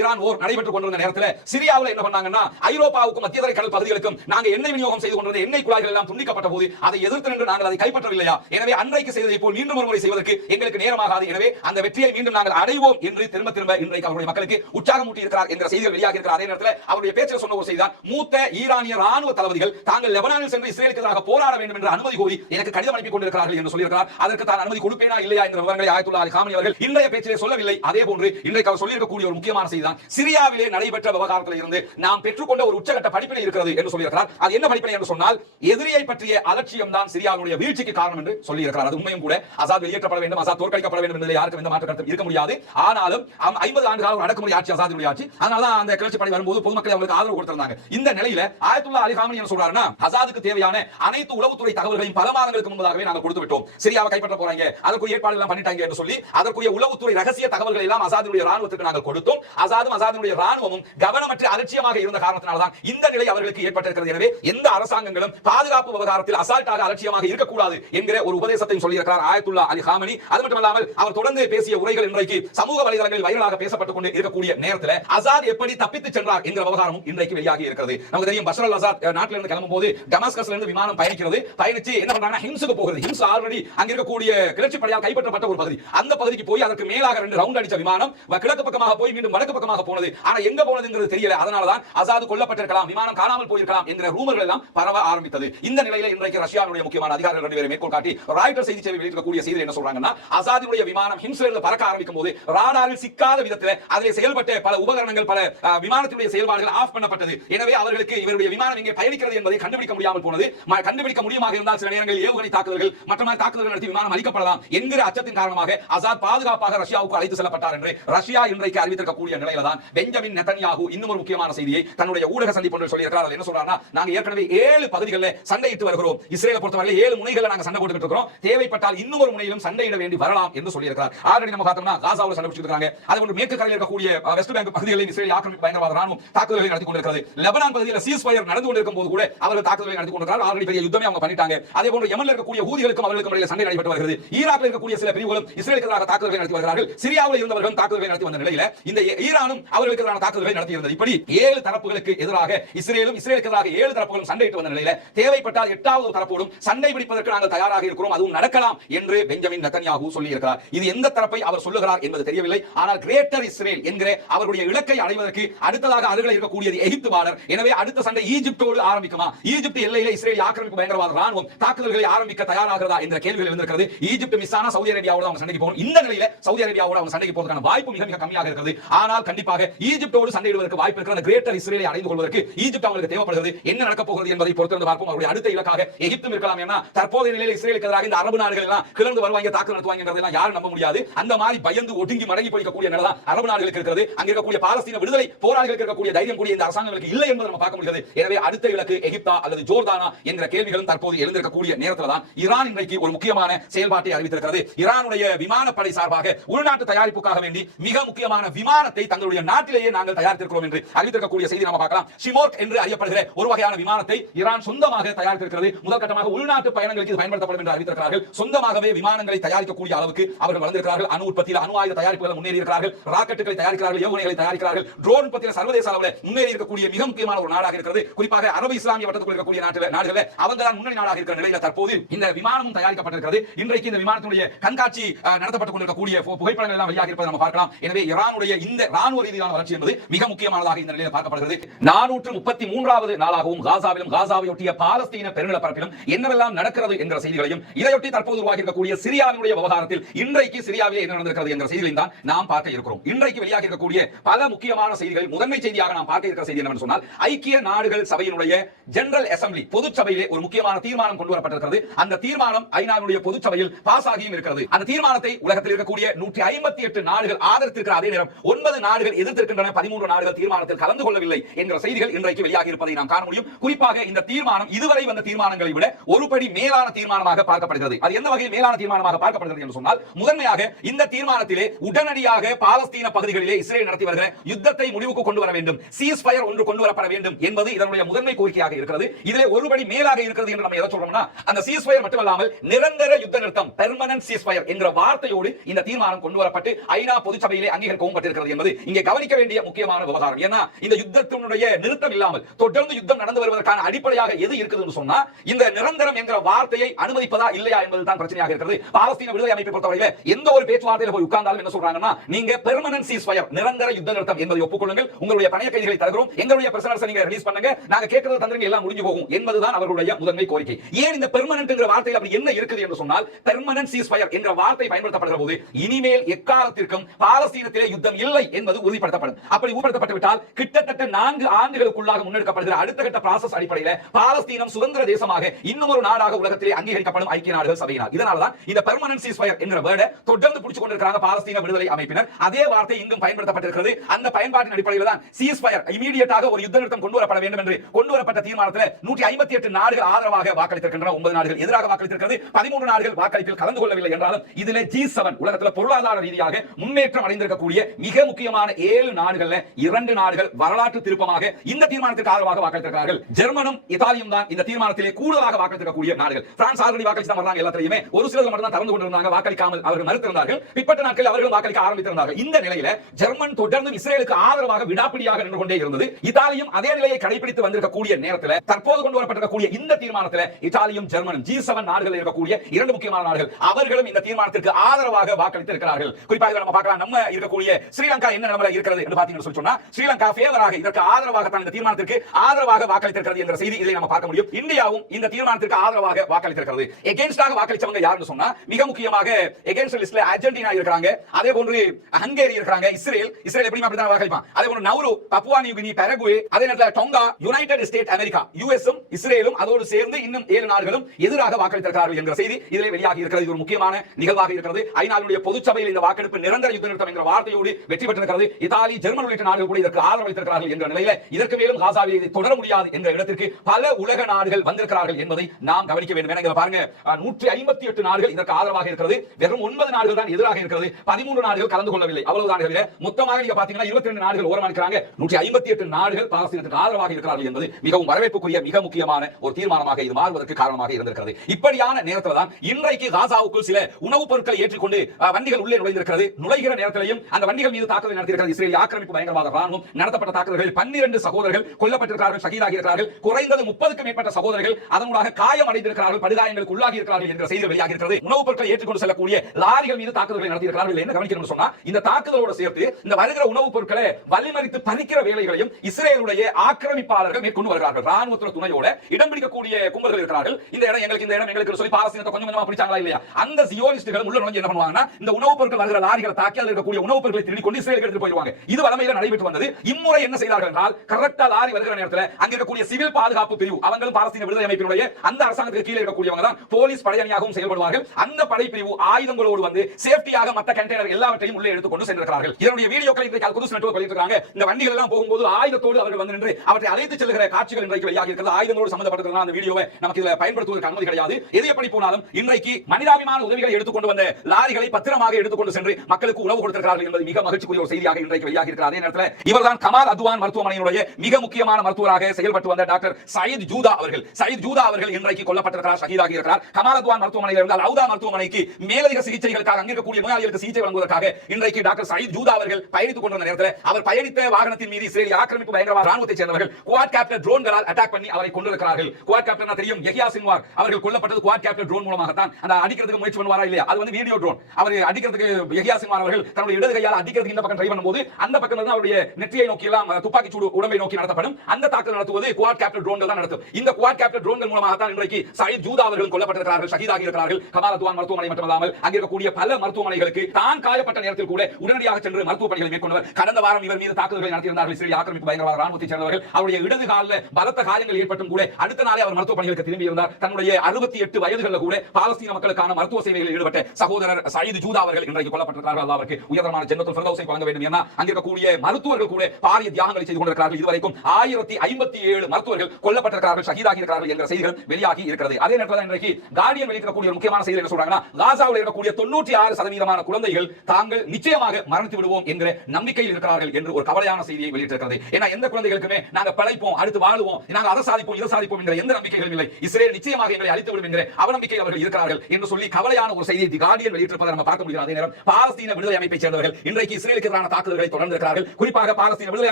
ஈரான் போர் நடைபெற்றுக் கொண்டிருந்த நேரத்தில் சிரியாவில் என்ன பண்ணாங்கன்னா, ஐரோப்பாவுக்கும் மத்திய கடல் பகுதிகளுக்கும் நாங்க எண்ணெய் விநியோகம் செய்து கொண்டிருந்த எண்ணெய் குழாய்கள் எல்லாம் துண்டிக்கப்பட்ட போது அதை எதிர்த்து நின்று நாங்கள் அதை கைப்பற்றவில்லையா? எனவே அன்றைக்கு செய்ததை போல் மீண்டும் ஒரு முறை செய்வதற்கு எங்களுக்கு நேரமாகாது. எனவே அந்த வெற்றியை மீண்டும் நாங்கள் அடைவோம் என்று திரும்ப திரும்ப இன்றைக்கு அவருடைய மக்களுக்கு உற்சாகமூட்டி இருக்கிறார் என்ற செய்திகள் வெளியாகி இருக்கிற அதே நேரத்தில் அவருடைய பேச்சில் சொன்ன ஒரு செய்திதான், மூத்த ஈரானிய ராணுவ தளபதிகள் தாங்கள் லெபனானில் சென்று இஸ்ரேலுக்கு எதிராக போராட வேண்டும் என்று அனுமதி கோரி எனக்கு கடிதம் அனுப்பி கொண்டிருக்கிறார்கள் என்று சொல்லியிருக்கிறார். அதற்கு தான் அனுமதி கொடுப்பேனா இல்லையா என்ற விவரங்களை ஆயத்துல்லா அலி காமனி அவர்கள் இன்றைய பேச்சிலே சொல்லவில்லை. அதே போன்று இன்றைக்கு அவர் சொல்லியிருக்கக்கூடிய ஒரு முக்கியமான செய்திதான், சிரியாவிலே நடைபெற்ற விவகாரத்தில் இருந்து நாம் பெற்றுக்கொண்ட ஒரு உச்சகட்ட படிப்பினை இருக்கிறது என்று சொல்லியிருக்கிறார். அது என்ன படிப்பினை என்று சொன்னால், எதிரியை பற்றிய அலட்சியம் தான் சிரியாவுடைய வீழ்ச்சிக்கு காரணம் என்று சொல்லியிருக்கிறார். அது உண்மையும் கூட. அசாத் வெளியேற்றப்பட வேண்டும், அசாத் தோற்கடிக்கப்பட வேண்டும் என்பதில் யாருக்கும் எந்த மாற்று கருத்தும் இருக்க முடியாது. ஆனாலும் 50 ஆண்டு கால அடக்குமுறை ஆட்சி அசாதுடைய ஆட்சி. அதனால தான் அந்த கிளர்ச்சி படை வரும்போது பொதுமக்கள் அவங்களுக்கு ஆதரவு கொடுத்திருந்தாங்க. இந்த நிலையில ஆயத்துல்லா அலி காமனி என்ன சொல்றாருன்னா, அசாதுக்கு தேவையான அனைத்து உளவுத்துறை தகவல்களையும் பல மாதங்களுக்கு முன்பதாகவே நாங்கள் கொடுத்து விட்டோம். சிரியாவை கைப்பற்ற போறாங்க, அதற்குரிய ஏற்பாடு எல்லாம் பண்ணிட்டாங்க என்று சொல்லி அதற்குரிய உளவுத்துறை ரகசிய தகவல்கள் எல்லாம் அசாதுடைய ராணுவத்துக்கு நாங்கள் கொடுத்தோம். அசாதுடைய ராணுவமும் கவனமற்ற அலட்சியமாக இருந்த காரணத்தினால தான் இந்த நிலை அவர்களுக்கு ஏற்பட்டிருக்கிறது. எனவே எந்த அரசாங்கங்களும் பாதுகாப்பு விவகாரத்தில் அசால்ட்டாக அலட்சியமாக இருக்கக்கூடாது என்கிற ஒரு உபதேசத்தையும் சொல்லியிருக்கிறார் ஆயத்துல்லா அலி காமனி. அது மட்டுமல்லாமல் அவர் தொடர்ந்து பேசிய உரைகள் இன்றைக்கு சமூக வலைதளங்களில் வைரலாக பேசப்பட்டுக் கொண்டு இருக்கக்கூடிய நேரத்தில் அசாத் எப்படி தப்பித்து சென்றார் என்கிற விவகாரமும் இன்றைக்கு வெளியாகி இருக்கிறது. நமக்கு தெரியும், பஷர் அல் அசாத் நாட்டில் இருந்து கிளம்பும் போது டமாஸ்கஸ்ல இருந்து விமானம் பயணிக்கிறது. பயணிச்சு என்ன பண்றாங்கன்னா, ஹிம்ஸுக்கு போகிறது. ஹிம்ஸ் ஆல்ரெடி அங்க இருக்கக்கூடிய கிளர்ச்சி படையால் கைப்பற்றப்பட்ட ஒரு பகுதி. அந்த பகுதிக்கு போய் அதற்கு மேலாக 2 ரவுண்ட் அடிச்ச விமானம் கிழக்கு பக்கமாக போய் மீண்டும் வடக்கு பக்கமாக போனது. ஆனா எங்க போனதுங்கிறது தெரியல. அதனால தான் அசாத் கொல்லப்பட்டிருக்கலாம், விமானம் காணாமல் போயிருக்கலாம் என்கிற ரூமர்கள் எல்லாம் பரவ ஆரம்பித்தது. இந்த நிலையில இன்றைக்கு ரஷ்யாவுடைய முக்கியமான அதிகாரிகள் 2 பேரை மேற்கோள் காட்டி ராய்ட்டர் செய்தி சேவை வெளியிடக்கூடிய செய்தி என்ன சொல்றாங்கன்னா, அசாதுடைய விமானம் ஹிம்ஸ்ல இருந்து பறக்க ஆரம்பிக்கும் போது ராடாரில் சிக்காத விதத்தில் அதிலே செயல்பட்ட பல உபகரணங்கள், பல விமானத்தினுடைய செயல்பாடுகள் ஆஃப் பண்ணப்பட்டது. எனவே அவர்களுக்கு இவருடைய விமானம் எங்கே பயணிக்கிறது என்பதை கண்டுபிடிக்க முடியாமல் போனது. கண்டுபிடிக்க முடியுமாக இருந்தால் சில நேரங்களில் ஏவுகணை தாக்குதல்கள் மற்ற தாக்குதல்கள் நடத்தி விமானம் அழிக்கப்படலாம் என்கிற அச்சத்தின் காரணமாக அசாத் பாதுகாப்பாக ரஷ்யாவுக்கு அழைத்து செல்லப்பட்டார் என்று ரஷ்யா இன்றைக்கு அறிவித்திருக்கக்கூடிய நிலையில தான் பெஞ்சமின் நெதன்யாகு இன்னும் ஒரு முக்கியமான செய்தியை தன்னுடைய ஊடக சந்திப்பு சொல்லியிருக்கிறார். என்ன சொல்றாருன்னா, நாங்க ஏற்கனவே 7 பகுதிகளில் சண்டையிட்டு வருகிறோம். இஸ்ரேலை பொறுத்தவரை 7 முனைகளில் நாங்க சண்டை போட்டுட்டு இருக்கிறோம். தேவைப்பட்டால் இன்னும் ஒரு முனையிலும் சண்டையிட வேண்டி வரலாம் என்று சொல்லியிருக்கிறார். ஆல்ரெடி நம்ம பார்த்தோம்னா காசாவில் சண்டை பிடிச்சிட்டு இருக்காங்க. அதே மேற்கு கரையில் இருக்கக்கூடிய வெஸ்ட் பேங்க் பகுதிகளில் இஸ்ரேல் ஆக்கிரமிப்பு பயங்கரவாத ராணுவம் தாக்குதல்களை நடத்தி கொண்டிருக்கிறது. லெபனான் பகுதியில் சீஸ் ஃபயர் நடந்து கொண்டிருக்கும் போது கூட அவர்கள் தாக்குதல்களை நடத்தி கொண்டிருக்கிறார்கள். ஆல்ரெடி பெரிய யுத்தமே அவங்க பண்ணிட்டாங்க. அதே போன்று யமன்ல இருக்கக்கூடிய ஹூதிகளுக்கும் அவர்களுக்கும் இடையில சண்டை நடைபெற்று வருகிறது. ஈராக்கில் இருக்கக்கூடிய சில பிரிவுகளும் இஸ்ரேலுக்கு எதிராக தாக்குதல்களை நடத்தி வருகிறார்கள். சிரியாவில் இருந்தவர்களும் தாக்குதல்களை நடத்தி வந்த நிலையில இந்த ஈரானும் அவர்களுக்கு எதிரான தாக்குதல்களை நடத்தி இருந்தது. இப்படி 7 தரப்புகளுக்கு எதிராக இஸ்ரேலும் இஸ்ரேலுக்கு எதிராக 7 தரப்புகளும் சண்டையிட்டு வந்த நிலையில தேவைப்பட்டால் 8வது தரப்போடும் சண்டை பிடிப்பதற்கு நாங்கள் தயாராக இருக்கிறோம், அதுவும் நடக்கலாம் என்று பெஞ்சமின் நெதன்யாகு சொல்லி இருக்கிறார். இது எந்த தரப்பை அவர் சொல்லுகிறார் என்பது தெரியவில்லை. ஆனால் கிரேட்டர் இஸ்ரேல் என்கிற அவருடைய இலக்கை அடைவதற்கு அடுத்ததாக அருகில் இருக்கக்கூடியது எகிப்து பார்டர். எனவே அடுத்த சண்டை ஈஜிப்டோடு ஆரம்பிக்குமா? ஈஜிப்ட் எல்லையில இஸ்ரேல் ஆக்கிரமிப்பு பயங்கரவாத ராணுவம் தாக்குதல்களை ஆரம்பிக்க தயாராகிறதா என்ற கேள்விகள் எழுந்திருக்கிறது. ஈஜிப்ட் மிஸ் ஆனா சவுதி அரேபியாவோட அவங்க சண்டைக்கு போகணும். இந்த நிலையில சவுதி அரேபியாவோட அவங்க சண்டைக்கு போவதற்கான வாய்ப்பு மிக மிக கம்மியாக இருக்கிறது. ஆனால் கண்டிப்பாக ஈஜிப்டோடு சண்டையிடுவதற்கு வாய்ப்பு இருக்கிற கிரேட்டர் இஸ்ரேலை அடைந்து கொள்வதற்கு ஈஜிப்ட் அவங்களுக்கு தேவைப்படுகிறது. என்ன நடக்க போகிறது என்பதை பொறுத்திருந்து பார்ப்போம். அவருடைய அடுத்த இலக்காக எகிப்தும் இருக்கலாம். ஏன்னா தற்போதைய நிலையில் இஸ்ரேலுக்கு எதிராக இந்த அரபு நாடுகள் எல்லாம் கிளர்ந்து வருவாங்க, தாக்குதல் நடத்துவாங்க, யாரும் நம்ப முடியாது. அந்த மாதிரி பயந்து ஒடுங்கி மடங்கி போய்க்கக்கூடிய நிலை தான் அரபு நாடுகளுக்கு இருக்கிறது. அங்க இருக்கக்கூடிய பாலஸ்தீன விடுதலை போராளிகளுக்கு இருக்கக்கூடிய தைரியம் கூடிய இந்த அரசாங்கங்களுக்கு இல்லை என்பதை நம்ம பார்க்க முடியாது. எனவே அடுத்த இலக்கு எகிப்தா அல்லது ஜோர்தானா என்கிற கேள்விகளும் தற்போது எழுந்திருக்கக்கூடிய நேரத்தில் தான் ஈரான் இன்றைக்கு ஒரு முக்கியமான செயல்பாட்டை அறிவித்திருக்கிறது. ஈரானுடைய விமானப்படை சார்பாக உள்நாட்டு தயாரிப்புக்காக வேண்டி மிக முக்கியமான விமானத்தை தங்களுடைய நாட்டிலேயே நாங்கள் தயாரித்திருக்கிறோம் என்று அறிவித்திருக்கக்கூடிய செய்தி நம்ம பார்க்கலாம். ஷிமோர்க் என்று அறியப்படுகிற ஒரு வகையான விமானத்தை ஈரான் சொந்தமாக கட்டமாக தயாரித்திருக்கிறது. முதல் கட்டமாக உள்நாட்டு பயணங்களுக்கு இது பயன்படுத்தப்படும் என்று அறிவித்திருக்கிறார்கள். சொந்தமாகவே விமானங்களை தயாரிக்கக்கூடிய அளவுக்கு அவர்கள் வளர்ந்திருக்கிறார்கள். அணு உற்பத்தியில் அணு ஆயுத தயாரிப்புகள் முன்னேறி இருக்கிறார்கள். ராக்கெட்டுகளை தயாரிக்கிறார்கள், ஏவுகணைகளை தயாரிக்கிறார்கள். ட்ரோன் உற்பத்தியில் சர்வதேச அளவில் முன்னேறி இருக்கக்கூடிய மிக முக்கியமான ஒரு நாடாக இருக்கிறது. குறிப்பாக அரபு இஸ்லாமிய வட்டத்துக்குள் இருக்கக்கூடிய நாடுகளில் அவங்க தான் முன்னணி நாடாக இருக்கிற நிலையில் தற்போது இந்த விமானமும் தயாரிக்கப்பட்டிருக்கிறது. இன்றைக்கு இந்த விமானத்தினுடைய கண்காட்சி நடத்தப்பட்டுக் கொண்டிருக்கக்கூடிய புகைப்படங்கள் எல்லாம் வெளியாக இருப்பதை நம்ம பார்க்கலாம். எனவே ஈரானுடைய இந்த ராணுவ ரீதியான வளர்ச்சி என்பது மிக முக்கியமானதாக இந்த நிலையில் பார்க்கப்படுகிறது. 433வது நாளாகவும் காசாவிலும் காசாவையொட்டிய பாலஸ்தீன பெருநிலப்பரப்பிலும் என்னவெல்லாம் நடக்கிறது என்கிற செய்திகளையும் இதையொட்டி தற்போது உருவாகி இருக்கக்கூடிய சிரியாவினுடைய விவகாரத்தில் இன்றைக்கு சிரியாவிலே என்ன நடந்திருக்கிறது என்கிற செய்திகளையும் தான் நாம் பார்க்க இருக்கிறோம். இன்றைக்கு வெளியாக இருக்கக்கூடிய பல முக்கியமான செய்திகள் முதன்மை செய்தியாக நாம் பார்க்க இருக்கிற செய்தி என்னவென்று சொன்னால், ஐக்கிய நாடுகள் சபையினுடைய ஜெனரல் அசெம்பிளி பொதுச்சபையிலே ஒரு முக்கியமான தீர்மானம் கொண்டு வரப்பட்டிருக்கிறது. அந்த தீர்மானம் ஐநாவுடைய பொதுச்சபையில் பாஸ் ஆகியும் இருக்கிறது. அந்த தீர்மானத்தை உலகத்தில் இருக்கக்கூடிய 158 நாடுகள் ஆதரித்திருக்கிற அதே நேரம் 9 நாடுகள் எதிர்த்திருக்கின்றன. 13 நாடுகள் தீர்மானத்தில் கலந்து கொள்ளவில்லை என்கிற செய்திகள் இன்றைக்கு வெளியாகி இருப்பதை நாம் காண முடியும். குறிப்பாக இந்த தீர்மானம் இதுவரை வந்த தீர்மானங்களை விட ஒருபடி மேலான தீர்மானமாக பார்க்கப்படுகிறது. அது எந்த வகையில் மேலான தீர்மானமாக பார்க்கப்படுகிறது என்று சொன்னால், முதன்மையாக இந்த தீர்மானத்திலே உடனடியாக பாலஸ்தீன பகுதிகளிலே இஸ்ரேல் நடத்தி வருகிற யுத்தத்தை முடிவுக்கு கொண்டு வர வேண்டும், சீஸ் ஃபயர் ஒன்று கொண்டு வரப்பட வேண்டும் என்பது இதனுடைய முதன்மை கோரிக்கையாக இருக்கிறது. இதிலே ஒருபடி மேலாக இருக்கிறது என்று நம்ம எதை சொல்றோம்னா, அந்த சீஸ் ஃபயர் மட்டுமல்லாமல் நிரந்தர யுத்த நிறுத்தம், பெர்மனன்ட் சீஸ் ஃபயர் என்கிற வார்த்தையோடு இந்த தீர்மானம் கொண்டு வரப்பட்டு ஐநா பொதுச்சபையிலே அங்கீகரிக்கவும் பட்டிருக்கிறது என்பது இங்கே கவனிக்க வேண்டிய முக்கியமான விவகாரம். ஏன்னா இந்த யுத்தத்தினுடைய நிறுத்தம் இல்லாமல் தொடர்ந்து யுத்தம் நடந்து வருவதற்கான அடிப்படையாக எது இருக்குது என்று சொன்னா, இந்த நிரந்தரம் என்கிற வார்த்தையை அனுமதிப்பதா இல்லையா என்பதுதான் பிரச்சனையாக இருக்கிறது. பாலஸ்தீன விடுதலை அமைப்பை பொறுத்தவரையில எந்த ஒரு பேச்சுவார்த்தையில போய் உட்கார்ந்தாலும் என்ன சொல்றாங்கன்னா, நீங்க பெர்மனன்ட் சீஸ் ஃபயர், நிரந்தர யுத்த நிறுத்தம் என்பதை ஒப்புக்கொள்ளுங்கள், உங்களுடைய பணைய கைதிகளை தருகிறோம், எங்களுடைய பிரிசனர்ஸ் நீங்க ரிலீஸ் பண்ணுங்க, நாங்க கேட்கிறது தந்திரங்க எல்லாம் முடிஞ்சு போகும் என்பதுதான் அவர்களுடைய முதன்மை கோரிக்கை. ஏன் இந்த பெர்மனன்ட் என்கிற வார்த்தையில் அப்படி என்ன இருக்குது என்று சொன்னால், பெர்மனன்ட் சீஸ் ஃபயர் என்கிற வார்த்தை பயன்படுத்தப்படுகிற போது இனிமேல் எக்காலத்திற்கும் பாலஸ்தீனத்திலே யுத்தம் இல்லை என்பது உறுதிப்படுத்தப்படும். அப்படி உறுதிப்படுத்தப்பட்டு விட்டால் கிட்டத்தட்ட 4 ஆண்டுகளுக்குள்ளாக முன்னெடுக்கப்படுகிற அடுத்த கட்ட ப்ராசஸ் அடிப்படையில் பாலஸ்தீனம் சுதந்திர தேசமாக இன்னும் ஒரு நாடாக உலகத்திலே அங்கீகரிக்கப்படும் ஐக்கிய நாடுகள் சபையினால். இதனால்தான் இந்த பெர்மனன்ட் சீஸ் ஃபயர் என்கிற வேர்டை தொடர்ந்து பிடிச்சு கொண்டிருக்கிறாங்க பாலஸ்தீன விடுதலை அமைப்பினர். அதே வார்த்தை இங்கும் பயன்படுத்தப்பட்டிருக்கிறது. அந்த பயன்பாட்டின் அடிப்படையில் தான் சீஸ் ஃபயர் இமிடியேட்டாக ஒரு யுத்த நிறுத்தம் கொண்டு வரப்பட வேண்டும் என்று கொண்டு வரப்பட்ட தீர்மானத்தில் 158 நாடுகள் ஆதரவாக வாக்களித்திருக்கின்றன, 9 நாடுகள் எதிராக வாக்களித்திருக்கிறது, 13 நாடுகள் வாக்களிப்பில் கலந்து கொள்ளவில்லை என்றாலும் இதிலே G7 உலகத்தில் பொருளாதார ரீதியாக முன்னேற்றம் அடைந்திருக்கக்கூடிய மிக முக்கியமான 7 நாடுகள்ல 2 நாடுகள் வரலாற்று திருப்பமாக இந்த தீர்மானத்திற்கு ஆதரவாக வாக்களித்திருக்கிறார்கள். ஜெர்மனும் இத்தாலியும் தான் இந்த தீர்மானத்திலே கூடுதலாக வாக்களித்திருக்கக்கூடிய நாடுகள். பிரான்ஸ் ஆல்ரெடி வாக்களிச்சு தான் வர்றாங்க எல்லாத்தையுமே, ஒரு சிலர் மட்டும் தான் திறந்து கொண்டிருந்தாங்க, வாக்களிக்காமல் அவர்கள் மறுத்திருந்தார்கள். பிற்பட்ட நாட்களில் அவர்கள் வாக்களிக்க ஆரம்பித்திருந்தார்கள். இந்த நிலையில ஜெர்மன் தொடர்ந்து இஸ்ரேலுக்கு ஆதரவாக விடாப்பிடியாக நின்று கொண்டே இருந்தது. இத்தாலியும் அதே நிலையை கடைபிடித்து வந்திருக்கக்கூடிய நேரத்தில் தற்போது கொண்டு வரப்பட்டிருக்கக்கூடிய இந்த தீர்மானத்தில் இத்தாலியும் ஜெர்மனும் G7 நாடுகள் இருக்கக்கூடிய 2 முக்கியமான நாடுகள் அவர்களும் இந்த தீர்மானத்திற்கு ஆதரவாக வாக்களித்திருக்கிறார்கள். குறிப்பாக நம்ம பார்க்கலாம், நம்ம இருக்கக்கூடிய ஸ்ரீலங்கா என்ன நிலைமையில் இருக்கிறது என்று பார்த்தீங்கன்னு சொன்னா, ஸ்ரீலங்கா ஃபேவராக இதற்கு ஆதரவாக தான் இந்த தீர்மானத்திற்கு ஆதரவாக வாக்களித்திருக்கிறது என்ற செய்தி இதை நம்ம பார்க்க முடியும். இந்தியாவும் இந்த தீர்மானத்திற்கு ஆதரவாக வாக்களித்திருக்கிறது. எகென்ஸ்டாக வாக்களிச்சவங்க யாருன்னு சொன்னா, மிக முக்கியமாக எகென்ஸ்ட் லிஸ்ட்ல அர்ஜென்டினா இருக்காங்க, அதே போன்று ஹங்கேரி இருக்காங்க, இஸ்ரேல் எப்படியும் அப்படிதான் வாக்களிப்பான், அதே போன்று Nauru, Papua new Guinea, Paraguay, அதே நேரத்தில் டோங்கா, யுனைடெட் ஸ்டேட் அமெரிக்கா, யுஎஸும் இஸ்ரேலும் அதோடு சேர்ந்து இன்னும் 7 நாடுகளும் எதிராக வாக்களித்திருக்கிறார்கள் என்கிற செய்தி இதிலே வெளியாகி இருக்கிறது. இது ஒரு முக்கியமான நிகழ்வாக இருக்கிறது. ஐநாவுடைய பொதுச்சபையில் இந்த வாக்கெடுப்பு நிரந்தர யுத்த நிறுத்தம் என்கிற வார்த்தையோடு வெற்றி பெற்றிருக்கிறது. இத்தாலி, ஜெர்மன் உள்ளிட்ட நாடுகள் கூட இதற்கு ஆதரவு அளித்திருக்கிறார்கள் என்ற நிலையில இதற்கு மேலும் காசாவில் இதை தொடர முடியாது என்ற இடத்திற்கு பல உலக நாடுகள் வந்திருக்கிறார்கள் என்பதை நாம் கவனிக்க வேண்டும். என பாருங்க, 158 நாடுகள் இதற்கு ஆதரவாக இருக்கிறது, வெறும் 9 நாடுகள் தான் எதிராக இருக்கிறது, 13 நாடுகள் கலந்து கொள்ளவில்லை. அவ்வளவுதான். மொத்தமாக நீங்க பாத்தீங்கன்னா 22 நாடுகள் ஓரமா இருக்கிறாங்க, 158 நாடுகள் பாலஸ்தீனத்துக்கு ஆதரவாக இருக்கிறார்கள் என்பது மிகவும் வரவேற்புக்குரிய மிக முக்கியமான ஒரு தீர்மானமாக இது மாறுவதற்கு காரணமாக இருந்திருக்கிறது. இப்படியான நேரத்தில் தான் இன்றைக்கு காசாவுக்குள் சில உணவுப் பொருட்களை ஏற்றிக்கொண்டு வண்டிகள் உள்ளே நுழைந்திருக்கிறது. நுழைகிற நேரத்திலேயும் அந்த வண்டிகள் மீது தாக்குதல் நடத்தியிருக்கிறது இஸ்ரேல். ஆக்கிரமிப்பு பயங்கரவாத ராணுவம் நடத்தப்பட்ட தாக்குதல்களில் 12 சகோதரர்கள் கொல்லப்பட்டிருக்கிறார்கள், ஷஹீதாகி இருக்கிறார்கள். குறைந்தது 30க்கும் மேற்பட்ட சகோதரர்கள் அதனூடாக காயம் அடைந்திருக்கிறார்கள், படுகாயங்களுக்கு உள்ளாகி இருக்கிறார்கள் என்ற செய்தி வெளியாகி இருக்கிறது. உணவுப் பொருட்களை ஏற்றிக்கொண்டு செல்லக்கூடிய லாரிகள் மீது தாக்குதல்களை நடத்தியிருக்கிறார்கள். என்ன கவனிக்கணும்னு சொன்னா, இந்த தாக்குதலோடு சேர்த்து இந்த வருகிற உணவுப் பொருட்களை வழிமறித்து பறிக்கிற வேலைகளையும் இஸ்ரேலுடைய ஆக்கிரமிப்பாளர்கள் மேற்கொண்டு வருகிறார்கள். ராணுவத்துறை துணையோட இடம் பிடிக்கக்கூடிய கும்பல்கள் இருக்கிறார்கள். இந்த இடம் எங்களுக்கு சொல்லி பாலஸ்தீனத்தை கொஞ்சம் கொஞ்சமா பிடிச்சாங்களா இல்லையா, அந்த சியோனிஸ்டுகள் உள்ள நுழைஞ்சு என்ன பண்ணுவாங்கன்னா, இந்த உணவுப் பொருட்கள் வருகிற லாரிகளை தாக்கி அதில் இருக்கக்கூடிய உணவுப் பொருட்களை திருடி கொண்டு இஸ்ரேலுக்கு எடுத்து போயிடுவாங்க. இது வளமையில நடைபெற்று வந்தது. இம்முறை என்ன செய்தார்கள் என்றால், கரெக்டா லாரி வருகிற நேரத்தில் அங்க இருக்கக்கூடிய சிவில் பாதுகாப்பு பிரிவு, அவங்களும் பாலஸ்தீன விடுதலை அமைப்பினுடைய அந்த அரசாங்கத்துக்கு கீழே இருக்கக்கூடியவங்க தான் போலீஸ் படையணியாகவும் செயல்படுவார்கள். அந்த படைப்பிரிவு ஆயுதங்களோடு வந்து சேஃப்டியாக மற்ற கண்டெய்னர் எல்லாவற்றையும் உள்ளே எடுத்துக்கொண்டு சென்றிருக்கிறார்கள். இதனுடைய வீடியோக்களை இன்றைக்கு அல்குதுஸ் நெட்வொர்க் வெளியிட்டிருக்காங்க. இந்த வண்டிகள் எல்லாம் போகும்போது ஆயுதத்தோடு அவர்கள் வந்து நின்று அவற்றை அழைத்து செல்கிற காட்சிகள் இன்றைக்கு வெளியாகி இருக்கிறது. ஆயுதங்களோடு சம்பந்தப்பட்டிருக்கிற அந்த வீடியோவை நமக்கு இதில் பயன்படுத்துவதற்கு அனுமதி கிடையாது. எது எப்படி போனாலும் இன்றைக்கு மனிதாபிமான உதவிகளை எடுத்துக்கொண்டு வந்த லாரிகளை பத்திரமாக எடுத்துக்கொண்டு சென்று மக்களுக்கு உணவு கொடுத்திருக்கிறார்கள் என்பது மிக மகிழ்ச்சிக்குரிய ஒரு செய்தியாக இன்றைக்கு வெளியாகி இருக்கிறது. அதே நேரத்தில் இவர்தான் கமால் அத்வான் மருத்துவமனையினுடைய மிக முக்கியமான மருத்துவராக செயல்பட்டு வந்த டாக்டர் சயீத் ஜூதா அவர்கள் சயீத் ஜூதா அவர்கள் இன்றைக்கு கொல்லப்பட்டிருக்கிறார், ஷஹீதாகி இருக்கிறார். கமாலத்வான் மருத்துவமனையில் இருந்தால் அவுதா மருத்துவமனைக்கு மேலதிக சிகிச்சைகளுக்காக அங்கே இருக்கக்கூடிய நோயாளிகளுக்கு சிகிச்சை வழங்குவதற்காக இன்றைக்கு டாக்டர் சயீத் ஜூதா அவர்கள் பயணித்துக் கொண்டிருந்த நேரத்தில் அவர் பயணித்த வாகனத்தின் மீது இஸ்ரேலிய ஆக்கிரமிப்பு பயங்கரவாத ராணுவத்தைச் சேர்ந்தவர்கள் குவாட் கேப்டர் ட்ரோன்களால் அட்டாக் பண்ணி அவரை கொண்டிருக்கிறார்கள். குவாட் கேப்டர்னா தெரியும், யஹ்யா சின்வார் அவர்கள் கொல்லப்பட்டது குவாட் கேப்டர் ட்ரோன் மூலமாக தான். அந்த அடிக்கிறதுக்கு முயற்சி பண்ணுவாரா இல்லையா, அது வந்து வீடியோ ட்ரோன். அவர் அடிக்கிறதுக்கு யஹ்யா சின்வார் அவர்கள் தன்னுடைய இடது கையால் அடிக்கிறதுக்கு இந்த பக்கம் ட்ரை பண்ணும்போது அந்த பக்கம் இருந்து அவருடைய நெற்றியை நோக்கி எல்லாம் துப்பாக்கி சூடு உடம்பை நோக்கி நடத்தப்படும். அந்த தாக்குதல் நடத்துவது குவாட் கேப்டர் ட்ரோன்கள் தான் நடத்தும். இந்த குவாட் கேப்டர் ட்ரோன்கள் மூலமாக தான் இன்றைக்கு சயீத் ஜூதா அவர்கள் கொல்லப்பட்டிருக்கிறார்கள், ஷஹீதாகி இருக்கிறார்கள். கமாலத்வான் மருத்துவமனை மட்டுமல்லாமல் அங்கே இருக்கக்கூடிய பல மருத்துவமனைகளுக்கு தான் காயப்பட்ட நேரத்தில் கூட உடனடியாக சென்று மருத்துவ பணிகளை மேற்கொண்டவர். கடந்த வாரம் இவர் மீது தாக்குதல்களை நடத்தியிருந்தார்கள் இஸ்ரேலிய ஆக்கிரமிப்பு பயங்கரவாத ராணுவத்தைச் சேர்ந்தவர்கள். அவருடைய இடது காலில் பலத்த காயங்கள் ஏற்பட்டும் கூட அடுத்த நாளே அவர் மருத்துவ பணிகளுக்கு திரும்பி இருந்தார். தன்னுடைய 68 வயதுகளில் கூட பாலஸ்தீன மக்களுக்கான மருத்துவ சேவைகளில் ஈடுபட்ட சகோதரர் சயீத் ஜூதா அவர்கள் இன்றைக்கு கொல்லப்பட்டிருக்கிறார்கள். அல்லாஹ்வுக்கு உயர்தரமான ஜன்னத்துல் ஃபிர்தௌஸை வழங்க வேண்டும் என அங்கே இருக்கக்கூடிய மருத்துவர்கள் கூட பாரிய தியாகங்களை செய்து கொண்டிருக்கிறார்கள். இதுவரைக்கும் 1057 மருத்துவர்கள் கொல்லப்பட்டிருக்கிறார்கள், ஷஹீதாகி இருக்கிறார்கள் என்ற செய்திகள் வெளியாகி இருக்கிறது. அதே நேரத்தில் இன்றைக்கு கார்டியன் வெளியிடக்கூடிய முக்கியமான செய்தி என்ன சொல்றாங்கன்னா, காசாவில் இருக்கக்கூடிய 96% குழந்தைகள் தாங்கள் நிச்சயமாக மரணித்து விடுவோம் என்கிற நம்பிக்கையில் இருக்கிறார்கள் என்று ஒரு கவலையான செய்தியை வெளியிட்டிருக்கிறது. ஏன்னா எந்த குழந்தைகளுக்குமே நாங்கள் பிழைப்போம், அடுத்து வாழுவோம், நாங்கள் அதை சாதிப்போம் இதை சாதிப்போம் என்கிற எந்த நம்பிக்கைகளும் இல்லை. இஸ்ரேல் நிச்சயமாக எங்களை அழித்து விடும் என்கிற அவநம்பிக்கை அவர்கள் இருக்கிறார்கள் என்று சொல்லி கவலையான ஒரு செய்தியை தி கார்டியன் வெளியிட்டிருப்பதை நம்ம பார்க்க முடியும். அதே நேரம் பாலஸ்தீன விடுதலை அமைப்பைச் சேர்ந்தவர்கள் இன்றைக்கு இஸ்ரேலுக்கு எதிரான தாக்குதல்களை தொடர்ந்து இருக்கிறார்கள். குறிப்பாக பாலஸ்தீன விடுதலை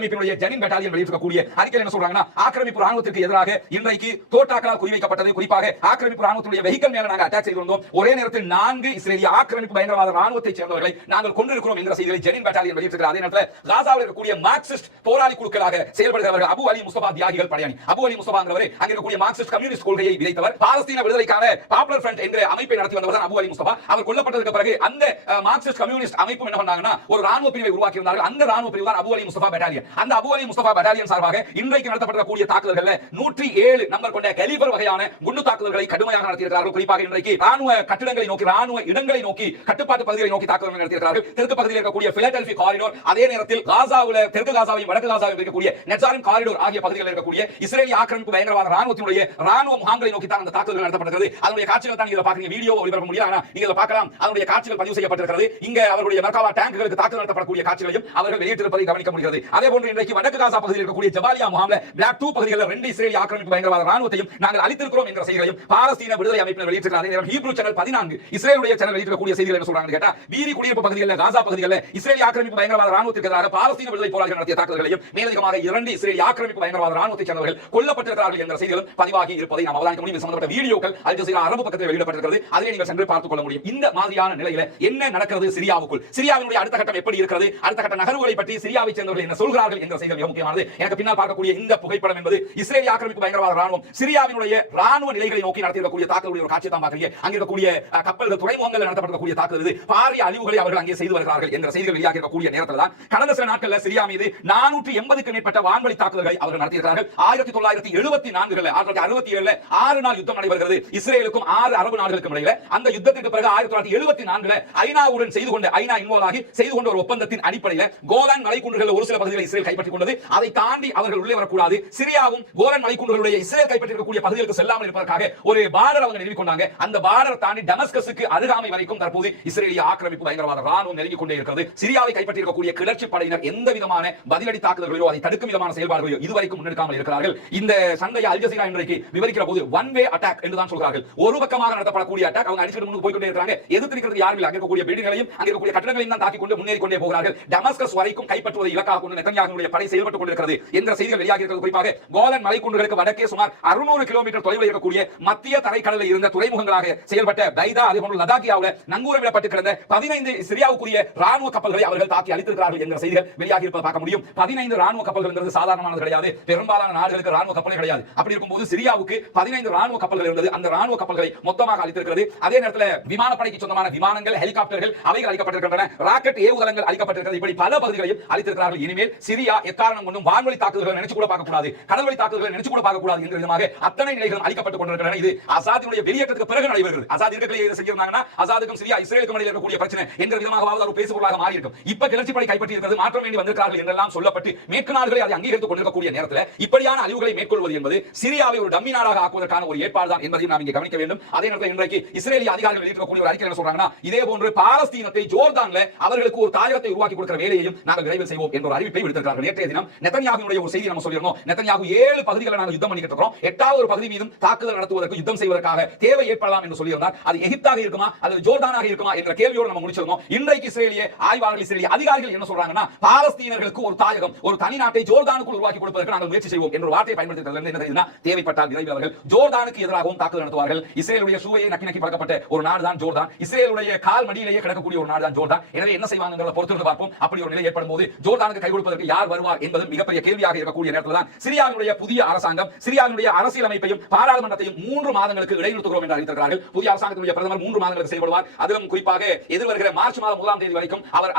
அமைப்பினுடைய ஜெனின் பட்டாலியன் வெளியிட்டிருக்கக்கூடிய அறிக்கையில் என்ன சொல்றாங்கன்னா, ஆக்கிரமிப்பு ராணுவத்திற்கு எதிராக இன்றைக்கு தோட்டாக்களால் குறிவைக்கப்பட்டது. குறிப்பாக ஆக்கிரமிப்பு ராணுவத்துடைய வெஹிக்கிள் மேல நாங்கள் அட்டாக் செய்து வந்தோம். ஒரே நேரத்தில் 4 இஸ்ரேலிய ஆக்கிரமிப்பு பயங்கரவாத ராணுவத்தைச் சேர்ந்தவர்களை நாங்கள் கொண்டிருக்கிறோம் என்ற செய்திகளை ஜெனின் பட்டாலியன் வெளியிட்டிருக்கிறார். அதே நேரத்தில் காசாவில் இருக்கக்கூடிய மார்க்சிஸ்ட் போராளி குழுக்களாக செயல்படுகிறவர்கள் அபு அலி முஸ்தபா தியாகிகள் படையணி. அபு அலி முஸ்தபாங்கிறவர் அங்கே இருக்கக்கூடிய மார்க்சிஸ்ட் கம்யூனிஸ்ட் கொள்கையை விதைத்தவர். பாலஸ்தீன விடுதலைக்கான பாப்புலர் ஃப்ரண்ட் என்ற அமைப்பை நடத்தி வந்தவர் அபு அலி முஸ்தபா. அவர் கொல்லப்பட்டதற்கு பிறகு அந்த மார்க்சிஸ்ட் கம்யூனிஸ்ட் அமைப்பு என்ன பண்ணாங்கன்னா ஒரு ராணுவ பிரிவை உருவாக்கி இருந்தார்கள். அந்த ராணுவ பிரிவு தான் அபு அலி முஸ்தபா பட்டாலியன். அந்த அபு அலி முஸ்தபா பட்டாலியன் சார்பாக இன்றைக்கு நடத்தப்படக்கூடிய தாக்குதல்களில் 107 நம்பர் கொண்ட கலிபர் வகையான குண்டு தாக்குதல்களை கடுமையாக நடத்தியிருக்கிறார்கள். குறிப்பாக இன்றைக்கு ராணுவ கட்டிடங்களை நோக்கி, ராணுவ இடங்களை நோக்கி, கட்டுப்பாட்டு பகுதிகளை நோக்கி தாக்குதல்கள் நடத்தியிருக்கிறார்கள். தெற்கு பகுதியில் இருக்கக்கூடிய பிலடெல்பி காரிடோர், அதே நேரத்தில் காசாவில் தெற்கு காசாவையும் வடக்கு காசாவையும் இருக்கக்கூடிய நெட்சாரிம் காரிடோர் ஆகிய பகுதிகளில் இருக்கக்கூடிய இஸ்ரேலிய ஆக்கிரமிப்பு பயங்கரவாத ராணுவத்தினுடைய ராணுவ முகாம்களை நோக்கி தான் அந்த தாக்குதல் நடத்தப்பட்டது. அதனுடைய காட்சிகள் தான் நீங்க பாக்குறீங்க. வீடியோ ஒளிபரப்ப முடியாது, ஆனா நீங்க பார்க்கலாம். அதனுடைய காட்சிகள் பதிவு செய்யப்பட்டிருக்கிறது. இங்க அவருடைய மர்காவா டேங்குகளுக்கு தாக்குதல் நடத்தப்படக்கூடிய காட்சிகளையும் அவர்கள் வெளியிட்டிருப்பதை கவனிக்க முடிகிறது. அதே போன்று இன்றைக்கு வடக்கு காசா பகுதியில் இருக்கக்கூடிய ஜபாலியா முகாம்ல பிளாக் 2 பகுதிகளில் 2 இஸ்ரேலிய ஆக்கிரமிப்பு பயங்கரவாத ராணுவத்தையும் நாங்கள் அழித்திருக்கிறோம் என்ற செய்திகளையும் பாலஸ்தீன விடுதலை அமைப்பினர் வெளியிட்டிருக்கிறார். அதே நேரம் ஹீப்ரு சேனல் 14 இஸ்ரேலுடைய சேனல் வெளியிடக்கூடிய செய்திகள் என்ன சொல்றாங்க கேட்டா, வீதி குடியிருப்பு பகுதிகளில் காசா பகுதிகளில் இஸ்ரேலிய ஆக்கிரமிப்பு பயங்கரவாத ராணுவத்திற்கு எதிராக பாலஸ்தீன விடுதலை போராளிகள் நடத்திய தாக்குதல்களையும் மேலதிகமாக 2 இஸ்ரேலிய ஆக்கிரமிப்பு பயங்கரவாத ராணுவத்தைச் சேர்ந்தவர்கள் கொல்லப்பட்டிருக்கிறார்கள் என்ற செய்திகளும் பதிவாகி இருப்பதை நாம் அவதானிக்க முடியும். சம்பந்தப்பட்ட வீடியோக்கள் அல் ஜஸீரா அரபு பக்கத்தில் வெளியிடப்பட்டிருக்கிறது. அதிலே நீங்கள் சென்று பார்த்துக் கொள்ள முடியும். இந்த மாதிரியான நிலையில என்ன நடக்கிறது சிரியாவுக்குள், சிரியாவினுடைய அடுத்த கட்டம் எப்படி இருக்கிறது, அடுத்த கட்ட நகர்வுகளை பற்றி சிரியாவை சேர்ந்தவர்கள் என்ன சொல்கிறார்கள் என்ற செய்தி மிக முக்கியமானது. எனக்கு பின்னால் பார்க்கக்கூடிய இந்த புகைப்படம் என்பது இஸ்ரேலிய ஆக்கிரமிப்பு பயங்கரவாத ராணுவம் சிரியாவினுடைய ராணுவ நிலைகளை நோக்கி நடத்தியிருக்கக்கூடிய தாக்குதலுடைய ஒரு காட்சியை தான் பார்க்கிறீங்க. அங்கே இருக்கக்கூடிய கப்பல்கள், துறைமுகங்கள் நடத்தப்படக்கூடிய தாக்குதல் பாரிய அழிவுகளை அவர்கள் அங்கே செய்து வருகிறார்கள் என்ற செய்திகள் வெளியாக இருக்கக்கூடிய நேரத்தில் தான் கடந்த சில நாட்களில் சிரியா மீது 480க்கு மேற்பட்ட வான்வழி தாக்குதல்களை அவர்கள் நடத்தியிருக்கிறார்கள். 1964 1967 6 நாள் யுத்தம் நடைபெறுகிறது இஸ்ரேலுக்கும் 6 அரபு நாடுகளுக்கும் இடையில. அந்த யுத்தத்திற்கு பிறகு 1974 ஐநாவுடன் செய்து கொண்ட, ஐநா இன்வால்வ் ஆகி செய்து கொண்ட ஒரு ஒப்பந்தத்தின் அடிப்படையில் கோலான் மலைக்குன்றுகள் ஒரு சில பகுதிகளை இஸ்ரேல் கைப்பற்றிக் கொண்டது. அதை தாண்டி அவர்கள் உள்ளே வரக்கூடாது, சிரியாவும் கோலான் மலைக்குன்றுகளுடைய இஸ்ரேல் கைப்பற்றிருக்கக்கூடிய பகுதிகளுக்கு செல்லாமல் இருப்பதற்காக ஒரு பார்டர் அவங்க நிறுவிக் கொண்டாங்க. அந்த பார்டர் தாண்டி டமஸ்கஸுக்கு அருகாமை வரைக்கும் தற்போது இஸ்ரேலிய ஆக்கிரமிப்பு பயங்கரவாத ராணுவம் நெருங்கிக் கொண்டே இருக்கிறது. சிரியாவை கைப்பற்றியிருக்கக்கூடிய கிளர்ச்சி படையினர் எந்த விதமான பதிலடி தாக்குதல்களையோ அதை தடுக்கும் விதமான செயல்பாடுகளையோ இதுவரைக்கும் முன்னெடுக்காமல் இருக்கிறார்கள். இந்த சண்டையை அல் ஜஸீரா இன்றைக்கு விவரிக்கிற போது ஒன் வே அட்டாக் என்று தான் சொல்கிறார்கள். ஒரு பக்கமாக நடத்தப்படக்கூடிய அட்டாக், அவங்க அடிச்சுட்டு முன்னுக்கு போய்க்கொண்டே இருக்காங்க. எதிர்த்து யாரும் இல்லை. அங்கே இருக்கக்கூடிய பில்டிங்களையும் அங்கே இருக்கக்கூடிய கட்டடங்களையும் தான் தாக்கிக் கொண்டு முன்னேறி கொண்டே போகிறார்கள். டமஸ்கஸ் வரைக்கும் கைப்பற்றுவதை இலக்காக கொண்டு நெதன்யாகுவுடைய படை செயல்பட்டுக் கொண்டிருக்கிறது என்ற செய்திகள் வெளியாகி இருக்கிறது. குறிப்பாக கோலன் மலைக்குன்றுகளுக்கு வடக்கே சுமார் 600 கிலோமீட்டர் தொலைவில் இருக்கக்கூடிய மத்திய தரைக்கடலில் இருந்த துறைமுகங்களாக செயல்பட்ட பைதா, அதே போன்று லதாக்கியாவில் நங்கூரமிடப்பட்டு கிடந்த 15 சிரியாவுக்குரிய ராணுவ கப்பல்களை அவர்கள் தாக்கி அழித்திருக்கிறார்கள் என்ற செய்திகள் வெளியாகி இருப்பதை பார்க்க முடியும். 15 ராணுவ கப்பல்கள் என்பது சாதாரணமானது கிடையாது. பெரும்பாலான நாடுகளுக்கு ராணுவ கப்பலே கிடையாது. அப்படி இருக்கும்போது சிரியாவுக்கு 15 ராணுவ கப்பல்கள் இருந்தது. அந்த ராணுவ கப்பல்களை மொத்தமாக அழித்திருக்கிறது. அதே நேரத்தில் விமானப்படைக்கு சொந்தமான விமானங்கள், ஹெலிகாப்டர்கள் அவைகள் அழிக்கப்பட்டிருக்கின்றன. ராக்கெட் ஏவுதளங்கள் அழிக்கப்பட்டிருக்கிறது. இப்படி பல பகுதிகளையும் அழித்திருக்கிறார்கள். இனிமேல் சிரியா எக்காரணம் கொண்டும் வான்வழி தாக்குதல்களை நினைச்சு கூட பார்க்க கூடாது, கடல்வழி தாக்குதல்களை நினைச்சு கூட பார்க்க கூடாது என்ற விதமாக அத்தனை நிலைகளும் அழிக்கப்பட்டுக் கொண்டிருக்கின்றன. இது அசாதினுடைய வெளியேற்றத்துக்கு பிறகு நடைபெறுகிறது. அசாத் இருக்கலையே இதை செஞ்சிருந்தாங்கன்னா அசாதுக்கும் சிரியா இஸ்ரேலுக்கும் இடையில் இருக்கக்கூடிய பிரச்சனை என்ற விதமாக ஒரு பேசுபொருளாக மாறி இருக்கும். இப்ப கிளர்ச்சி படை கைப்பற்றி இருக்கிறது, மாற்றம் வேண்டி வந்திருக்கிறார்கள் என்றெல்லாம் சொல்லப்பட்டு மேற்கு நாடுகளை அதை அங்கீகரித்துக் கொண்டிருக்கக்கூடிய நேரத்தில் இப்படியான அழிவுகளை மேற்கொள்வது என்பது சிரியாவை ஒரு டம்மி நாடாக ஆக்குவதற்கான ஒரு ஏற்பாடு தான் என்பதையும் நாம் இங்கே கவனிக்க வேண்டும். அதே நேரத்தில் இன்றைக்கு இஸ்ரேலிய அதிகாரிகள் வெளியிடக்கூடிய ஒரு அறிக்கை என்ன சொல்றாங்கன்னா, இதே போன்று பாலஸ்தீனத்தை ஜோர்தான்ல அவர்களுக்கு ஒரு தாயகத்தை உருவாக்கி கொடுக்கிற வேலையையும் நாங்கள் விரைவில் செய்வோம் என்ற ஒரு அறிவிப்பை விடுத்திருக்கிறார்கள். நேற்றைய தினம் நெதன்யாகுவுடைய ஒரு செய்தி நம்ம சொல்லியிருந்தோம். நெதன்யாகு 7 பகுதிகளை நாங்கள் யுத்தம் பண்ணிட்டு பார்த்திருக்கிறோம். 8வது ஒரு பகுதி மீதும் தாக்குதல் நடத்துவதற்கு யுத்தம் செய்வதற்காக தேவை ஏற்படலாம் என்று சொல்லியிருந்தார். அது எகிப்தாக இருக்குமா அல்லது ஜோர்டானாக இருக்குமா என்ற கேள்வியோடு நம்ம முடிச்சிருந்தோம். இன்றைக்கு இஸ்ரேலிய ஆய்வாளர்கள், இஸ்ரேலிய அதிகாரிகள் என்ன சொல்றாங்கன்னா, பாலஸ்தீனர்களுக்கு ஒரு தாயகம், ஒரு தனி நாட்டை ஜோர்டானுக்குள் உருவாக்கி கொடுப்பதற்கு நாங்கள் முயற்சி செய்வோம் என்ற வார்த்தையை பயன்படுத்துகிறது. என்ன தெரியுமா? தேவைப்பட்டால் விரைவில் அவர்கள் ஜோர்டானுக்கு எதிராகவும் தாக்குதல் நடத்துவார்கள். இஸ்ரேலுடைய சூவையை நக்கி நக்கி பறக்கப்பட்ட ஒரு நாடு தான் ஜோர்டான். இஸ்ரேலுடைய கால் மடியிலேயே கிடக்கக்கூடிய ஒரு நாடு தான் ஜோர்டான். எனவே என்ன செய்வாங்கன்றத பொறுத்து பார்ப்போம். அப்படி ஒரு நிலை ஏற்படும் போது ஜோர்டானுக்கு கை கொடுப்பதற்கு யார் வருவார் என்பது மிகப்பெரிய கேள்வியாக இருக்கக்கூடிய நேரத்தில் தான் சிரியாவினுடைய புதிய அரசாங்கம் சிரியாவினுடைய அரசியலமைப்பையும் பாராளுமன்றத்தையும் 3 மாதங்களுக்கு இடைநிறுத்துகிறோம் என்று அறிவித்திருக்கிறார்கள். புதிய அரசாங்கத்தினுடைய பிரதமர் 3 மாதங்களுக்கு செயல்படுவார். அதிலும் குறிப்பாக எதிர்வருகிற மார்ச் மாதம் 1ஆம் தேதி வரைக்கும் அவர்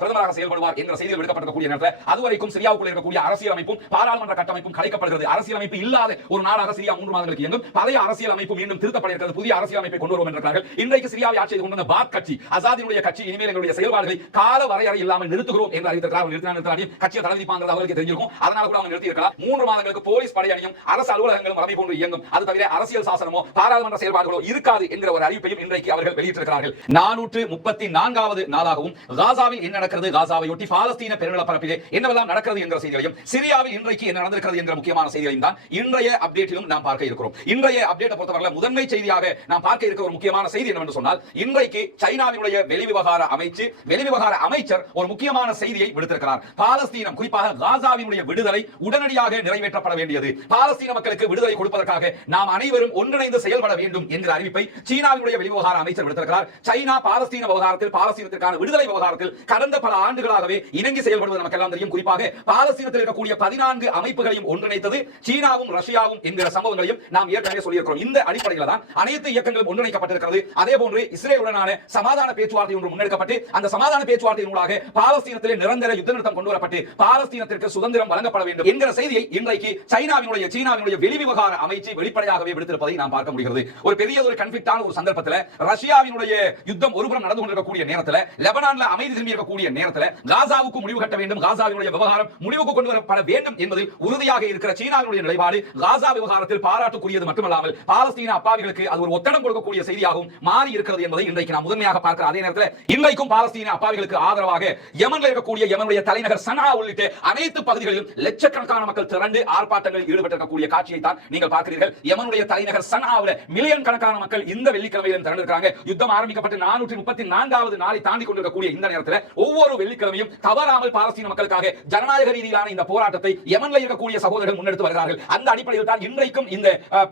பிரதமராக செயல்படுவார் என்ற செய்திகள் விடுக்கப்பட்டிருக்கக்கூடிய நேரத்தில் அதுவரைக்கும் சிரியாவுக்குள் இருக்கக்கூடிய அரசியலமைப்பும் பாராளுமன்ற கட்டமைப்பும் கலைக்கப்படுகிறது. அரசியலமைப்பு இல்லாத ஒரு நாடாக சிரியா 3 மாதங்களுக்கு இயங்கும். பழைய அரசியலமைப்பு மீண்டும் திருத்தப்படுகிறது. புதிய அரசியலமைப்பை கொண்டு வருவோம் என்றார்கள். இன்றைக்கு சிரியாவை ஆட்சி செய்து கொண்ட பாத் கட்சி, அசாதினுடைய கட்சி, இனிமேல் எங்களுடைய செயல்பாடுகளை கால வரையறை இல்லாமல் நிறுத்துகிறோம் என்று அறிவித்திருக்கிறார். கட்சியை தலைவிப்பாங்கிறது அவர்களுக்கு தெரிஞ்சிருக்கும். அதனால கூட அவங்க நிறுத்தி இருக்கலாம். 3 மாதங்களுக்கு போலீஸ் படையணியும் அரசு அலுவலகங்களும் வரை போன்று இயங்கும். அது தவிர அரசியல் சாசனமோ பாராளுமன்ற செயல்பாடுகளோ இருக்காது என்கிற ஒரு அறிவிப்பையும் இன்றைக்கு அவர்கள் வெளியிட்டிருக்கிறார்கள். 434வது நாளாகவும் காசாவில் என்ன நடக்கிறது, காசாவையொட்டி பாலஸ்தீன பெருநிலப்பரப்பிலே என்னவெல்லாம் நடக்கிறது என்கிற செய்திகளையும், சிரியாவில் இன்றைக்கு என்ன நடந்திருக்கிறது என்கிற முக்கியமான செய்திகளையும் தான் இன்றைய அப்டேட்டிலும் நாம் பார்க்க இருக்கிறோம். இன்றைய அப்டேட்டை பொறுத்தவரை முதன்மை செய்தியாக நாம் பார்க்க இருக்கிற ஒரு முக்கியமான செய்தி என்னவென்று சொன்னால், இன்றைக்கு சைனாவினுடைய வெளிவிவகார அமைச்சர் ஒரு முக்கியமான செய்தியை விடுத்திருக்கிறார். பாலஸ்தீனம், குறிப்பாக காசாவினுடைய விடுதலை உடனடியாக நிறைவேற்றப்பட வேண்டியது, பாலஸ்தீன மக்களுக்கு விடுதலை கொடுப்பதற்காக நாம் அனைவரும் ஒன்றிணைந்து செயல்பட வேண்டும் என்கிற அறிவிப்பை சீனாவினுடைய வெளிவிவகார அமைச்சர் விடுத்திருக்கிறார். சைனா பாலஸ்தீன விவகாரத்தில், பாலஸ்தீனத்திற்கான விடுதலை விவகாரத்தில் கடந்த பல ஆண்டுகளாகவே இணங்கி செயல்படுவது நமக்கு எல்லாம் தெரியும். குறிப்பாக பாலஸ்தீனத்தில் இருக்கக்கூடிய 14 அமைப்புகளையும் ஒன்றிணைத்தது சீனாவும் ரஷ்யாவும் என்கிற சம்பவங்களையும் நாம் ஏற்கனவே சொல்லியிருக்கிறோம். இந்த அடிப்படையில் தான் அனைத்து இயக்கங்களும் ஒன்றிணைக்கப்பட்டிருக்கிறது. அதே போன்று இஸ்ரேலுடனான சமாதான பேச்சுவார்த்தை ஒன்று முன்னெடுக்கப்பட்டு அந்த சமாதான பேச்சுவார்த்தையின் மூலமாக பாலஸ்தீனத்திலே நிரந்தர யுத்த நிறுத்தம் கொண்டு வரப்பட்டு பாலஸ்தீனத்திற்கு சுதந்திரம் வழங்கப்பட வேண்டும் என்கிற செய்தியை இன்றைக்கு சீனாவினுடைய வெளிவிவகார அமைச்சு வெளிப்படையாகவே விடுத்திருப்பதை நாம் பார்க்க முடிகிறது. ஒரு பெரிய ஒரு கன்ஃபிளிக்டான ஒரு சந்தர்ப்பத்தில் ரஷ்யாவினுடைய யுத்தம் ஒருபுறம் நடந்து கொண்டிருக்கக்கூடிய நேரத்தில், லெபனான்ல அமைதி திரும்பி இருக்கக்கூடிய நேரத்தில் காசாவுக்கு முடிவு கட்ட வேண்டும், காசாவினுடைய விவகாரம் முடிவுக்கு கொண்டு வரப்பட வேண்டும் என்பதில் உறுதியாக இருக்கிற சீனாவினுடைய நிலைப்பாடு காசா விவகாரத்தில் பாராட்டுக்குரியது மட்டுமல்லாமல் பாலஸ்தீன அப்பாவிகளுக்கு அது ஒரு ஒத்தடம் கொடுக்கக்கூடிய செய்தியாகவும் மாறி இருக்கிறது என்பதை இன்றைக்கு நாம் முதன்மையாக பார்க்கிற அதே நேரத்தில் இன்றைக்கும் பாலஸ்தீன அப்பாவிகளுக்கு ஆதரவாக யமன்ல இருக்கக்கூடிய யமனுடைய தலைநகர் சனா உள்ளிட்ட அனைத்து பகுதிகளிலும் லட்சக்கணக்கான மக்கள் திரண்டு ஆர்ப்பாட்டங்களில் ஈடுபட்டிருக்கக்கூடிய காட்சியை தான் நீங்கள் பார்க்கிறீர்கள். யமனுடைய தலைநகர் சனாவுல மில்லியன் கணக்கான மக்கள் இந்த வெள்ளிக்கிழமையிலும் திரண்டிருக்காங்க. யுத்தம் ஆரம்பிக்கப்பட்டு 434வது நாளை தாண்டி கொண்டிருக்கக்கூடிய இந்த நேரத்தில் ஒவ்வொரு வெள்ளிக்கிழமையும் தவறாமல் பாலஸ்தீன மக்களுக்காக ஜனநாயக ரீதியிலான இந்த போராட்டத்தை யமன்ல இருக்கக்கூடிய சகோதரர்கள் முன்னெடுத்து வருகிறார்கள். அந்த அடிப்படையில் தான் இன்றைக்கும் இந்த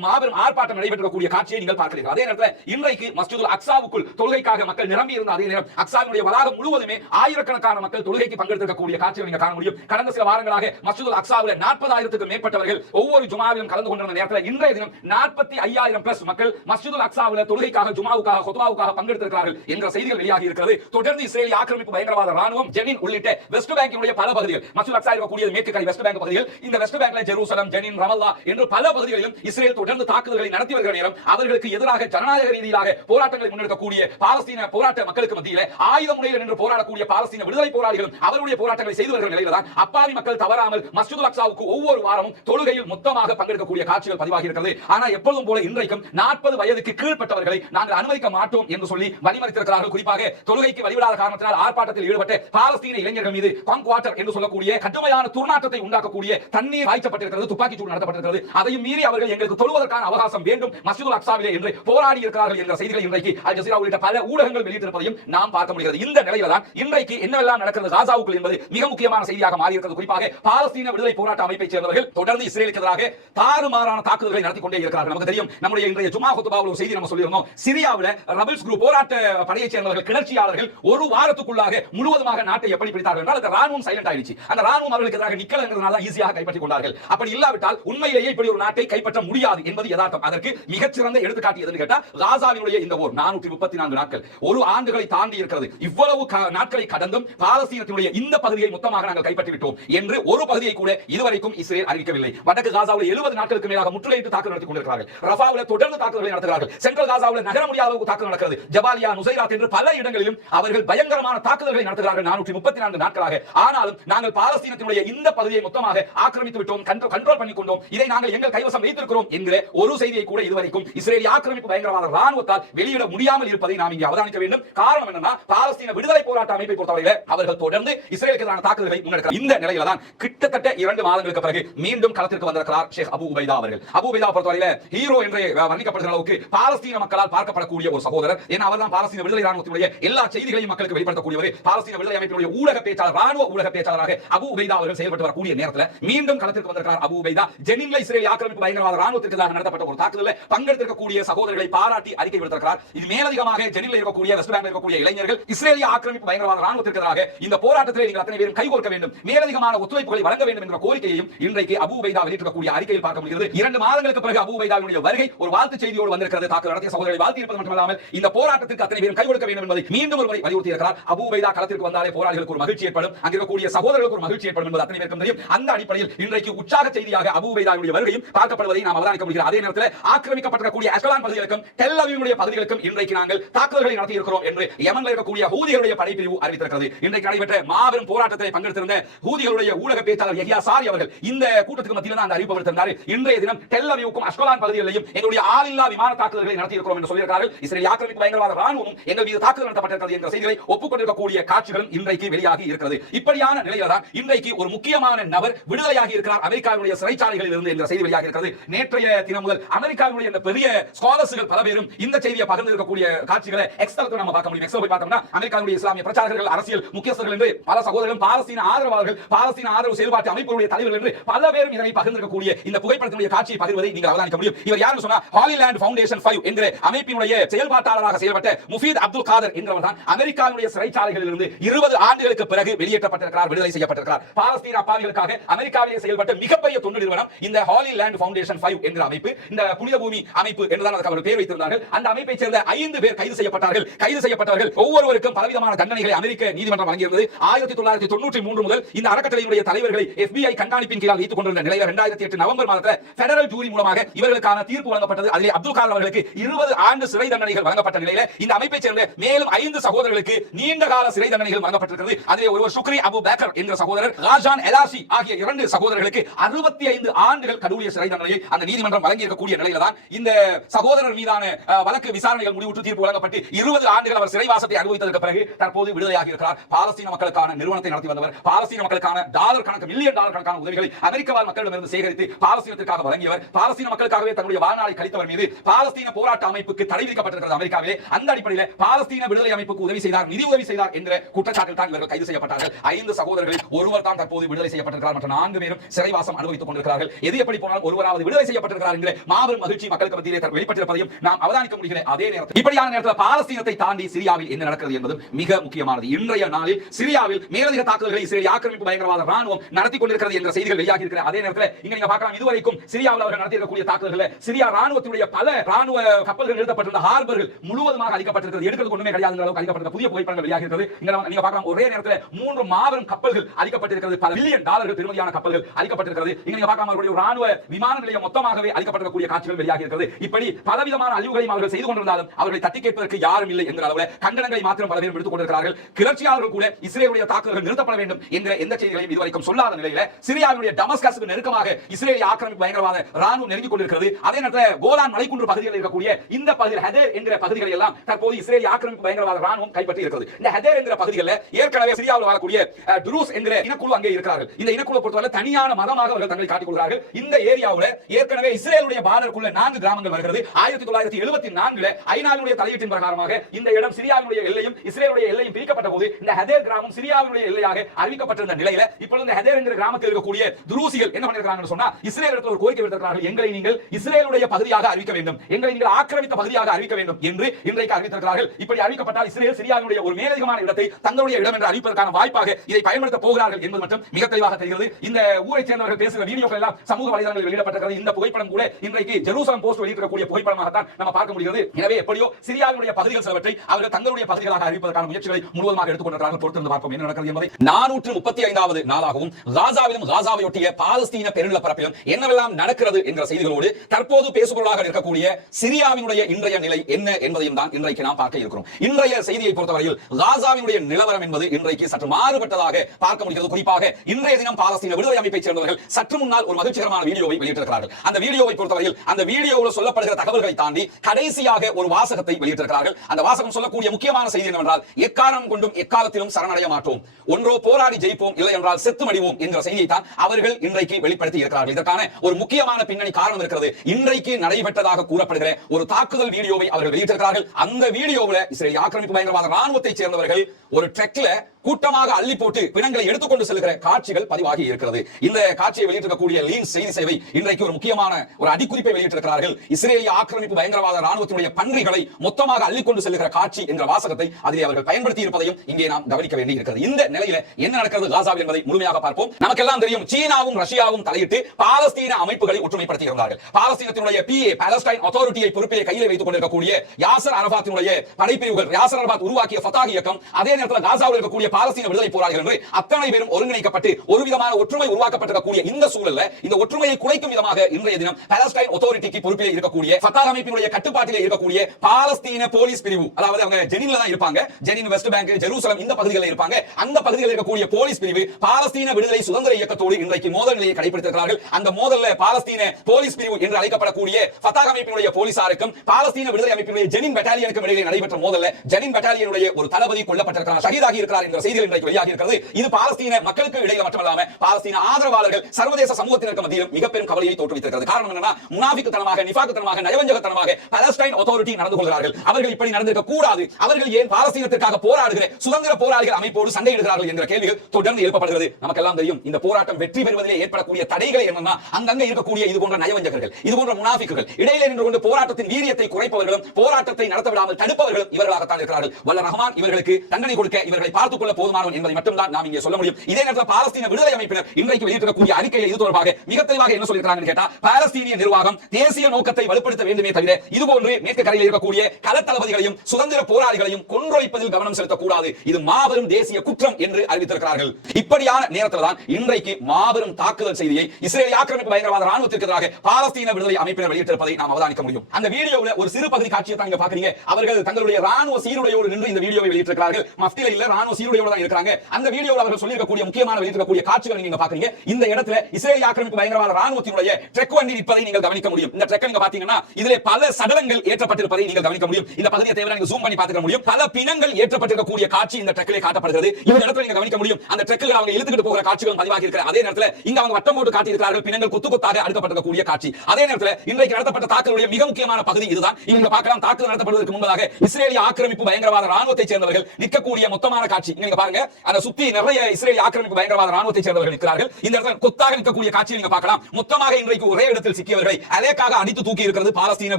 மாபெரும் ஆர்ப்பாட்டம் நடைபெற்றிருக்கக்கூடிய காட்சியை நீங்கள் பார்க்கிறீர்கள். அதே நேரத்தில் இன்றைக்கு மஸ்ஜிதுல் அக்ஸாவுக்குள் தொழுகைக்காக மக்கள் நிரம்பி இருந்த அதே நேரம் அக்ஸாவினுடைய வளாகம் முழுவதுமே ஆயிரக்கணக்கான மக்கள் தொழுகைக்கு பங்கெடுத்திருக்கக்கூடிய காட்சியை நீங்கள் காண முடியும். கடந்த சில வாரங்களாக மஸ்ஜிதுல் அக்ஸாவில் 40,000க்கும் மேற்பட்டவர்கள் ஒவ்வொரு ஜுமாவிலும் கலந்து கொண்டிருந்த நேரத்தில் இன்றைய தினம் 45,000 பிளஸ் மக்கள் மஸ்ஜிதுல் அக்ஸாவில் தொழுகைக்காக, ஜுமாவுக்காக, குத்பாவுக்காக பங்கெடுத்திருக்கிறார்கள் என்ற செய்திகள் வெளியாகி இருக்கிறது. தொடர்ந்து இஸ்ரேலிய ஆக்கிரமிப்பு பயங்கரவாத ராணுவம் ஜெனின் உள்ளிட்ட வெஸ்ட் பேங்கினுடைய பல பகுதிகள், மஸ்ஜிதுல் அக்ஸா இருக்கக்கூடிய மேற்கு கரை வெஸ்ட் பேங்க் பகுதிகள், இந்த வெஸ்ட் பேங்க்ல ஜெருசலம், ஜெனின், ரமல்லா என்று பல பகுதிகளிலும் இஸ்ரேல் தொடர்ந்து தாக்குதல்களை நடத்தி வருகிற நேரம் அவர்களுக்கு எதிராக ஜனநாயக ரீதியிலாக போராட்டங்களை முன்னெடுக்கக்கூடிய பாலஸ்தீன போராட்ட மக்களுக்கு மத்தியில் ஆயுத முனையில் நின்று போராடக்கூடிய பாலஸ்தீன விடுதலை போராளிகளும் அவருடைய போராட்டங்களை செய்து வருகிற நிலையில் தான் அப்பாவி மக்கள் தவறாமல் மஸ்ஜிதுல் அக்ஸாவுக்கு ஒவ்வொரு வாரமும் தொழுகையில் மொத்தமாக பங்கெடுக்கக்கூடிய காட்சிகள் பதிவாகி இருக்கிறது. ஆனால் எப்பொழுதும் போல இன்றைக்கும் 40 வயதுக்கு கீழ்ப்பட்டவர்களை நாங்கள் அனுமதிக்க மாட்டோம் என்று சொல்லி வழிமறித்திருக்கிறார்கள். குறிப்பாக தொழுகைக்கு வழிவிடாத காரணத்தினால் ஆர்ப்பாட்டத்தில் ஈடுபட்ட பாலஸ்தீன இளைஞர்கள் மீது பங்க் வாட்டர் என்று சொல்லக்கூடிய கடுமையான துர்நாற்றத்தை உண்டாக்கக்கூடிய தண்ணீர் பாய்ச்சப்பட்டிருக்கிறது, துப்பாக்கி சூடு நடத்தப்பட்டிருக்கிறது. அதையும் மீறி அவர்கள் எங்களுக்கு தொழுவதற்கான அவகாசம் வேண்டும் மஸ்ஜிதுல் அக்ஸாவிலே என்று போராடி இருக்கிறார்கள் என்ற செய்திகளை இன்றைக்கு அல் ஜஸீரா உள்ளிட்ட பல ஊடகங்கள் வெளியிட்டிருப்பதையும் நாம் பார்க்க முடிகிறது. இந்த நிலையில தான் இன்றைக்கு என்னவெல்லாம் நடக்கிறது காசாவுக்குள் என்பது மிக முக்கியமான செய்தியாக மாறி இருக்கிறது. குறிப்பாக பாலஸ்தீன விடுதலை போராட்ட அமைப்பைச் சேர்ந்தவர்கள் தொடர்ந்து இஸ்ரேலுக்கு எதிராக தாறுமாறான தாக்குதல்களை நடத்தி கொண்டே இருக்கிறார்கள். நமக்கு தெரியும், நம்முடைய இன்றைய ஜுமா குத்பாவில் ஒரு செய்தி நம்ம சொல்லியிருந்தோம். சிரியாவில் ரபிள்ஸ் குரூப் போராட்ட படையைச் சேர்ந்தவர்கள், கிளர்ச்சியாளர்கள் ஒரு வாரத்துக்குள்ளாக முழுவதுமாக நாட்டை எப்படி பிடித்தார்கள் என்றால் அந்த ராணுவம் சைலண்ட் ஆயிடுச்சு. அந்த ராணுவம் அவர்களுக்கு எதிராக நிக்கலங்கிறதுனால ஈஸியாக கைப்பற்றிக் கொண்டார்கள். அப்படி இல்லாவிட்டால் உண்மையிலேயே இப்படி ஒரு நாட்டை கைப்பற்ற முடியாது என்பது யதார்த்தம். அதற்கு மிகச்சிறந்த எடுத்துக்காட்டு எதுன்னு கேட்டா காசாவினுடைய இந்த போர் 434 நாட்கள், ஒரு ஆண்டுகளை தாண்டி இருக்கிறது. இவ்வளவு நாட்களை கடந்தும் பாலஸ்தீனத்தினுடைய இந்த பகுதியை மொத்தமாக நாங்கள் கைப்பற்றி விட்டோம் என்று ஒரு பகுதியை கூட இதுவரைக்கும் இஸ்ரேல் அறிவிக்கவில்லை. வடக்கு காசாவில் 70 நாட்களுக்கு மேலாக முற்றுகையிட்டு தாக்குதல் நடத்தி கொண்டிருக்கிறார்கள். ரஃபாவில் தொடர்ந்து தாக்குதல்களை நடத்துகிறார்கள். சென்ட்ரல் காசாவில் நகர முடியாத அளவுக்கு தாக்குதல் நடக்கிறது. ஜபாலியா, நுசைராத் என்று பல இடங்களிலும் அவர்கள் பயங்கரமான தாக்குதல்களை நடத்துகிறார்கள் 434 நாட்களாக. ஆனாலும் நாங்கள் பாலஸ்தீனத்தினுடைய இந்த பகுதியை மொத்தமாக ஆக்கிரமித்து விட்டோம், கண்ட்ரோல் பண்ணி கொண்டோம், இதை நாங்கள் எங்கள் கைவசம் வைத்திருக்கிறோம் என்கிற ஒரு செய்தியை கூட இதுவரைக்கும் இஸ்ரேலிய ஆக்கிரமிப்பு பயங்கரவாத ராணுவத்தால் வெளியிட முடியாமல் இருப்பதை நாம் இங்கே அவதானிக்க வேண்டும். காரணம் என்னன்னா, பாலஸ்தீன விடுதலை போராட்ட அமைப்பை பொறுத்தவரையில் அவர்கள் தொடர்ந்து இஸ்ரேலுக்கு எதிரான தாக்குதல்களை முன்னெடுக்கிறார். இந்த நிலையில தான் கிட்டத்தட்ட 2 மாதங்களுக்கு பிறகு மீண்டும் களத்திற்கு வந்திருக்கிறார் ஷேக் அபு உபைதா அவர்கள். அபு உபைதா பொறுத்தவரையில ஹீரோ என்று வர்ணிக்கப்படுகிற அளவுக்கு பாலஸ்தீன மக்களால் பார்க்கப்படக்கூடிய ஒரு சகோதரர். ஏன்னா அவர்தான் பாலஸ்தீன விடுதலை ராணுவத்தினுடைய எல்லா செய்திகளையும் மக்களுக்கு வெளிப்படுத்தக்கூடியவர். பாலஸ்தீன விடுதலை அமைப்பினுடைய ஊடக பேச்சாளர், ராணுவ ஊடக பேச்சாளராக அபு உபைதா அவர்கள் செயல்பட்டு வரக்கூடிய நேரத்தில் மீண்டும் களத்திற்கு வந்திருக்கிறார் அபு உபைதா. ஜெனின்ல இஸ்ரேல் ஆக்கிரமிப்பு பயங்கரவாத ராணுவத்திற்கு எதிராக நடத்தப்பட்ட ஒரு தாக்குதலில் பங்கெடுத்திருக்கக்கூடிய சகோதரர்களை பாராட்டி அறிக்கை விடுத்திருக்கிறார். இது மேலதிகமாக ஜெனின்ல இருக்கக்கூடிய வெஸ்ட் பேங்க்ல இருக்கக்கூடிய இளைஞர்கள் இஸ்ரேலிய ஆக்கிரமிப்பு பயங்கரவாத ராணுவத்திற்கு எதிராக இந்த போராட்டத்தில் நீங்கள் அத்தனை பேரும் கைகோர்க்க வேண்டும், மேலதிகமான ஒத்துழைப்புகளை வழங்க வேண்டும் என்ற கோரிக்கையையும் இன்றைக்கு அபு உபைதா வெளியிட்டிருக்கக்கூடிய அறிக்கையில் பார்க்க முடிகிறது. 2 மாதங்களுக்கு பிறகு அபு உபைதாவினுடைய வருகை ஒரு வாழ்த்து செய்தியோடு வந்திருக்கிறது. தாக்குதல் நடத்திய சகோதரர்களை வாழ்த்தி இருப்பது மட்டுமல்லாமல் இந்த போராட்டத்திற்கு அத்தனை பேரும் கை கொடுக்க வேண்டும் என்பதை மீண்டும் ஒரு முறை வலியுறுத்தி இருக்கிறார். அபு உபைதா களத்திற்கு வந்தாலே போராளிகளுக்கு ஒரு மகிழ்ச்சி ஏற்படும், அங்கே இருக்கக்கூடிய சகோதரர்களுக்கு ஒரு மகிழ்ச்சி ஏற்படும் என்பது அத்தனை பேருக்கும் தெரியும். அந்த அடிப்படையில் இன்றைக்கு உற்சாக செய்தியாக அபு உபைதாவுடைய வருகையும் பார்க்கப்படுவதை நாம் அவதானிக்க முடிகிறது. அதே நேரத்தில் ஆக்கிரமிக்கப்பட்டிருக்கக்கூடிய அஷ்கலான் பகுதிகளுக்கும் டெல் அவீவுடைய பகுதிகளுக்கும் இன்றைக்கு நாங்கள் தாக்குதல்களை நடத்தி இருக்கிறோம் என்று யமன்ல இருக்கக்கூடிய ஹூதிகளுடைய படைப்பிரிவு அறிவித்திருக்கிறது. இன்றைக்கு நடைபெற்ற மாபெரும் போராட்டத்தில் பங்கெடுத்திருந்த ஹூதிகளுடைய ஊடக பேச்சாளர் யஹ்யா சாரி அவர்கள் இந்த கூட்டத்துக்கு மத்தியில் அந்த அறிவிப்பு விடுத்திருந்தார். இன்றைய தினம் டெல் அவீவுக்கும் அஷ்கலான் பகுதிகளிலும் எங்களுடைய ஆளில்லா விமான தாக்குதல்களை நடத்தி இருக்கிறோம் என்று சொல்லியிருக்கிறார்கள். இஸ்ரேல் ஆக்கிரமிப்பு பயங்கரவாத ராணுவம் எங்கள் மீது தாக்குதல் நடத்தப்பட்டிருக்கிறது என்ற செய்திகளை ஒப்புக்கொண்டிருக்கக்கூடிய காட்சிகளும் இன்றைக்கு வெளியாகி இருக்கிறது. இப்படியான நிலையில தான் இன்றைக்கு ஒரு முக்கியமான நபர் விடுதலையாகி இருக்கிறார் அமெரிக்காவுடைய சிறைச்சாலைகளில் இருந்து என்ற செய்தி வெளியாகி இருக்கிறது. நேற்றைய தினம் முதல் அமெரிக்காவுடைய இந்த பெரிய ஸ்காலர்ஸ்கள் பல பேரும் இந்த செய்தியை பகிர்ந்து இருக்கக்கூடிய காட்சிகளை எக்ஸ்தலத்தில் நம்ம பார்க்க முடியும். எக்ஸ்தல போய் பார்த்தோம்னா அமெரிக்காவுடைய இஸ்லாமிய பிரச்சாரகர்கள், அரசியல் முக்கியஸ்தர்கள் என்று பல சகோதரர்கள், பாலஸ்தீன ஆதரவாளர்கள், பாலஸ்தீன ஆதரவு செயல்பாட்டு அமைப்புடைய தலைவர்கள் என்று பல பேரும் இதனை பகிர்ந்திருக்கக்கூடிய இந்த புகைப்படத்தினுடைய காட்சியை பகிர்வதை நீங்கள் அவதானிக்க முடியும். இவர் யாருன்னு சொன்னா ஹாலிலேண்ட் ஃபவுண்டேஷன் 5 என்கிற அமைப்பினுடைய செயல்பாட்டாளராக செயல்பட்ட முஃபீத் அப்துல் காதர் என்றவர் தான் அமெரிக்காவுடைய சிறைச்சாலைகளில் இருந்து 20 ஆண்டுகளுக்கு பிறகு வெளியேற்றப்பட்டிருக்கிறார், விடுதலை செய்யப்பட்டிருக்கிறார். பாலஸ்தீன அப்பாவிகளுக்காக அமெரிக்காவிலே செயல்பட்ட மிகப்பெரிய தொண்டு நிறுவனம் இந்த ஹாலிலேண்ட் ஃபவுண்டேஷன் 5 என்கிற அமைப்பு, இந்த புனித பூமி அமைப்பு என்றுதான் அதற்கு அவர் பேர் வைத்திருந்தார்கள். அந்த அமைப்பை சேர்ந்த 5 பேர் கைது செய்யப்பட்டார்கள். கைது செய்யப்பட்டவர்கள் ஒவ்வொருவருக்கும் பலவிதமான தண்டனைகளை அமெரிக்க நீதிமன்றம் வழங்கியிருந்தது. 1993 முதல் இந்த அறக்கட்டளையினுடைய தலைவர்களை FBI கண்காணிப்பின் கீழ் வைத்துக் கொண்டிருந்த நிலையில் 2008 நவம்பர் மாதத்தில் பெடரல் ஜூரி மூலமாக இவர்களுக்கான தீர்ப்பு வழங்கப்பட்டது. அதிலே அப்துல் காதர் அவர்களுக்கு 20 ஆண்டு சிறை தண்டனைகள் வழங்கப்பட்ட நிலையில் இந்த அமைப்பை சேர்ந்த மேலும் 5 சகோதரர்களுக்கு நீண்ட கால சிறை தண்டனைகள் வழங்கப்பட்டிருக்கிறது. அதிலே ஒருவர் ஷுக்ரி அபு பேக்கர் என்ற சகோதரர், ராஜான் எலாசி ஆகிய 2 சகோதரர்களுக்கு 65 ஆண்டுகள் கடூழிய சிறை தண்டனையை அந்த நீதிமன்றம் வழங்கி இருக்கக்கூடிய நிலையில தான் இந்த சகோதரர் மீதான வழக்கு விசாரணைகள் முடிவுற்று தீர்ப்பு வழங்கப்பட்டு 20 ஆண்டுகள் அவர் சிறைவாசத்தை அனுபவித்ததற்கு பிறகு தற்போது விடுதலையாகி இருக்கிறார். பாலஸ்தீன மக்களுக்கான நிறுவனத்தை நடத்தி வந்தவர், பாலஸ்தீன மக்களுக்கான டாலர் கணக்கு, மில்லியன் டாலர் கணக்கான உதவிகளை அமெரிக்க வாழ் மக்களிடமிருந்து சேகரித்து பாலஸ்தீனத்திற்காக வழங்கியவர், பாலஸ்தீன மக்களுக்காகவே தன்னுடைய வாழ்நாளை கழித்தவர் மீது பாலஸ்தீன போராட்ட அமைப்புக்கு தடை விதிக்கப்பட்டிருக்கிறது அமெரிக்காவிலே. அந்த அடிப்படையில் பாலஸ்தீன விடுதலை அமைப்புக்கு உதவி செய்தார், நிதி உதவி செய்தார் என்ற குற்றச்சாட்டில் தான் இவர்கள் கைது செய்யப்பட்டார்கள். 5 சகோதரர்களில் ஒருவர் தான் தற்போது விடுதலை செய்யப்பட்டிருக்கிறார், மற்ற 4 பேரும் சிறைவாசம் அனுபவித்துக் கொண்டிருக்கிறார்கள். எது எப்படி போனால் ஒருவராவது விடுதலை செய்யப்பட்டிருக்கிறார் என்ற மாபெரும் மகிழ்ச்சி மக்களுக்கு மத்தியிலே வெளிப்பட்டிருப்பதையும் நாம் அவதானிக்க முடிகிற அதே நேரத்தில் இப்படியான நேரத்தில் பாலஸ்தீனத்தை தாண்டி சிரியாவில் என்ன நடக்கிறது என்பது மிக முக்கியமானது. இன்றைய நாளில் சிரியாவில் மேலதிக தாக்குதல்களை இஸ்ரேல் ஆக்கிரமிப்பு பயங்கரவாத ராணுவம் நடத்தி கொண்டிருக்கிறது என்ற செய்திகள் வெளியாகி இருக்கிற அதே நேரத்தில் இங்க நீங்க பார்க்கலாம், இதுவரைக்கும் சிரியாவில் அவர்கள் நடத்தி இருக்கக்கூடிய தாக்குதல்கள் சிரியா ராணுவத்தினுடைய பல ராணுவ கப்பல்கள் நிறுத்தப்பட்டிருந்த ஹார்பர்கள் முழுவதுமாக அழிக்கப்பட்டிருக்கிறது. எடுக்கிறது ஒன்றுமே கிடையாது அளவுக்கு அழிக்கப்பட்ட புதிய புகைப்படங்கள் வெளியாகி இருக்கிறது. நீங்க பார்க்கலாம், ஒரே நேரத்தில் 3 மாபெரும் கப்பல்கள் அழிக்கப்பட்டிருக்கிறது, பல பில்லியன் டாலர்கள் பெறுமதியான கப்பல்கள் அழிக்கப்பட்டிருக்கிறது. இங்க நீங்க பார்க்கலாம், அவர்களுடைய ராணுவ விமான நிலையம் மொத்தமாகவே அழிக்கப்பட்டிருக்கக்கூடிய காட்சிகள் வெளியாகி இருக்கிறது. இப்படி பலவிதமான அழிவுகளையும் அவர்கள் செய்து கொண்டிருந்தாலும் அவர்களை தட்டி கேட்பதற்கு யாரும் இல்லை என்ற அளவில் கண்டனங்களை மாத்திரம் பல பேரும் எடுத்துக் கொண்டிருக்கிறார்கள். கிளர்ச்சியாளர்கள் கூட இஸ்ரேலுடைய தாக்குதல்கள் நிறுத்தப்பட வேண்டும் என்ற எந்த செய்திகளையும் இதுவரைக்கும் சொல்லாத நிலையில சிரியாவுடைய டமஸ்கஸுக்கு நெருக்கமாக இஸ்ரேலிய ஆக்கிரமிப்பு பயங்கரவாத ராணுவம் நெருங்கிக் கொண்டிருக்கிறது. அதே நேரத்தில் கோலான் மலைக்குன்று பகுதிகளில் இருக்கக்கூடிய இந்த பகுதியில் ஹதேர் என்கிற பகுதிகளை எல்லாம் தற்போது இஸ்ரேலிய ஆக்கிரமிப்பு பயங்கரவாத ராணுவம் கைப்பற்றி இருக்கிறது. இந்த ஹதேர் என்கிற பகுதிகளில் ஏற்கனவே சிரியாவில் வரக்கூடிய துருஸ் என்கிற இனக்குழு அங்கே இருக்கிறார்கள். இந்த இனக்குழு பொறுத்தவரை தனியான மதமாக அவர்கள் தங்களை காட்டிக் கொள்கிறார்கள். இந்த ஏரியாவில் ஏற்கனவே இஸ்ரேலுடைய பார்டருக்குள்ள 4 கிராமங்கள் வருகிறது. 1974 ஐநாவினுடைய தலையீட்டின் பிரகாரமாக இந்த இடம் சிரியாவினுடைய எல்லையும் இஸ்ரேலுடைய எல்லையும் பிரிக்கப்பட்ட போது இந்த ஹதேர் கிராமம் சிரியாவினுடைய எல்லையாக அறிவிக்கப்பட்டிருந்த நிலையில இப்பொழுது இந்த ஹதேர் என்கிற கிராமத்தில் இருக்கக்கூடிய துருசிகள் என்ன பண்ணிருக்காங்கன்னு சொன்னா இஸ்ரேலுக்கு ஒரு கோரிக்கை விடுத்திருக்கிறார்கள், எங்களை நீங்கள் இஸ்ரேலுடைய பகுதியாக அறிவிக்க வேண்டும், எங்களை நீங்கள் ஆக்கிரமித்த பகுதியாக அறிவிக்க வேண்டும் என்று இன்றைக்கு அறிவித்திருக்கிறார்கள். இப்படி அறிவிக்கப்பட்டால் இஸ்ரேல் சிரியாவினுடைய ஒரு மேலதிகமான இடத்தை தங்களுடைய இடம் என்று அறிவிப்பதற்கான வாய்ப்பாக இதை பயன்படுத்த போகிறார்கள் என்பது மட்டும் மிக தெளிவாக தெரிகிறது. இந்த ஊரை சேர்ந்தவர்கள் பேசுகிற வீடியோக்கள் எல்லாம் சமூக வலைதளங்களில் வெளியிடப்பட்டிருக்கிறது. இந்த புகைப்படம் கூட இன்றைக்கு ஜெருசலம் போஸ்ட் வெளியிடக்கூடிய புகைப்படமாக தான் நம்ம பார்க்க முடிகிறது. எனவே எப்படியோ சிரியாவினுடைய பகுதிகள் சிலவற்றை அவர்கள் தங்களுடைய பகுதிகளாக அறிவிப்பதற்கான முயற்சிகளை முழுவதுமாக எடுத்துக்கொண்டிருக்கிறார்கள். பொறுத்திருந்து பார்ப்போம் என்ன நடக்கிறது என்பதை. 435வது நாளாகவும் காசாவிலும் காசாவையொட்டிய பாலஸ்தீன பெருநிலப்பரப்பிலும் என்னவெல்லாம் நடக்கிறது என்ற செய்திகளோடு தற்போது பேசுபொருளாக இருக்கக்கூடிய சிரியாவினுடைய இன்றைய நிலை என்ன என்பதையும் தான் இன்றைக்கு நாம் பார்க்க இருக்கிறோம். இன்றைய செய்தியை பொறுத்தவரையில் காசாவினுடைய நிலவரம் என்பது இன்றைக்கு சற்று மாறுபட்டதாக பார்க்க முடிகிறது. குறிப்பாக இன்றைய தினம் பாலஸ்தீன விடுதலை அமைப்பை சேர்ந்தவர்கள் சற்று முன்னால் ஒரு மகிழ்ச்சிகரமான வீடியோவை வெளியிட்டிருக்கிறார்கள். அந்த வீடியோவை பொறுத்தவரையில் அந்த வீடியோவில் சொல்லப்படுகிற தகவல்களை தாண்டி கடைசியாக ஒரு வாசகத்தை வெளியிட்டிருக்கிறார்கள். அந்த வாசகம் சொல்லக்கூடிய முக்கியமான செய்தி என்னவென்றால், எக்காரணம் கொண்டும் எக்காலத்திலும் சரணடைய மாட்டோம், ஒன்றோ போராடி ஜெயிப்போம், இல்லை என்றால் செத்து மடிவோம் என்ற செய்தியை தான் அவர்கள் இன்றைக்கு வெளிப்படுத்தி இருக்கிறார்கள். செய்ததற்கான ஒரு முக்கியமான பின்னணி காரணம் இருக்கிறது. இன்றைக்கு நடைபெற்றதாக கூறப்படுகிற ஒரு தாக்குதல் வீடியோவை அவர்கள் வெளியிட்டிருக்கிறார்கள். அந்த வீடியோவில் இஸ்ரேல் ஆக்கிரமிப்பு பயங்கரவாத ராணுவத்தை சேர்ந்தவர்கள் ஒரு ட்ரக்ல கூட்டமாக அள்ளி போட்டு பிணங்களை எடுத்துக்கொண்டு செல்கிற காட்சிகள் பதிவாகி இருக்கிறது. இந்த காட்சியை வெளியிட்டிருக்கக்கூடிய லீன்ஸ் செய்தி சேவை இன்றைக்கு ஒரு முக்கியமான ஒரு அடிக்குறிப்பை வெளியிட்டிருக்கிறார்கள். இஸ்ரேலிய ஆக்கிரமிப்பு பயங்கரவாத ராணுவத்தினுடைய பன்றிகளை மொத்தமாக அள்ளி கொண்டு செல்கிற காட்சி என்ற வாசகத்தை அதிலே அவர்கள் பயன்படுத்தி இருப்பதையும் இங்கே நாம் கவனிக்க வேண்டி இருக்கிறது. இந்த நிலையில என்ன நடக்கிறது காசாவில் என்பதை முழுமையாக பார்ப்போம். நமக்கெல்லாம் தெரியும், சீனாவும் ரஷ்யாவும் தலையிட்டு பாலஸ்தீன அமைப்புகளை ஒற்றுமைப்படுத்தி இருந்தார்கள். பாலஸ்தீனத்தினுடைய PA பாலஸ்டைன் அத்தாரிட்டியை பொறுப்பை கையில் வைத்துக் கொண்டிருக்கக்கூடிய யாசர் அரபாத்தினுடைய படைப்பிரிவுகள், யாசர் அரபாத் உருவாக்கிய ஃபதாஹ் இயக்கம், அதே நேரத்தில் காசாவில் இருக்கக்கூடிய பாலஸ்தீன விடுதலை போராளிகள் என்று அத்தனை பேரும் ஒருங்கிணைக்கப்பட்டு ஒரு விதமான ஒற்றுமை உருவாக்கப்பட்டிருக்கக்கூடிய இந்த சூழல்ல இந்த ஒற்றுமையை குலைக்கும் விதமாக இன்றைய தினம் பாலஸ்டைன் அத்தாரிட்டிக்கு பொறுப்பில் இருக்கக்கூடிய ஃபதாஹ் அமைப்பினுடைய கட்டுப்பாட்டில் இருக்கக்கூடிய பாலஸ்தீன போலீஸ் பிரிவு, அதாவது அவங்க ஜெனின்ல தான் இருப்பாங்க, ஜெனின், வெஸ்ட் பேங்க், ஜெருசலம் இந்த பகுதிகளில் இருப்பாங்க. அந்த பகுதிகளில் இருக்கக்கூடிய போலீஸ் பிரிவு பாலஸ்தீன விடுதலை சுதந்திர இயக்கத்தோடு இன்றைக்கு மோதல் நிலையை கடைபிடித்திருக்கிறார்கள். அந்த மோதல்ல பாலஸ்தீன போலீஸ் பிரிவு என்று அழைக்கப்படக்கூடிய ஃபதாஹ் அமைப்பினுடைய போலீசாருக்கும் பாலஸ்தீன விடுதலை அமைப்பினுடைய ஜெனின் பட்டாலியனுக்கும் இடையே நடைபெற்ற மோதல்ல ஜெனின் பட்டாலியனுடைய ஒரு தளபதி கொல்லப்பட்டிருக்கிறார், ஷஹீதாகி இருக்கிறார் என்ற செய்திகள் இன்றைக்கு வெளியாகி இருக்கிறது. இது பாலஸ்தீன மக்களுக்கு இடையில மட்டுமல்லாம பாலஸ்தீன ஆதரவாளர்கள் சர்வதேச சமூகத்தினருக்கு மத்தியில் மிகப்பெரும் கவலையை தோற்றுவித்திருக்கிறது. காரணம் என்னன்னா, முனாஃபிக்குத்தனமாக, நிஃபாக்குத்தனமாக, நயவஞ்சகத்தனமாக பாலஸ்டைன் அத்தாரிட்டி நடந்து கொள்கிறார்கள். அவர்கள் இப்படி நடந்திருக்க கூடாது. அவர்கள் ஏன் பாலஸ்தீனத்திற்காக போராடுகிற சுதந்திர போராளிகள் அமைப்போடு சண்டையிடுகிறார்கள் என்ற கேள்விகள் தொடர்ந்து எழுப்பப்படுகிறது. நமக்கெல்லாம் தெரியும், இந்த போராட்டம் வெற்றி பெறுவதிலே ஏற்படக்கூடிய தடைகள் என்னன்னா, அங்கங்க இருக்கக்கூடிய இது போன்ற நயவஞ்சகர்கள், இது போன்ற முனாஃபிக்குகள், இடையிலே நின்று கொண்டு போராட்டத்தின் வீரியத்தை குறைப்பவர்களும் போராட்டத்தை நடத்த விடாமல் தடுப்பவர்களும் இவர்களாகத்தான் இருக்கிறார்கள். வல்ல ரஹ்மான் இவர்களுக்கு தண்டனை கொடுக்க இவர்களை பார்த்துக் கொள்ள போதுமானவன் என்பதை மட்டும்தான் நாம் இங்கே சொல்ல முடியும். இதே நேரத்தில் பாலஸ்தீன விடுதலை அமைப்பினர் இன்றைக்கு வெளியிட்டிருக்கக்கூடிய அறிக்கையில் இது தொடர்பாக மிக தெளிவாக என்ன சொல்லியிருக்கிறாங்கன்னு கேட்டா, பாலஸ்தீனிய நிர்வாகம் தேசிய நோக்கத்தை வலுப்படுத்த வேண்டுமே தவிர இதுபோன்று மேற்கு கரையில் இருக்கக்கூடிய களத்தளபதிகளையும் சுதந்திர போராளிகளையும் கொன்றொழிப்பதில் கவனம் செலுத்தக்கூடாது, இது மாபெரும் தேசிய குற்றம் என்று அறிவித்திருக்கிறார்கள். இப்படியான நேரத்தில் தான் இன்றைக்கு மாபெரும் தாக்குதல் செய்தியை இஸ்ரேல் ஆக்கிரமிப்பு பயங்கரவாத ராணுவத்திற்கு எதிராக பாலஸ்தீன விடுதலை அமைப்பினர் வெளியிட்டிருப்பதை நாம் அவதானிக்க முடியும். அந்த வீடியோவில் ஒரு சிறு பகுதி காட்சியை தான் இங்க பாக்குறீங்க. அவர்கள் தங்களுடைய ராணுவ சீருடையோடு நின்று இந்த வீடியோவை வெளியிட்டிருக்கிறார்கள். மஃப்தில இல்ல, ராணுவ சீருடையோடு தான் இருக்காங்க. அந்த வீடியோவில் அவர்கள் சொல்லியிருக்கக்கூடிய முக்கியமான வெளியிட்டிருக்கக்கூடிய காட்சிகளை நீங்க பாக்குறீங்க. இந்த இடத்துல இஸ்ரேல் ஆக்கிரமிப்பு பயங்கரவாத ராணுவத்தினுடைய ட்ரக் வண்டி நிற்பதை நீங்கள் கவனிக்க முடியும். இந்த ட்ரக் நீங்க பாத்தீங்கன்னா இதிலே பல சடலங்கள் ஏற்றப்பட்டிருப்பதை நீங்கள் கவனிக்க முடியும். இந்த பகுதியை தேவை நீங்க ஜூம் பண்ணி பார்த்துக்க முடியும். பல பிணங்கள் ஏற்றப்பட்டிருக்கக்கூடிய காட்சி இந்த ட்ரக்கிலே காட்டப்படுகிறது. இந்த இடத்துல நீங்க கவனிக்க முடியும், அந்த ட்ரக்கில் அவங்க இழுத்துக்கிட்டு போகிற காட்சிகள் பதிவாகி இருக்கிற அதே நேரத்தில் இங்க அவங்க வட்டம் போட்டு காட்டியிருக்கிறார்கள், பிணங்கள் கொத்து கொத்தாக அடுக்கப்பட்டிருக்கக்கூடிய காட்சி. அதே நேரத்தில் இன்றைக்கு நடத்தப்பட்ட தாக்குதலுடைய மிக முக்கியமான பகுதி இதுதான். இங்க பார்க்கலாம், தாக்குதல் நடத்தப்படுவதற்கு முன்பதாக இஸ்ரேலிய ஆக்கிரமிப்பு பயங்கரவாத ராணுவத்தை சேர்ந்தவர்கள் நிற்கக்கூடிய மொத்தமான காட்சி நீங்க பாருங்க. அந்த சுத்தி நிறைய இஸ்ரேலிய ஆக்கிரமிப்பு பயங்கரவாத ராணுவத்தை சேர்ந்தவர்கள் இருக்கிறார்கள். இந்த இடத்துல கொத்தாக நிற்கக்கூடிய காட்சியை நீங்க பார்க்கலாம். மொத்தமாக இன்றைக்கு ஒரே இடத்தில் சிக்கியவர்களை அலேக்காக அடித்து தூக்கி இருக்கிறது பாலஸ்தீன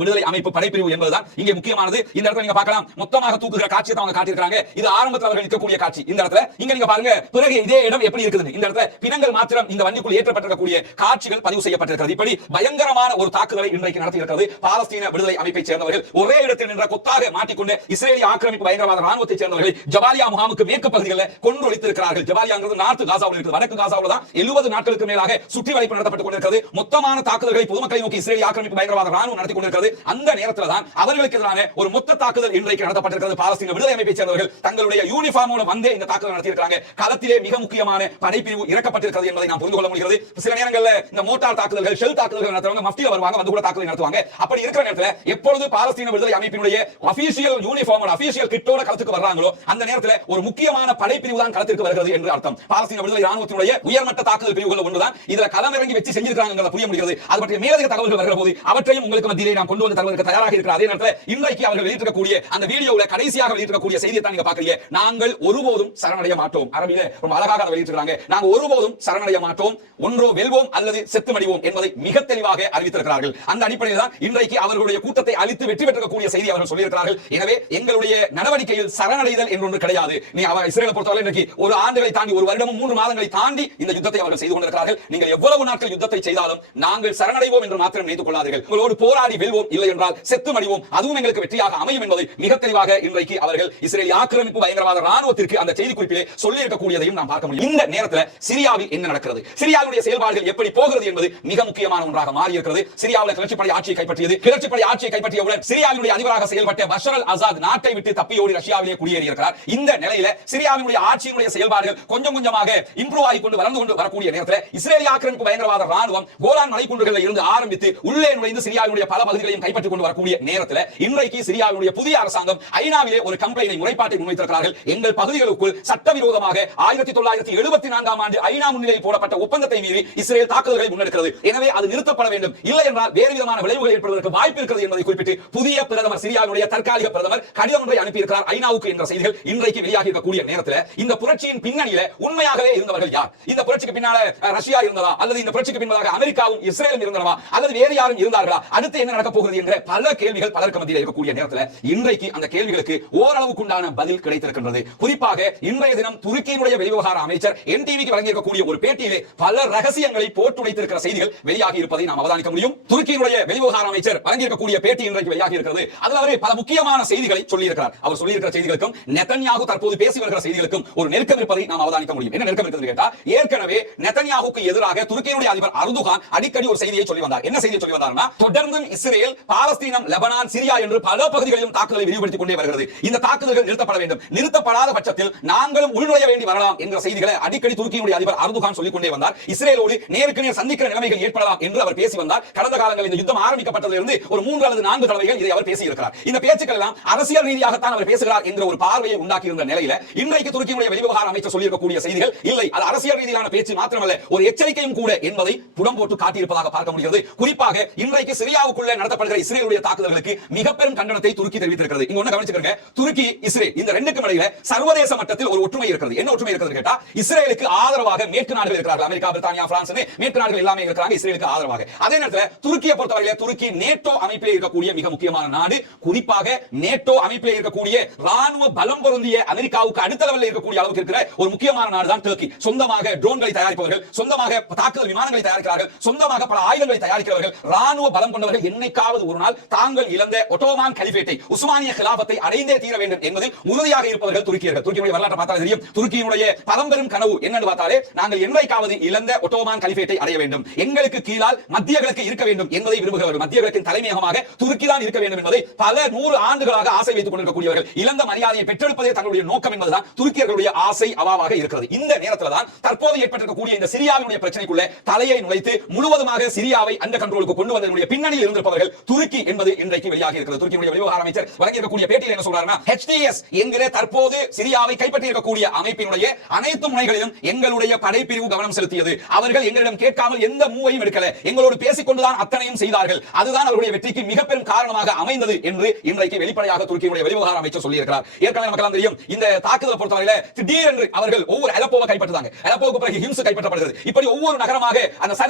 விடுதலை அமைப்பு படைப்பிரிவு என்பதுதான் இங்கே முக்கியமானது. இந்த இடத்துல நீங்க பார்க்கலாம், மொத்தமாக தூக்குகிற காட்சியை அவங்க காட்டியிருக்காங்க. இது ஆரம்பத்தில் அவர்கள் நிற்கக்கூடிய காட்சி. இந்த இடத்துல இங்க நீங்க பாருங்க, பிறகு இதே இடம் எப்படி இருக்குது. இந்த இடத்துல பிணங்கள் மாத்திரம் இந்த வண்டிக்குள் ஏற்றப்பட்டிருக்கக்கூடிய காட்சிகள் பதிவு செய்யப்பட்டிருக்கிறது. இப்படி பயங்கரமான ஒரு தாக்குதலை இன்றைக்கு நடத்தி இருக்கிறது பாலஸ்தீன விடுதலை அமைப்பை சேர்ந்தவர்கள். ஒரே இடத்தில் நின்ற கொத்தாக மாட்டிக்கொண்டு இஸ்ரேலிய ஆக்கிரமிப்பு பயங்கரவாத ராணுவத்தை சேர்ந்தவர்கள் ஜபாலியா முகாமுக்கு மேற்கு பகுதிகளில் கொன்றொழித்திருக்கிறார்கள். ஜபாலியாங்கிறது நார்த் காசாவில் இருக்குது. வடக்கு காசாவில் தான் 70 நாட்களுக்கு மேலாக சுற்றி வளைப்பு நடத்தப்பட்டுக் கொண்டிருக்கிறது. மொத்தமான தாக்குதல்களை பொதுமக்களை நோக்கி இஸ்ரேலிய ஆக்கிரமிப்பு பயங்கரவாத ராணுவம் நடத்தி கொண்டிருக்கிறது. அந்த நேரத்தில் தான் அவர்களுக்கு எதிரான ஒரு மொத்த தாக்குதல் இன்றைக்கு நடத்தப்பட்டிருக்கிறது. பாலஸ்தீன விடுதலை அமைப்பை சேர்ந்தவர்கள் தங்களுடைய யூனிஃபார்மோடு வந்தே இந்த தாக்குதல் நடத்தியிருக்கிறாங்க. களத்திலே மிக முக்கியமான படைப்பிரிவு இறக்கப்பட்டிருக்கிறது என்பதை நாம் புரிந்து கொள்ள முடிகிறது. சில நேரங்களில் இந்த மோட்டார் தாக்குதல்கள், ஷெல் தாக்குதல்கள் நடத்துறவங்க மஃப்தில வருவாங்க, வந்து கூட தாக்குதல் நடத்துவாங்க. அப்படி இருக்கிற நேரத்தில் எப்பொழுது பாலஸ்தீன விடுதலை அமைப்பினுடைய அபிஷியல் யூனிஃபார்மோட அபிஷியல் கிட்டோட களத்துக்கு வர்றாங்களோ அந்த நேரத்தில் ஒரு முக்கியமான படைப்பிரிவு தான் களத்திற்கு வருகிறது என்று அர்த்தம். பாலஸ்தீன விடுதலை ராணுவத்தினுடைய உயர்மட்ட தாக்குதல் பிரிவுகள் ஒன்றுதான் இதுல களமிறங்கி வச்சு செஞ்சிருக்காங்க புரிய முடிகிறது. அது பற்றிய மேலதிக தகவல்கள் வருகிற போது அவற்றையும் உங்களுக்கு மத்தியிலே நாம் கொண்டு வந்து தருவதற்கு தயாராக இருக்கிற அதே நேரத்தில் இன்றைக்கு அவர்கள் வெளியிட்டிருக்கக்கூடிய அந்த வீடியோவில் கடைசியாக வெளியிட்டிருக்கக்கூடிய செய்தியை தான் நீங்க பாக்குறீங்க. நாங்கள் ஒருபோதும் சரணடைய மாட்டோம். அரபியிலே ரொம்ப அழகாக அதை வெளியிட்டிருக்காங்க. நாங்கள் ஒருபோதும் சரணடைய மாட்டோம், ஒன்றோ வெல்வோம் அல்லது செத்து மடிவோம் என்பதை மிக தெளிவாக அறிவித்திருக்கிறார்கள். அந்த அடிப்படையில் தான் இன்றைக்கு அவர்களுடைய கூட்டத்தை அழித்து வெற்றி பெற்றக்கூடிய செய்தி அவர்கள் சொல்லியிருக்கிறார்கள். எனவே எங்களுடைய நடவடிக்கையில் சரணடைதல் என்று ஒன்று கிடையாது. நீ இஸ்ரேலை பொறுத்தவரை இன்றைக்கு ஒரு ஆண்டுகளை தாண்டி, ஒரு வருடமும் 3 மாதங்களை தாண்டி இந்த யுத்தத்தை அவர்கள் செய்து கொண்டிருக்கிறார்கள். நீங்கள் எவ்வளவு நாட்கள் யுத்தத்தை செய்தாலும் நாங்கள் சரணடைவோம் என்று மாத்திரம் நினைத்துக் கொள்ளாதீர்கள். உங்களோடு போராடி வெல்வோம், இல்லை என்றால் செத்து மடிவோம், அதுவும் எங்களுக்கு வெற்றியாக அமையும் என்பதை மிக தெளிவாக இன்றைக்கு அவர்கள் இஸ்ரேலிய ஆக்கிரமிப்பு பயங்கரவாத ராணுவத்திற்கு அந்த செய்தி குறிப்பிலே சொல்லி இருக்கக்கூடியதையும் நாம் பார்க்க முடியும். இந்த நேரத்தில் சிரியாவில் என்ன நடக்கிறது, சிரியாவுடைய செயல்பாடுகள் எப்படி போகிறது என்பது மிக முக்கியமான ஒன்றாக மாறி இருக்கிறது. சிரியாவில் கிளர்ச்சிப்படை ஆட்சியை கைப்பற்றியது. கிளர்ச்சிப்படை ஆட்சியை கைப்பற்றியவுடன் சிரியாவினுடைய அதிபராக செயல்பட்ட பஷர் அல் அசாத் நாட்டை விட்டு தப்பியோடி ரஷ்யாவிலே குடியேறி இருக்கிறார். இந்த நிலையில சிரியாவினுடைய ஆட்சியினுடைய செயல்பாடுகள் கொஞ்சம் கொஞ்சமாக இம்ப்ரூவ் ஆகி கொண்டு வளர்ந்து கொண்டு வரக்கூடிய நேரத்தில் இஸ்ரேலிய ஆக்கிரமிப்பு பயங்கரவாத ராணுவம் கோலான் மலைக்குன்றுகளில் இருந்து ஆரம்பித்து உள்ளே நுழைந்து சிரியாவினுடைய பல பகுதிகளையும் கைப்பற்றிக் கொண்டு வரக்கூடிய நேரத்தில் இன்றைக்கு சிரியாவினுடைய புதிய அரசாங்கம் ஐநாவிலே ஒரு கம்ப்ளைனை, முறைப்பாட்டை முன்வைத்திருக்கிறார்கள். எங்கள் பகுதிகளுக்குள் சட்டவிரோதமாக 1974 ஆம் ஆண்டு ஐநா முன்னிலையில் போடப்பட்ட ஒப்பந்தத்தை மீறி இஸ்ரேல் தாக்குதல் தாக்குதல்களை முன்னெடுக்கிறது. எனவே அது நிறுத்தப்பட வேண்டும். இல்லை என்றால் வேறு விதமான விளைவுகள் ஏற்படுவதற்கு வாய்ப்பு இருக்கிறது என்பதை குறிப்பிட்டு புதிய பிரதமர், சிரியாவுடைய தற்காலிக பிரதமர் கடிதம் ஒன்றை அனுப்பியிருக்கிறார் ஐநாவுக்கு என்ற செய்திகள் இன்றைக்கு வெளியாகி இருக்கக்கூடிய நேரத்தில் இந்த புரட்சியின் பின்னணியில உண்மையாகவே இருந்தவர்கள் யார்? இந்த புரட்சிக்கு பின்னால ரஷ்யா இருந்ததா, அல்லது இந்த புரட்சிக்கு பின்னதாக அமெரிக்காவும் இஸ்ரேலும் இருந்தனவா, அல்லது வேறு யாரும் இருந்தார்களா, அடுத்து என்ன நடக்க போகிறது என்ற பல கேள்விகள் பலருக்கு மத்தியில் இருக்கக்கூடிய நேரத்தில் இன்றைக்கு அந்த கேள்விகளுக்கு ஓரளவுக்குண்டான பதில் கிடைத்திருக்கின்றது. குறிப்பாக இன்றைய தினம் துருக்கியினுடைய வெளிவிவகார அமைச்சர் NTVக்கு வழங்கியிருக்கக்கூடிய ஒரு பேட்டியிலே பல ரகசியங்களை போட்டுடைத்திருக்கிற செய்திகள் வெளியாகி இருப்பதை நாம் அவதானிக்க முடியும். துருக்கியினுடைய வெளிவிவகார அமைச்சர் வழங்கியிருக்கக்கூடிய பேட்டி இன்றைக்கு வெளியாகி இருக்கிறது. அதில் அவர் பல முக்கியமான செய்திகளை சொல்லியிருக்கிறார். அவர் சொல்லியிருக்கிற செய்திகளுக்கும் நெதன்யாகு தற்போது பேசி வருகிற செய்திகளுக்கும் ஒரு நெருக்கம் இருப்பதை நாம் அவதானிக்க முடியும். என்ன நெருக்கம் இருக்கிறது கேட்டா, ஏற்கனவே நெதன்யாகுக்கு எதிராக துருக்கியினுடைய அதிபர் அர்துகான் அடிக்கடி ஒரு செய்தியை சொல்லி வந்தார். என்ன செய்தியை சொல்லி வந்தார்னா, தொடர்ந்து இஸ்ரேல், பாலஸ்தீனம், லெபனான், சிரியா என்று பல பகுதிகளிலும் தாக்குதலை விரிவுபடுத்திக் கொண்டே வருகிறது. இந்த தாக்குதல்கள் நிறுத்தப்பட வேண்டும். நிறுத்தப்படாத பட்சத்தில் நாங்களும் உள்நுழைய வேண்டி வரலாம் என்ற செய்திகளை அடிக்கடி துருக்கியினுடைய அதிபர் அர்துகான் சொல்லிக் கொண்டே வந்தார். இஸ்ரேலோடு நேருக்கு நேர் சந்திக்கிற நிலைமைகள் ஏற்படலாம் என்று அவர் பேசி வந்தார். கடந்த காலங்களில் இந்த யுத்தம் ஆரம்பிக்கப்பட்டதிலிருந்து ஒரு 3 அல்லது 4 தடவைகள் இதை அவர் பேசி இருக்கிறார். இந்த பேச்சுக்கள் எல்லாம் அரசியல் ரீதியாகத்தான் அவர் பேசுகிறார் என்ற ஒரு பார்வையை உண்டாக்கி இருந்த நிலையில இன்றைக்கு துருக்கியினுடைய வெளிவிவகார அமைச்சர் சொல்லியிருக்கக்கூடிய செய்திகள் இல்லை, அது அரசியல் ரீதியிலான பேச்சு மாத்திரமல்ல, ஒரு எச்சரிக்கையும் கூட என்பதை புடம் போட்டு காட்டியிருப்பதாக பார்க்க முடிகிறது. குறிப்பாக இன்றைக்கு சிரியாவுக்குள்ள நடத்தப்படுகிற இஸ்ரேலுடைய தாக்குதல்களுக்கு மிக பெரும் கண்டனத்தை துருக்கி தெரிவித்திருக்கிறது. இங்க ஒண்ணு கவனிச்சுக்கங்க, துருக்கி, இஸ்ரேல் இந்த ரெண்டுக்கும் இடையில சர்வதேச மட்டத்தில் ஒரு ஒற்றுமை இருக்கிறது. என்ன ஒற்றுமை இருக்கிறது கேட்டா, இஸ்ரேலுக்கு ஆதரவாக மேற்கு நாடுகள் இருக்கிறார்கள். அமெரிக்கா, பிரித்தானியா, பிரான்ஸ், மேற்கு நாடுகள் எல்லாமே இருக்கிறாங்க இஸ்ரேலுக்கு ஆதரவாக. அதே நேரத்தில் துருக்கியை பொறுத்தவரையில துருக்கி நேட்டோ அமைப்பில் இருக்கக்கூடிய மிக முக்கியமான நாடு. குறிப்பாக நேட்டோ அமைப்பில் இருக்கக்கூடிய ராணுவ பலம் பொருந்திய அமெரிக்காவுக்கு அடுத்த லெவலில் இருக்கக்கூடிய அளவுக்கு இருக்கிற ஒரு முக்கியமான நாடு தான் துருக்கி. சொந்தமாக ட்ரோன்களை தயாரிப்பவர்கள், சொந்தமாக தாக்குதல் விமானங்களை தயாரிக்கிறார்கள், சொந்தமாக பல ஆயுதங்களை தயாரிக்கிறவர்கள், ராணுவ பலம் கொண்டவர்கள். என்னைக்காவது ஒரு நாள் தாங்கள் இழந்த ஒட்டோமான் கலிஃபேட்டை, உஸ்மானிய கிலாபத்தை அடைந்தே தீர வேண்டும் என்பதில் உறுதியாக இருப்பவர்கள் துருக்கியர்கள். துருக்கியுடைய வரலாற்றை பார்த்தாலே தெரியும். துருக்கியினுடைய பரம்பெரும் கனவு என்னன்னு பார்த்தாலே, நாங்கள் என்றைக்காவது இழந்த ஒட்டோமான் கலிஃபேட்டை அடைய வேண்டும், எங்களுக்கு கீழால் மத்திய கிழக்கு இருக்க வேண்டும் என்பதை விரும்புகிறவர்கள். மத்திய கிழக்கின் தலைமையகமாக துருக்கி தான் இருக்க வேண்டும் என்பதை பல 100 ஆண்டுகளாக ஆசை வைத்துக் கொண்டிருக்கக்கூடியவர்கள். இழந்த மரியாதையை பெற்றெடுப்பதே தங்களுடைய நோக்கம் என்பதுதான் துருக்கியர்களுடைய ஆசை அவாவாக இருக்கிறது. இந்த நேரத்தில் தான் தற்போது ஏற்பட்டிருக்கக்கூடிய இந்த சிரியாவினுடைய பிரச்சனைக்குள்ள தலையை நுழைத்து முழுவதுமாக சிரியாவை அந்த கண்ட்ரோலுக்கு கொண்டு வந்ததனுடைய பின்னணியில் இருந்திருப்பவர்கள் துருக்கி என்பது இன்றைக்கு வெளியாகி இருக்கிறது. துருக்கியுடைய வெளிவிவகார அமைச்சர் வழங்கியிருக்கக்கூடிய பேட்டியில் என்ன சொல்றாருன்னா, HTS என்கிற தற்போது சிரியாவை கைப்பற்றி இருக்கக்கூடிய அமைப்பினுடைய அனைத்து முனைகளிலும் எங்களுடைய படைப்பிரிவு கவனம் செலுத்தியது. அவர்கள் எங்களிடம் கேட்காமல் எந்த மூவையும் எடுக்கல, எங்களோடு பேசிக் கொண்டுதான் அத்தனையும் செய்தார்கள். அதுதான் அவருடைய வெற்றிக்கு மிக பெரும் காரணமாக அமைந்தது என்று இன்றைக்கு வெளிப்படையாக துருக்கியுடைய வெளிவிவகார அமைச்சர் சொல்லியிருக்கிறார். ஏற்கனவே நமக்கு தெரியும், இந்த தாக்குதலை பொறுத்தவரையில திடீரென்று அவர்கள் ஒவ்வொரு அலப்போவை கைப்பற்றுறாங்க. அலப்போவுக்கு பிறகு ஹிம்ஸ் கைப்பற்றப்படுகிறது. இப்படி ஒவ்வொரு நகரமாக அந்த சரி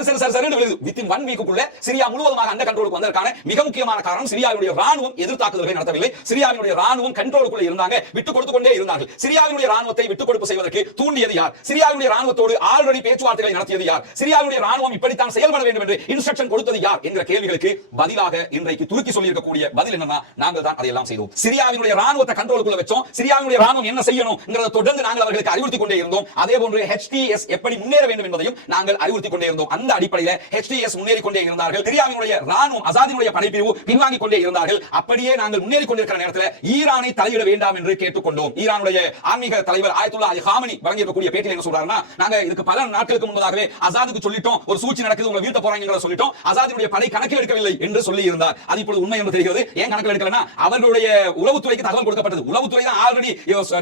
வித்தின் 1 வீக்குள்ள சிரியா முழுவதுமாக அந்த கண்ட்ரோலுக்கு வந்ததற்கான மிக முக்கியமான காரணம், சிரியாவுடைய ராணுவம் எதிர் தாக்குதல்களை நடத்தவில்லை. சிரியாவினுடைய ராணுவம் கண்ட்ரோலுக்குள்ள இருந்தாங்க, விட்டுக் கொடுத்து கொண்டே இருந்தார்கள். சிரியாவினுடைய ராணுவத்தை விட்டுக் கொடுப்பு செய்வதற்கு தூண்டியது யார்? சிரியாவினுடைய ராணுவத்தோடு ஆல்ரெடி பேச்சுவார்த்தைகளை நடத்தியது யார்? சிரியாவினுடைய ராணுவம் இப்படித்தான் செயல்பட வேண்டும் என்று இன்ஸ்ட்ரக்ஷன் கொடுத்தது யார் என்ற கேள்விகளுக்கு பதிலாக இன்றைக்கு துருக்கி சொல்லியிருக்கக்கூடிய பதில் என்னன்னா, நாங்கள் தான் அதையெல்லாம் செய்தோம். சிரியாவினுடைய ராணுவத்தை கண்ட்ரோலுக்குள்ள வச்சோம். சிரியாவினுடைய ராணுவம் என்ன செய்யணும்ங்கறத தொடர்ந்து நாங்கள் அவர்களுக்கு அறிவுறுத்திக் கொண்டே இருந்தோம். அதே போன்று HTS எப்படி முன்னேற வேண்டும் என்பதையும் நாங்கள் அறிவுறுத்திக் கொண்டே இருந்தோம். அந்த அடிப்படையில் HTS முன்னேறி கொண்டே இருந்தார்கள். சிரியாவினுடைய ராணுவம், அசாதினுடைய படைப்பிரிவு பின்வாங்கிக் கொண்டே இருந்தார்கள். அப்படியே நாங்கள் முன்னேறி கொண்டிருக்கிற நேரத்தில் ஈரானை தலையிட வேண்டாம் என்று கேட்டுக்கொண்டோம். ஈரானுடைய ஆன்மீக தலைவர் ஆயத்துல்லா அலி காமனி வழங்கியிருக்கக்கூடிய பேட்டியில் என்ன சொல்றாருன்னா, நாங்க இதுக்கு பல நாட்களுக்கு முன்பதாகவே அசாதுக்கு சொல்லிட்டோம், ஒரு சூழ்ச்சி நடக்குது, உங்களை வீழ்த்த போறாங்கன்னு சொல்லிட்டோம், அசாதினுடைய படை கணக்கில் எடுக்கவில்லை என்று சொல்லி இருந்தார். அது இப்பொழுது உண்மை என்று தெரிகிறது. ஏன் கணக்கில் எடுக்கலன்னா, அவர்களுடைய உளவுத்துறைக்கு தகவல் கொடுக்கப்பட்டது. உளவுத்துறை தான் ஆல்ரெடி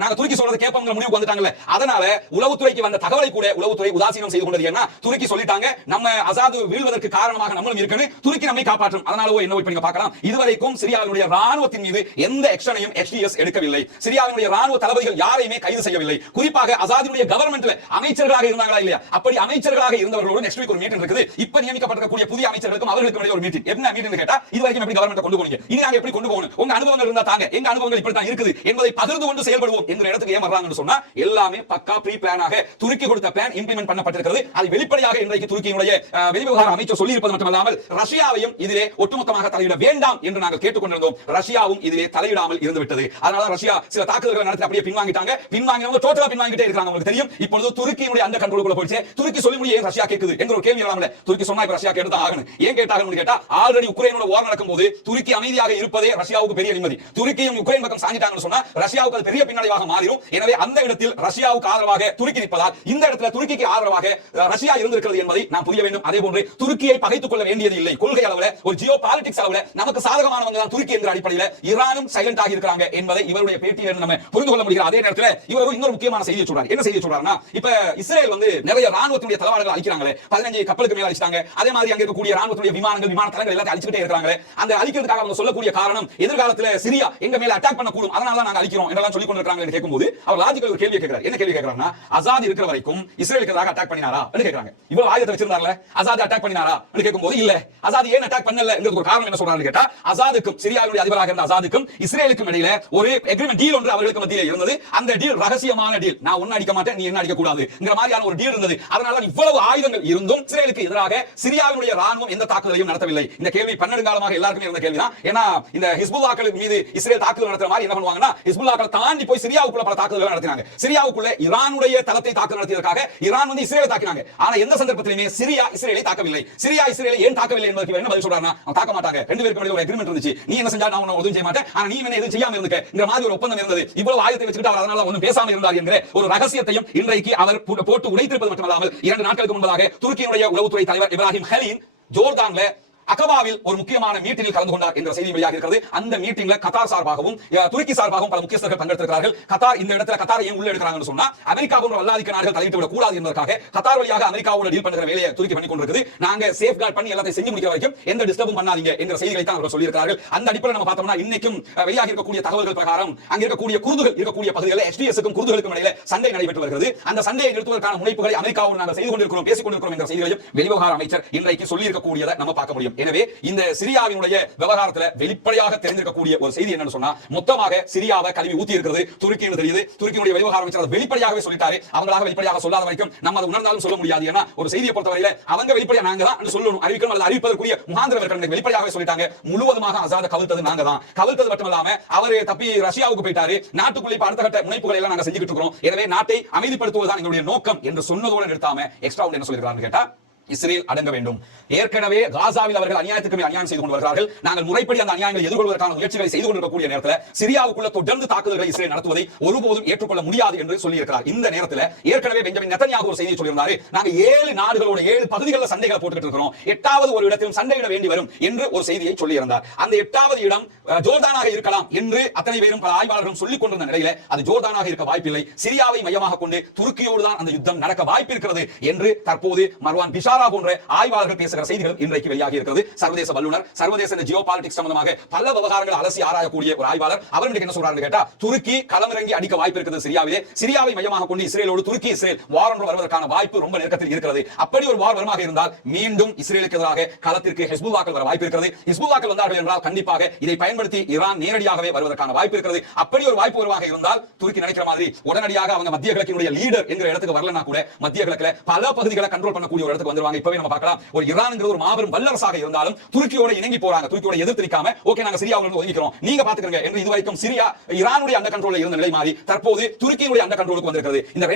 நாங்க துருக்கி சொல்றதை கேட்போம்ங்கிற முடிவுக்கு வந்துட்டாங்கல்ல. அதனால உளவுத்துறைக்கு வந்த தகவலை கூட உளவுத்துறை உதாசீனம் செய்து கொண்டது. ஏன்னா துருக்கி சொல்லிட்டாங்க, நம்ம அசாது வீழ்வதற்கு காரணமாக நம்மளும் இருக்குன்னு, துருக்கி நம்மை காப்பாற்றும். அதனாலவோ என்ன இப்ப நீங்க பார்க்கலாம், இதுவரைக்கும் சிரியாவினுடைய ராணுவத்தின் மீது எந்த ஆக்ஷனையும் HTS எடுக்கவில்லை. சிரியாவினுடைய ராணுவ தளபதிகள் யாரையுமே கைது செய்யவில்லை. குறிப்பாக அசாதினுடைய கவர்மெண்ட்ல அமைச்சர்களாக இருந்தாங்களா இல்லையா, அப்படி அமைச்சர்களாக இருந்தவர்களோடு நெக்ஸ்ட் வீக் ஒரு மீட்டிங் இருக்குது. இப்ப நியமிக்கப்பட்டிருக்கக்கூடிய புதிய அமைச்சர்களுக்கும் அவர்களுக்கும் இடையே ஒரு மீட்டிங். என்ன மீட்டிங் கேட்டா, இதுவரைக்கும் எப்படி கவர்மெண்ட் கொண்டு போனீங்க, இனி நாங்க எப்படி கொண்டு போகணும், உங்க அனுபவங்கள் இருந்தா தாங்க, எங்க அனுபவங்கள் இப்படி தான் இருக்குது என்பதை பகிர்ந்து கொண்டு செயல்படுவோம் என்ற இடத்துக்கு ஏன் வர்றாங்கன்னு சொன்னா, எல்லாமே பக்கா ப்ரீ பிளானாக துருக்கி கொடுத்த பிளான் இம்ப்ளிமெண்ட் பண்ணப்பட்டிருக்கிறது. அது வெளிப்படையாக இன்றைக்கு துருக்கியினுடைய வெளிவிவகார அமைச்சர் சொல்லி இருப்பது மட்டுமல்லாமல் ரஷ்யாவையும் இதிலே ஒட்டுமொத்தமாக தலையிட வேண்டாம் என்று நாங்கள் கேட்டுக்கொண்டிருந்தோம். ரஷ்யாவும் இதிலே தலையிடாமல் இருந்துவிட்டது. அதனால ரஷ்யா சில தாக்குதல்களை நடத்தி அப்படியே பின்வாங்கிட்டாங்க. பின்வாங்கினவங்க டோட்டலா பின்வாங்கிட்டே இருக்காங்க. உங்களுக்கு தெரியும், இப்பொழுது துருக்கியினுடைய அந்த கண்ட்ரோலுக்குள்ள போயிடுச்சு. துருக்கி சொல்லி முடிய ரஷ்யா கேக்குது என்ற ஒரு கேள்வி வரலாம்ல. துருக்கி சொன்னா இப்ப ரஷ்யா கேட்டு தான் ஆகணும். ஏன் கேட்டாங்கன்னு கேட்டா, ஆல்ரெடி உக்ரைனோட வார் நடக்கும்போது துருக்கி அமைதியாக இருப்பதே ரஷ்யாவுக்கு பெரிய நிம்மதி. துருக்கியும் உக்ரைன் பக்கம் சாஞ்சிட்டாங்கன்னு சொன்னா ரஷ்யாவுக்கு அது பெரிய பின்னடைவாக மாறிடும். எனவே அந்த இடத்தில் ரஷ்யாவுக்கு ஆதரவாக துருக்கி நிற்பதால் இந்த இடத்துல துருக்கிக்கு ஆதரவாக ரஷ்யா இருந்திருக்கிறது என்பதை நாம் புரிய வேண்டும். அதே போன்று துருக்கியை பகைத்துக் கொள்ள வேண்டியது இல்லை. கொள்கை அளவில், ஒரு ஜியோ பாலிடிக்ஸ் அளவில் நமக்கு சாதகமானவங்க தான் துருக்கி என்ற அடிப்படையில் ஈரானும் சைலண்ட் ஆகி இருக்கிறாங்க என்பதை இவருடைய பேட்டியில் நம்ம புரிந்து கொள்ள முடிகிறது. அதே நேரத்தில் இவர் இன்னொரு முக்கியமான செய்தியை சொல்றாரு. என்ன செய்தி சொல்றாருன்னா, இப்ப இஸ்ரேல் வந்து நிறைய ராணுவத்தினுடைய தளவாடங்கள் அளிக்கிறாங்களே, 15 கப்பலுக்கு மேல அழிச்சிட்டாங்க. அதே மாதிரி அங்க இருக்கக்கூடிய ராணுவத்துடைய விமானங்கள், விமான தளங்கள் எல்லாத்தையும் அழிச்சிட்டே இருக்காங்க. அந்த அழிக்கிறதுக்காக அவங்க சொல்லக்கூடிய காரணம் எதிர்காலத்துல சிரியா எங்க மேல அட்டாக் பண்ணக்கூடும், அதனால தான் நாங்க அழிக்கிறோம் என்றெல்லாம் சொல்லிக் கொண்டிருக்காங்க. கேட்கும்போது அவர் லாஜிக்கல் ஒரு கேள்வி கேட்கிறார். என்ன கேள்வி கேட்கிறாருன்னா, அசாத் இருக்கிற வரைக்கும் இஸ்ரேலுக்கு எதிராக அட்டாக் பண்ணினாரா என்று கேட்கிறாங்க. இவ்வளவு ஆயுதத்தை வச்சிருந்தார்ல, அசாத் அட்டாக் பண்ணினாரா என்று கேட்கும்போது இல்ல, அசாத் ஏன் அட்டாக் பண்ணல என்கிறது ஒரு காரணம் என்ன சொல்றாரு கேட்டா, அசாதுக்கும் சிரியாவுடைய அதிபராக இருந்த அசாதுக்கும் இஸ்ரேலுக்கும் இடையில ஒரு எக்ரிமெண்ட் டீல் ஒன்று அவர்களுக்கு மத்தியிலே இருந்தது. அந்த டீல் ரகசியமான டீல். நான் ஒன்னு அடிக்க மாட்டேன், நீ என்ன அடிக்க கூடாதுங்கிற மாதிரியான ஒரு டீல் இருந்தது. அதனால இவ்வளவு ஆயுதங்கள் இருந்தும் இஸ்ரேலுக்கு எதிராக சிரியாவுடைய ராணுவம் எந்த தாக்குதலையும் நடத்தவில்லை. இந்த கேள்வி பன்னெடுங்காலமாக எல்லாருக்குமே இருந்த கேள்விதான். ஏன்னா இந்த ஹிஸ்புல்லாக்கள் மீது இஸ்ரேல் தாக்குதல் நடத்துற மாதிரி என்ன பண்ணுவாங்கன்னா, ஹிஸ்புல்லாக்கள் தாண்டி போய் சிரியாவுக்குள்ள பல தாக்குதல்கள் நடத்தினாங்க. சிரியாவுக்குள்ள ஈரானுடைய தளத்தை தாக்குதல் நடத்தியதற்காக ஈரான் வந்து இஸ்ரேலை தாக்கினாங்க. ஆனா எந்த சந்தர்ப்பத்திலுமே சிரியா இஸ்ரேலை தாக்கவில்லை. சிரியா இஸ்ரேலை ஏன் தாக்கவில்லை என்பதற்கு என்ன பதில் சொல்றாருன்னா, அவங்க தாக்க மாட்டாங்க, ரெண்டு பேருக்கு இடையில ஒரு அக்ரிமெண்ட் இருந்துச்சு, நீ என்ன செஞ்சா நான் உன்னை உதவி செய்ய மாட்டேன், ஆனா நீ என்ன எதுவும் செய்யாம இருந்துக்கங்கிற மாதிரி ஒரு ஒப்பந்தம் இருந்தது. இவ்வளவு ஆயுதத்தை வச்சுக்கிட்டு அவர் அதனால ஒன்றும் பேசாம இருந்தார் என்கிற ஒரு ரகசியத்தையும் இன்றைக்கு அவர் போட்டு உடைத்திருப்பது மட்டுமல்லாமல் 2 நாட்களுக்கு முன்பதாக துருக்கியுடைய உளவுத்துறை தலைவர் இப்ராஹிம் ஹலீன் ஜோர்டான்ல அகபாவில் ஒரு முக்கியமான மீட்டிங்கில் கலந்து கொண்டார் என்ற செய்தி வெளியாக இருக்கிறது. அந்த மீட்டிங்ல கத்தார் சார்பாகவும் துருக்கி சார்பாகவும் பல முக்கியஸ்தர்கள் பங்கெடுத்திருக்கிறார்கள். கத்தார் இந்த இடத்துல கத்தார் ஏன் உள்ள எடுக்கிறாங்கன்னு சொன்னா, அமெரிக்கா போன்ற வல்லாதிக்க நாடுகள் தலையிட்டு விடக் கூடாது என்பதற்காக கத்தார் வழியாக அமெரிக்காவோட டீல் பண்ணுகிற வேலையை துருக்கி பண்ணி கொண்டிருக்குது. நாங்க சேஃப் கார்டு பண்ணி எல்லாத்தையும் செஞ்சு முடிக்கிற வரைக்கும் எந்த டிஸ்டர்பும் பண்ணாதீங்க என்ற செய்திகளை தான் அவர்கள் சொல்லியிருக்கிறார்கள். அந்த அடிப்படையில் நம்ம பார்த்தோம்னா இன்னைக்கும் வெளியாக இருக்கக்கூடிய தகவல்கள் பிரகாரம் அங்க இருக்கக்கூடிய குர்துகள் இருக்கக்கூடிய பகுதிகளில் HDS-க்கும் குர்துகளுக்கும் இடையில சண்டை நடைபெற்று வருகிறது. அந்த சண்டையை நிறுத்துவதற்கான முனைப்புகளை அமெரிக்காவோடு நாங்கள் செய்து கொண்டிருக்கிறோம், பேசிக் கொண்டிருக்கிறோம் என்ற செய்திகளையும் வெளிவிவகார அமைச்சர் இன்றைக்கு சொல்லி இருக்கக்கூடியதை நம்ம பார்க்க முடியும். எனவே இந்த சிரியாவினுடைய விவகாரத்துல வெளிப்படையாக தெரிந்திருக்கக்கூடிய ஒரு செய்தி என்னன்னு சொன்னா, மொத்தமாக சிரியாவை கழுவி ஊத்தி இருக்கிறது துருக்கின்னு தெரியுது. துருக்கியுடைய வெளிவிவகார அமைச்சர் அதை வெளிப்படையாகவே சொல்லிட்டாரு. அவங்களாக வெளிப்படையாக சொல்லாத வரைக்கும் நம்ம அதை உணர்ந்தாலும் சொல்ல முடியாது. ஏன்னா ஒரு செய்தியை பொறுத்தவரையில அவங்க வெளிப்படையா நாங்க தான் சொல்லணும், அறிவிக்கணும் அல்லது அறிவிப்பதற்குரிய முகாந்திரம் இருக்கிறது. வெளிப்படையாகவே சொல்லிட்டாங்க, முழுவதுமாக அசாத கவிழ்த்தது நாங்க தான். கவிழ்த்தது மட்டுமல்லாம அவரு தப்பி ரஷ்யாவுக்கு போயிட்டாரு, நாட்டுக்குள்ளே அடுத்த கட்ட முனைப்புகளை எல்லாம் நாங்க செஞ்சுக்கிட்டு இருக்கிறோம். எனவே நாட்டை அமைதிப்படுத்துவதுதான் எங்களுடைய நோக்கம் என்று சொன்னதோடு நிறுத்தாம எக்ஸ்ட்ரா என்ன சொல்லிருக்காருன்னு கேட்டா, இஸ்ரேல் அடங்க வேண்டும். ஏற்கனவே காசாவில் அவர்கள் அநியாயத்துக்கு மேல் அநியாயம் செய்து கொண்டு வருகிறார்கள். நாங்கள் முறைப்படி அந்த அநியாயங்களை எதிர்கொள்வதற்கான முயற்சிகளை செய்து கொண்டிருக்கக்கூடிய நேரத்தில் சிரியாவுக்குள்ள தொடர்ந்து தாக்குதல்களை இஸ்ரேல் நடத்துவதை ஒருபோதும் ஏற்றுக்கொள்ள முடியாது என்று சொல்லியிருக்கிறார். இந்த நேரத்தில் ஏற்கனவே பெஞ்சமின் நெதன்யாகு ஒரு செய்தியை சொல்லியிருந்தாரு, நாங்கள் 7 நாடுகளோட 7 பகுதிகளில் சண்டைகளை போட்டுக்கிட்டு இருக்கிறோம், 8வது ஒரு இடத்திலும் சண்டையிட வேண்டி வரும் என்று ஒரு செய்தியை சொல்லியிருந்தார். அந்த 8வது இடம் ஜோர்டானாக இருக்கலாம் என்று அத்தனை பேரும் பல ஆய்வாளர்களும் சொல்லிக் கொண்டிருந்த நிலையில அது ஜோர்டானாக இருக்க வாய்ப்பில்லை, சிரியாவை மையமாக கொண்டு துருக்கியோடு தான் அந்த யுத்தம் நடக்க வாய்ப்பு இருக்கிறது என்று தற்போது மர்வான் பிஷாரா போன்ற ஆய்வாளர்கள் பேசுகிற செய்திகள் இன்றைக்கு வெளியாகி இருக்கிறது. சர்வதேச வல்லுநர், சர்வதேச ஜியோபாலிடிக்ஸ் சம்பந்தமாக பல விவகாரங்களை அலசி ஆராயக்கூடிய ஒரு ஆய்வாளர் அவர் என்ன சொல்றாருன்னு கேட்டா, துருக்கி களமிறங்கி அடிக்க வாய்ப்பு இருக்கிறது சிரியாவிலே, சிரியாவை மையமாக கொண்டு இஸ்ரேலோடு துருக்கி இஸ்ரேல் வார் ஒன்று வருவதற்கான வாய்ப்பு ரொம்ப நெருக்கத்தில் இருக்கிறது. அப்படி ஒரு வார் வருமாக இருந்தால் மீண்டும் இஸ்ரேலுக்கு எதிராக களத்திற்கு ஹிஸ்புல்லாக்கள் வர வாய்ப்பு இருக்கிறது. ஹிஸ்புல்லாக்கள் வந்தார்கள் என்றால் கண்டிப்பாக இதை பயன்படுத்தி ஈரான் நேரடியாகவே வருவதற்கான வாய்ப்பு இருக்கிறது. அப்படி ஒரு வாய்ப்பு வருவாக இருந்தால் துருக்கி நினைக்கிற மாதிரி உடனடியாக அவங்க மத்திய கிழக்கினுடைய லீடர் என்கிற இடத்துக்கு வரலனா கூட மத்திய கிழக்குல பல பகுதிகளை கண்ட்ரோல் பண்ணக்கூடிய ஒரு இடத்துக்கு வந்துருவாங்க. இப்பவே நம்ம பார்க்கலாம், ஒரு ஈரான்ங்கிற ஒரு மாபெரும் வல்லரசாக இருந்தாலும் துருக்கியோட இணங்கி போறாங்க. துருக்கியோட எதிர்த்து நிக்காம ஓகே நாங்க சிரியாவுல ஒதுங்கிக்கிறோம், நீங்க பாத்துக்கங்க என்று இதுவரைக்கும் சிரியா ஈரானுடைய அந்த கண்ட்ரோல்ல இருந்த நிலை மாறி தற்போது துருக்கியுடைய அந்த கண்ட்ரோலுக்கு வந்திருக்கிறது. இந்த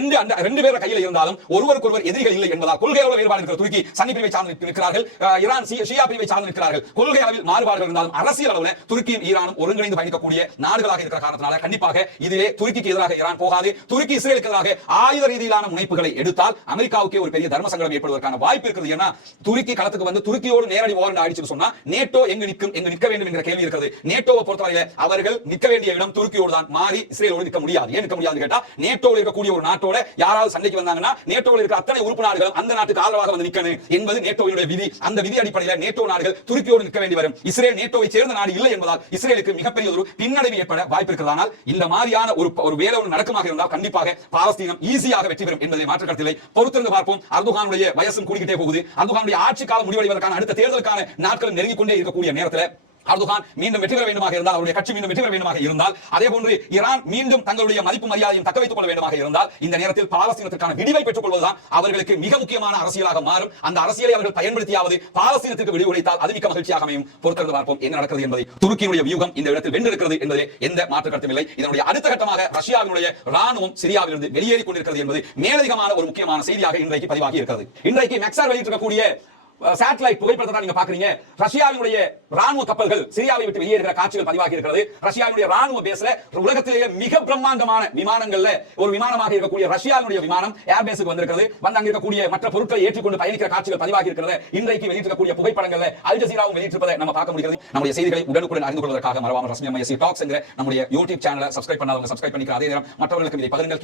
ரெண்டு பேர் கையில் இருந்தாலும் ஒருவருக்கொருவர் எதிரிகள் இல்லை என்பதால் கொள்கை அளவில் வேறுபாடு இருக்கிற துருக்கி சன்னி பிரிவை சார்ந்து நிற்கிறார்கள், ஈரான் ஷியா பிரிவை சார்ந்து நிற்கிறார்கள். கொள்கை அளவில் மாறுபாடுகள் இருந்தாலும் அரசியல் அளவில் துருக்கியும் ஈரானும் ஒருங்கிணைந்து பயணிக்கக்கூடிய நாடுகளாக இருக்கிற காரணத்தினால கண்டிப்பாக இதிலே துருக்கிக்கு எதிராக ஈரான் போகாது. துருக்கி இஸ்ரேலுக்கு எதிராக ஆயுத ரீதியிலான முனைப்புகளை எடுத்தால் அமெரிக்காவுக்கு ஒரு பெரிய தர்ம சங்கடம் ஏற்படுவதற்கான வாய்ப்பு இருக்கிறது. ஏன்னா துருக்கி களத்துக்கு வந்து துருக்கியோடு நேரடி வார் ஆயிடுச்சுன்னு சொன்னா நேட்டோ எங்க நிற்க வேண்டும் என்கிற கேள்வி இருக்கிறது. நேட்டோவை பொறுத்தவரையில அவர்கள் நிற்க வேண்டிய இடம் துருக்கியோடு தான், மாறி இஸ்ரேலோடு நிற்க முடியாது. ஏன் நிற்க முடியாது கேட்டா, நேட்டோவில் இருக்கக்கூடிய ஒரு நாட்டோட யாராவது சண்டைக்கு வந்தாங்கன்னா நேட்டோவில் இருக்கிற அத்தனை உறுப்பு நாடுகள் அந்த நாட்டுக்கு ஆதரவாக வந்து நிற்கணும் என்பது நேட்டோவினுடைய விதி. அந்த விதி அடிப்படையில் நேட்டோ நாடுகள் துருக்கியோடு நிற்க வேண்டி வரும். இஸ்ரேல் நேட்டோவை சேர்ந்த நாடு இல்லை என்பதால் இஸ்ரேலுக்கு மிகப்பெரிய ஒரு பின்னடைவு ஏற்பட வாய்ப்பு இருக்கிறது. ஆனால் இந்த மாதிரியான ஒரு வேலை ஒன்று நடக்குமாக இருந்தால் கண்டிப்பாக பாலஸ்தீனம் ஈஸியாக வெற்றி பெறும் என்பதை மாற்று கருத்தில்லை. பொறுத்திருந்து பார்ப்போம். அர்துகானுடைய வயசும் கூடிக்கிட்டே போகுது. அர்துகானுடைய ஆட்சி காலம் முடிவடைவதற்கான அடுத்த தேர்தலுக்கான நாட்கள் நெருங்கிக் கொண்டே இருக்கக்கூடிய நேரத்தில் அர்துகான் மீண்டும் வெற்றி பெற வேண்டுமாக இருந்தால், அவருடைய கட்சி மீண்டும் வெற்றி பெற வேண்டுமாக இருந்தால், அதே போன்று ஈரான் மீண்டும் தங்களுடைய மதிப்பு மரியாதையும் தக்க வைத்துக் கொள்ள வேண்டுமாக இருந்தால், இந்த நேரத்தில் பாலஸ்தீனத்திற்கான விடிவை பெற்றுக் கொள்வதுதான் அவர்களுக்கு மிக முக்கியமான அரசியலாக மாறும். அந்த அரசியலை அவர்கள் பயன்படுத்தியாவது பாலஸ்தீனத்திற்கு விடிவு உடைத்தால் அது மிக மகிழ்ச்சியாக அமையும். பொறுத்திருந்து பார்ப்போம் என்ன நடக்கிறது என்பதை. துருக்கியுடைய வியூகம் இந்த இடத்தில் வென்றிருக்கிறது என்பதில் எந்த மாற்று கருத்தும் இல்லை. இதனுடைய அடுத்த கட்டமாக ரஷ்யாவினுடைய ராணுவம் சிரியாவிலிருந்து வெளியேறிக் கொண்டிருக்கிறது என்பது மேலதிகமான ஒரு முக்கியமான செய்தியாக இன்றைக்கு பதிவாகி இருக்கிறது. இன்றைக்கு மெக்சார் வெளியிட்டிருக்கக்கூடிய சேட்டலைட் புகைப்படத்தை நீங்க பாக்குறீங்க. ரஷ்யாவினுடைய ராணுவ கப்பல்கள் சிரியாவை விட்டு வெளியேறுகிற காட்சிகள் பதிவாகி இருக்கிறது. ரஷ்யாவுடைய ராணுவ பேஸ்ல உலகத்திலேயே மிக பிரம்மாண்டமான விமானங்கள்ல ஒரு விமானமாக இருக்கக்கூடிய ரஷ்யாவுடைய விமானம் ஏர் பேஸுக்கு வந்திருக்கிறது. வந்து அங்க இருக்கக்கூடிய மற்ற பொருட்களை ஏற்றிக்கொண்டு பயணிக்கிற காட்சிகள் பதிவாகி இருக்கிறது. இன்றைக்கு வெளியிட்டிருக்கக்கூடிய புகைப்படங்கள்ல அல் ஜசீராவும் வெளியிட்டிருப்பதை நம்ம பார்க்க முடிகிறது. நம்முடைய செய்திகளை உடனுக்குடன் அறிந்து கொள்வதற்காக மறவாமல் ரஸ்மி எம்ஐசி டாக்ஸ் என்கிற நம்முடைய யூடியூப் சேனலை சப்ஸ்கிரைப் பண்ணாதவங்க சப்ஸ்கிரைப் பண்ணிக்கிற அதே நேரம் மற்றவர்களுக்கு இதை பகிருங்கள்.